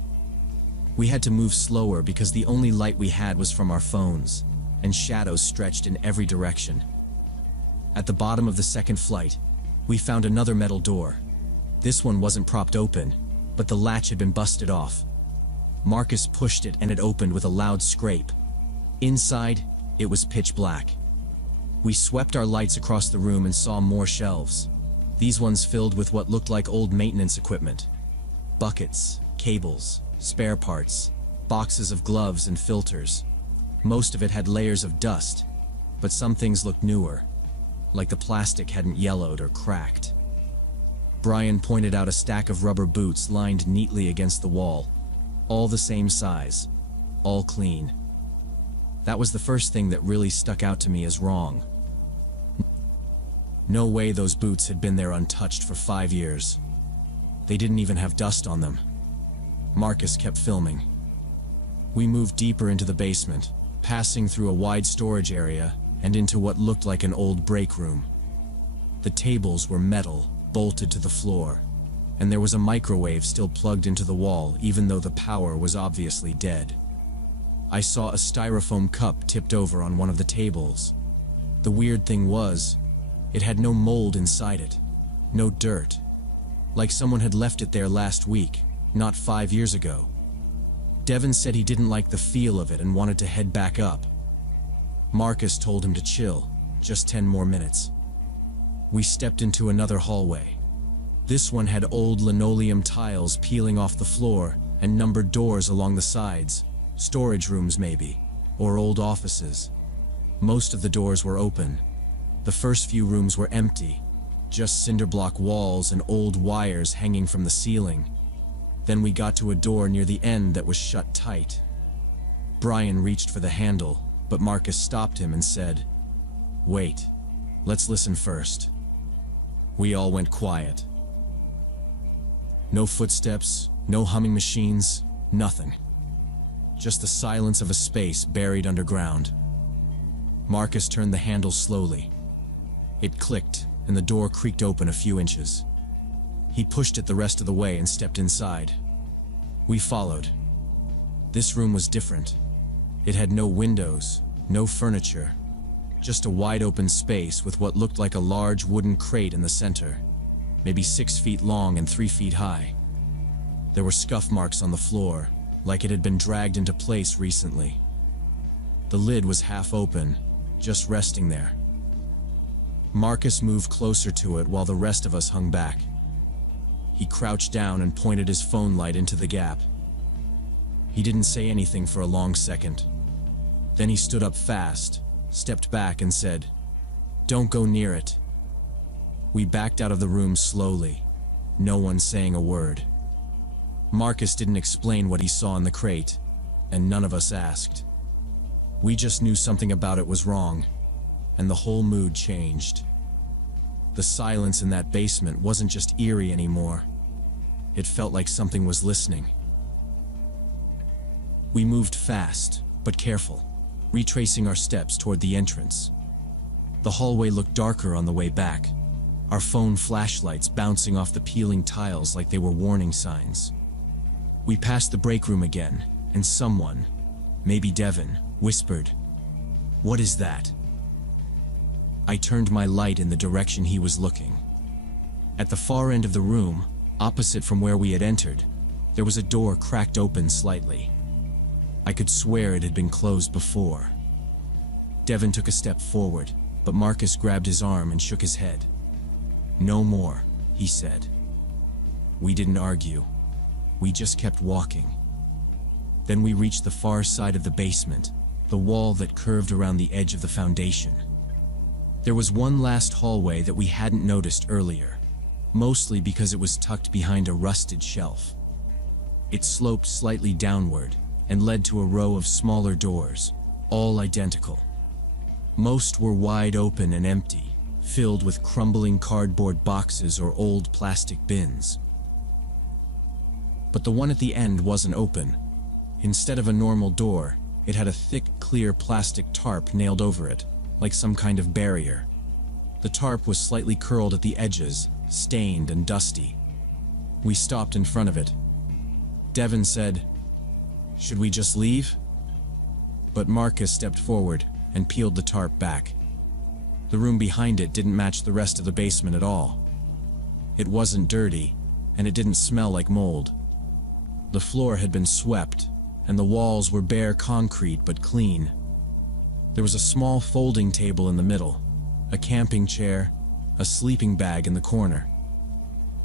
We had to move slower because the only light we had was from our phones, and shadows stretched in every direction. At the bottom of the second flight, we found another metal door. This one wasn't propped open, but the latch had been busted off. Marcus pushed it and it opened with a loud scrape. Inside, it was pitch black. We swept our lights across the room and saw more shelves. These ones filled with what looked like old maintenance equipment. Buckets, cables, spare parts, boxes of gloves and filters. Most of it had layers of dust, but some things looked newer, like the plastic hadn't yellowed or cracked. Brian pointed out a stack of rubber boots lined neatly against the wall, all the same size, all clean. That was the first thing that really stuck out to me as wrong. No way those boots had been there untouched for 5 years. They didn't even have dust on them. Marcus kept filming. We moved deeper into the basement, passing through a wide storage area, and into what looked like an old break room. The tables were metal, bolted to the floor, and there was a microwave still plugged into the wall even though the power was obviously dead. I saw a styrofoam cup tipped over on one of the tables. The weird thing was, it had no mold inside it, no dirt, like someone had left it there last week, not 5 years ago. Devin said he didn't like the feel of it and wanted to head back up. Marcus told him to chill, just 10 more minutes. We stepped into another hallway. This one had old linoleum tiles peeling off the floor and numbered doors along the sides, storage rooms maybe, or old offices. Most of the doors were open. The first few rooms were empty, just cinder block walls and old wires hanging from the ceiling. Then we got to a door near the end that was shut tight. Brian reached for the handle, but Marcus stopped him and said, "Wait, let's listen first." We all went quiet. No footsteps, no humming machines, nothing. Just the silence of a space buried underground. Marcus turned the handle slowly. It clicked, and the door creaked open a few inches. He pushed it the rest of the way and stepped inside. We followed. This room was different. It had no windows, no furniture, just a wide open space with what looked like a large wooden crate in the center, maybe 6 feet long and 3 feet high. There were scuff marks on the floor, like it had been dragged into place recently. The lid was half open, just resting there. Marcus moved closer to it while the rest of us hung back. He crouched down and pointed his phone light into the gap. He didn't say anything for a long second. Then he stood up fast, stepped back and said, "Don't go near it." We backed out of the room slowly, no one saying a word. Marcus didn't explain what he saw in the crate, and none of us asked. We just knew something about it was wrong, and the whole mood changed. The silence in that basement wasn't just eerie anymore. It felt like something was listening. We moved fast, but careful, retracing our steps toward the entrance. The hallway looked darker on the way back, our phone flashlights bouncing off the peeling tiles like they were warning signs. We passed the break room again, and someone, maybe Devin, whispered, "What is that?" I turned my light in the direction he was looking. At the far end of the room, opposite from where we had entered, there was a door cracked open slightly. I could swear it had been closed before. Devin took a step forward, but Marcus grabbed his arm and shook his head. "No more," he said. We didn't argue. We just kept walking. Then we reached the far side of the basement, the wall that curved around the edge of the foundation. There was one last hallway that we hadn't noticed earlier, mostly because it was tucked behind a rusted shelf. It sloped slightly downward and led to a row of smaller doors, all identical. Most were wide open and empty, filled with crumbling cardboard boxes or old plastic bins. But the one at the end wasn't open. Instead of a normal door, it had a thick, clear plastic tarp nailed over it, like some kind of barrier. The tarp was slightly curled at the edges, stained and dusty. We stopped in front of it. Devin said, "Should we just leave?" But Marcus stepped forward and peeled the tarp back. The room behind it didn't match the rest of the basement at all. It wasn't dirty, and it didn't smell like mold. The floor had been swept, and the walls were bare concrete but clean. There was a small folding table in the middle, a camping chair, a sleeping bag in the corner.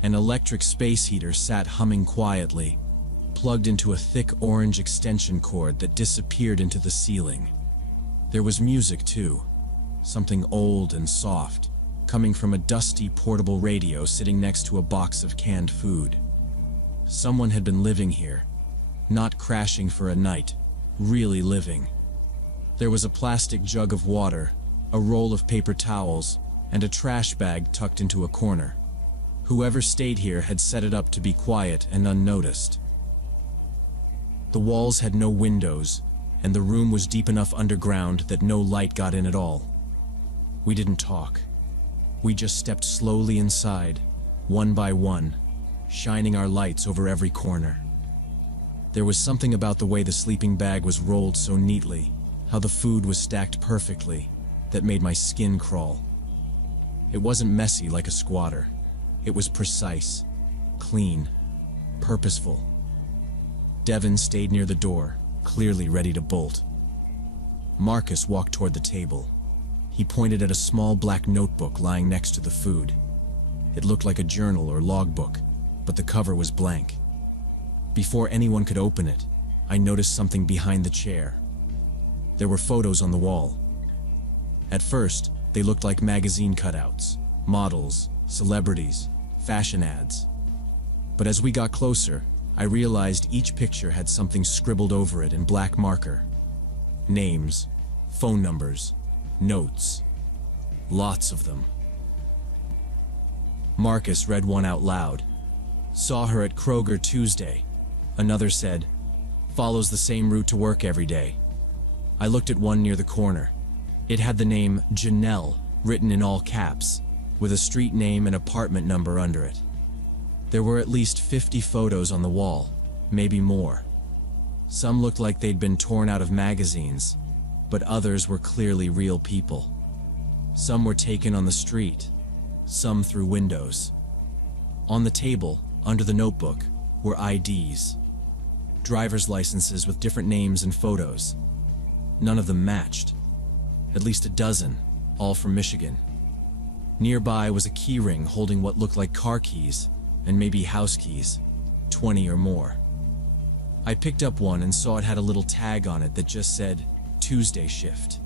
An electric space heater sat humming quietly, plugged into a thick orange extension cord that disappeared into the ceiling. There was music too, something old and soft, coming from a dusty portable radio sitting next to a box of canned food. Someone had been living here, not crashing for a night, really living. There was a plastic jug of water, a roll of paper towels, and a trash bag tucked into a corner. Whoever stayed here had set it up to be quiet and unnoticed. The walls had no windows, and the room was deep enough underground that no light got in at all. We didn't talk. We just stepped slowly inside, one by one, shining our lights over every corner. There was something about the way the sleeping bag was rolled so neatly, how the food was stacked perfectly, that made my skin crawl. It wasn't messy like a squatter. It was precise, clean, purposeful. Devin stayed near the door, clearly ready to bolt. Marcus walked toward the table. He pointed at a small black notebook lying next to the food. It looked like a journal or logbook, but the cover was blank. Before anyone could open it, I noticed something behind the chair. There were photos on the wall. At first, they looked like magazine cutouts, models, celebrities, fashion ads. But as we got closer, I realized each picture had something scribbled over it in black marker. Names, phone numbers, notes. Lots of them. Marcus read one out loud. Saw her at Kroger Tuesday. Another said, follows the same route to work every day. I looked at one near the corner. It had the name Janelle written in all caps, with a street name and apartment number under it. There were at least 50 photos on the wall, maybe more. Some looked like they'd been torn out of magazines, but others were clearly real people. Some were taken on the street, some through windows. On the table, under the notebook, were IDs. Driver's licenses with different names and photos. None of them matched. At least a dozen, all from Michigan. Nearby was a key ring holding what looked like car keys, and maybe house keys, 20 or more. I picked up one and saw it had a little tag on it that just said, Tuesday shift.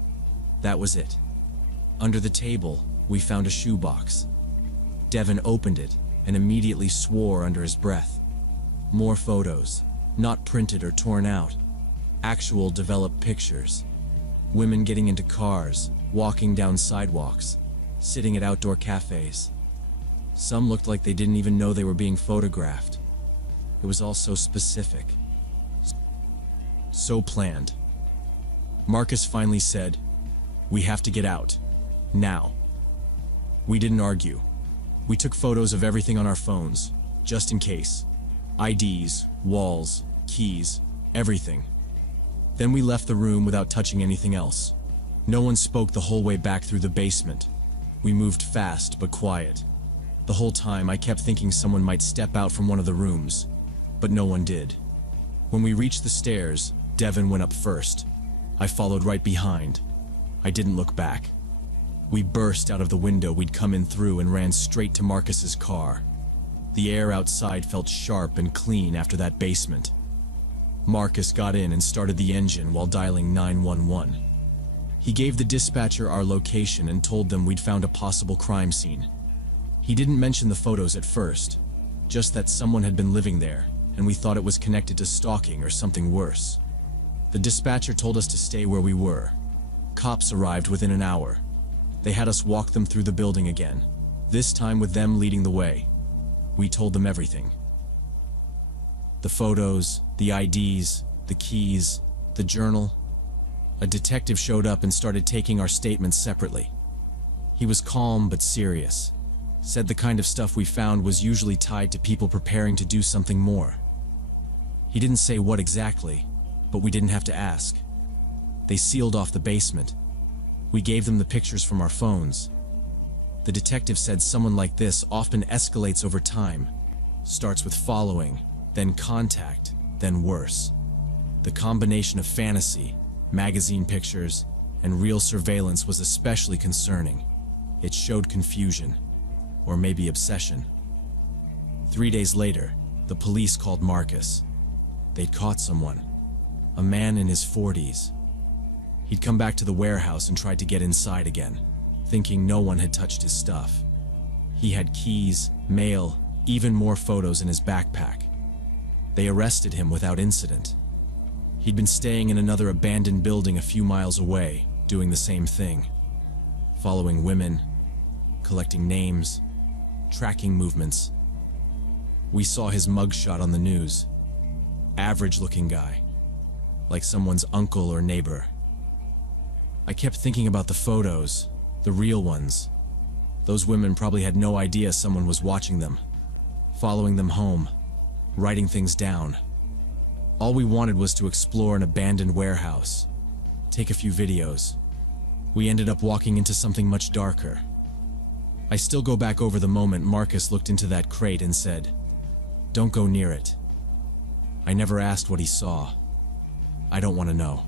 That was it. Under the table, we found a shoebox. Devin opened it and immediately swore under his breath. More photos, not printed or torn out. Actual developed pictures. Women getting into cars, walking down sidewalks, sitting at outdoor cafes. Some looked like they didn't even know they were being photographed. It was all so specific. So planned. Marcus finally said, "We have to get out. Now." We didn't argue. We took photos of everything on our phones, just in case. IDs, walls, keys, everything. Then we left the room without touching anything else. No one spoke the whole way back through the basement. We moved fast but quiet. The whole time I kept thinking someone might step out from one of the rooms, but no one did. When we reached the stairs, Devin went up first. I followed right behind. I didn't look back. We burst out of the window we'd come in through and ran straight to Marcus's car. The air outside felt sharp and clean after that basement. Marcus got in and started the engine while dialing 911. He gave the dispatcher our location and told them we'd found a possible crime scene. He didn't mention the photos at first, just that someone had been living there, and we thought it was connected to stalking or something worse. The dispatcher told us to stay where we were. Cops arrived within an hour. They had us walk them through the building again, this time with them leading the way. We told them everything. The photos, the IDs, the keys, the journal. A detective showed up and started taking our statements separately. He was calm but serious. Said the kind of stuff we found was usually tied to people preparing to do something more. He didn't say what exactly, but we didn't have to ask. They sealed off the basement. We gave them the pictures from our phones. The detective said someone like this often escalates over time. Starts with following, then contact, then worse. The combination of fantasy, magazine pictures, and real surveillance was especially concerning. It showed confusion, or maybe obsession. 3 days later, the police called Marcus. They'd caught someone, a man in his 40s. He'd come back to the warehouse and tried to get inside again, thinking no one had touched his stuff. He had keys, mail, even more photos in his backpack. They arrested him without incident. He'd been staying in another abandoned building a few miles away, doing the same thing. Following women, collecting names, tracking movements. We saw his mugshot on the news. Average-looking guy, like someone's uncle or neighbor. I kept thinking about the photos, The real ones. Those women probably had no idea someone was watching them, following them home, writing things down. All we wanted was to explore an abandoned warehouse, take a few videos. We ended up walking into something much darker. I still go back over the moment Marcus looked into that crate and said, "Don't go near it." I never asked what he saw. I don't want to know.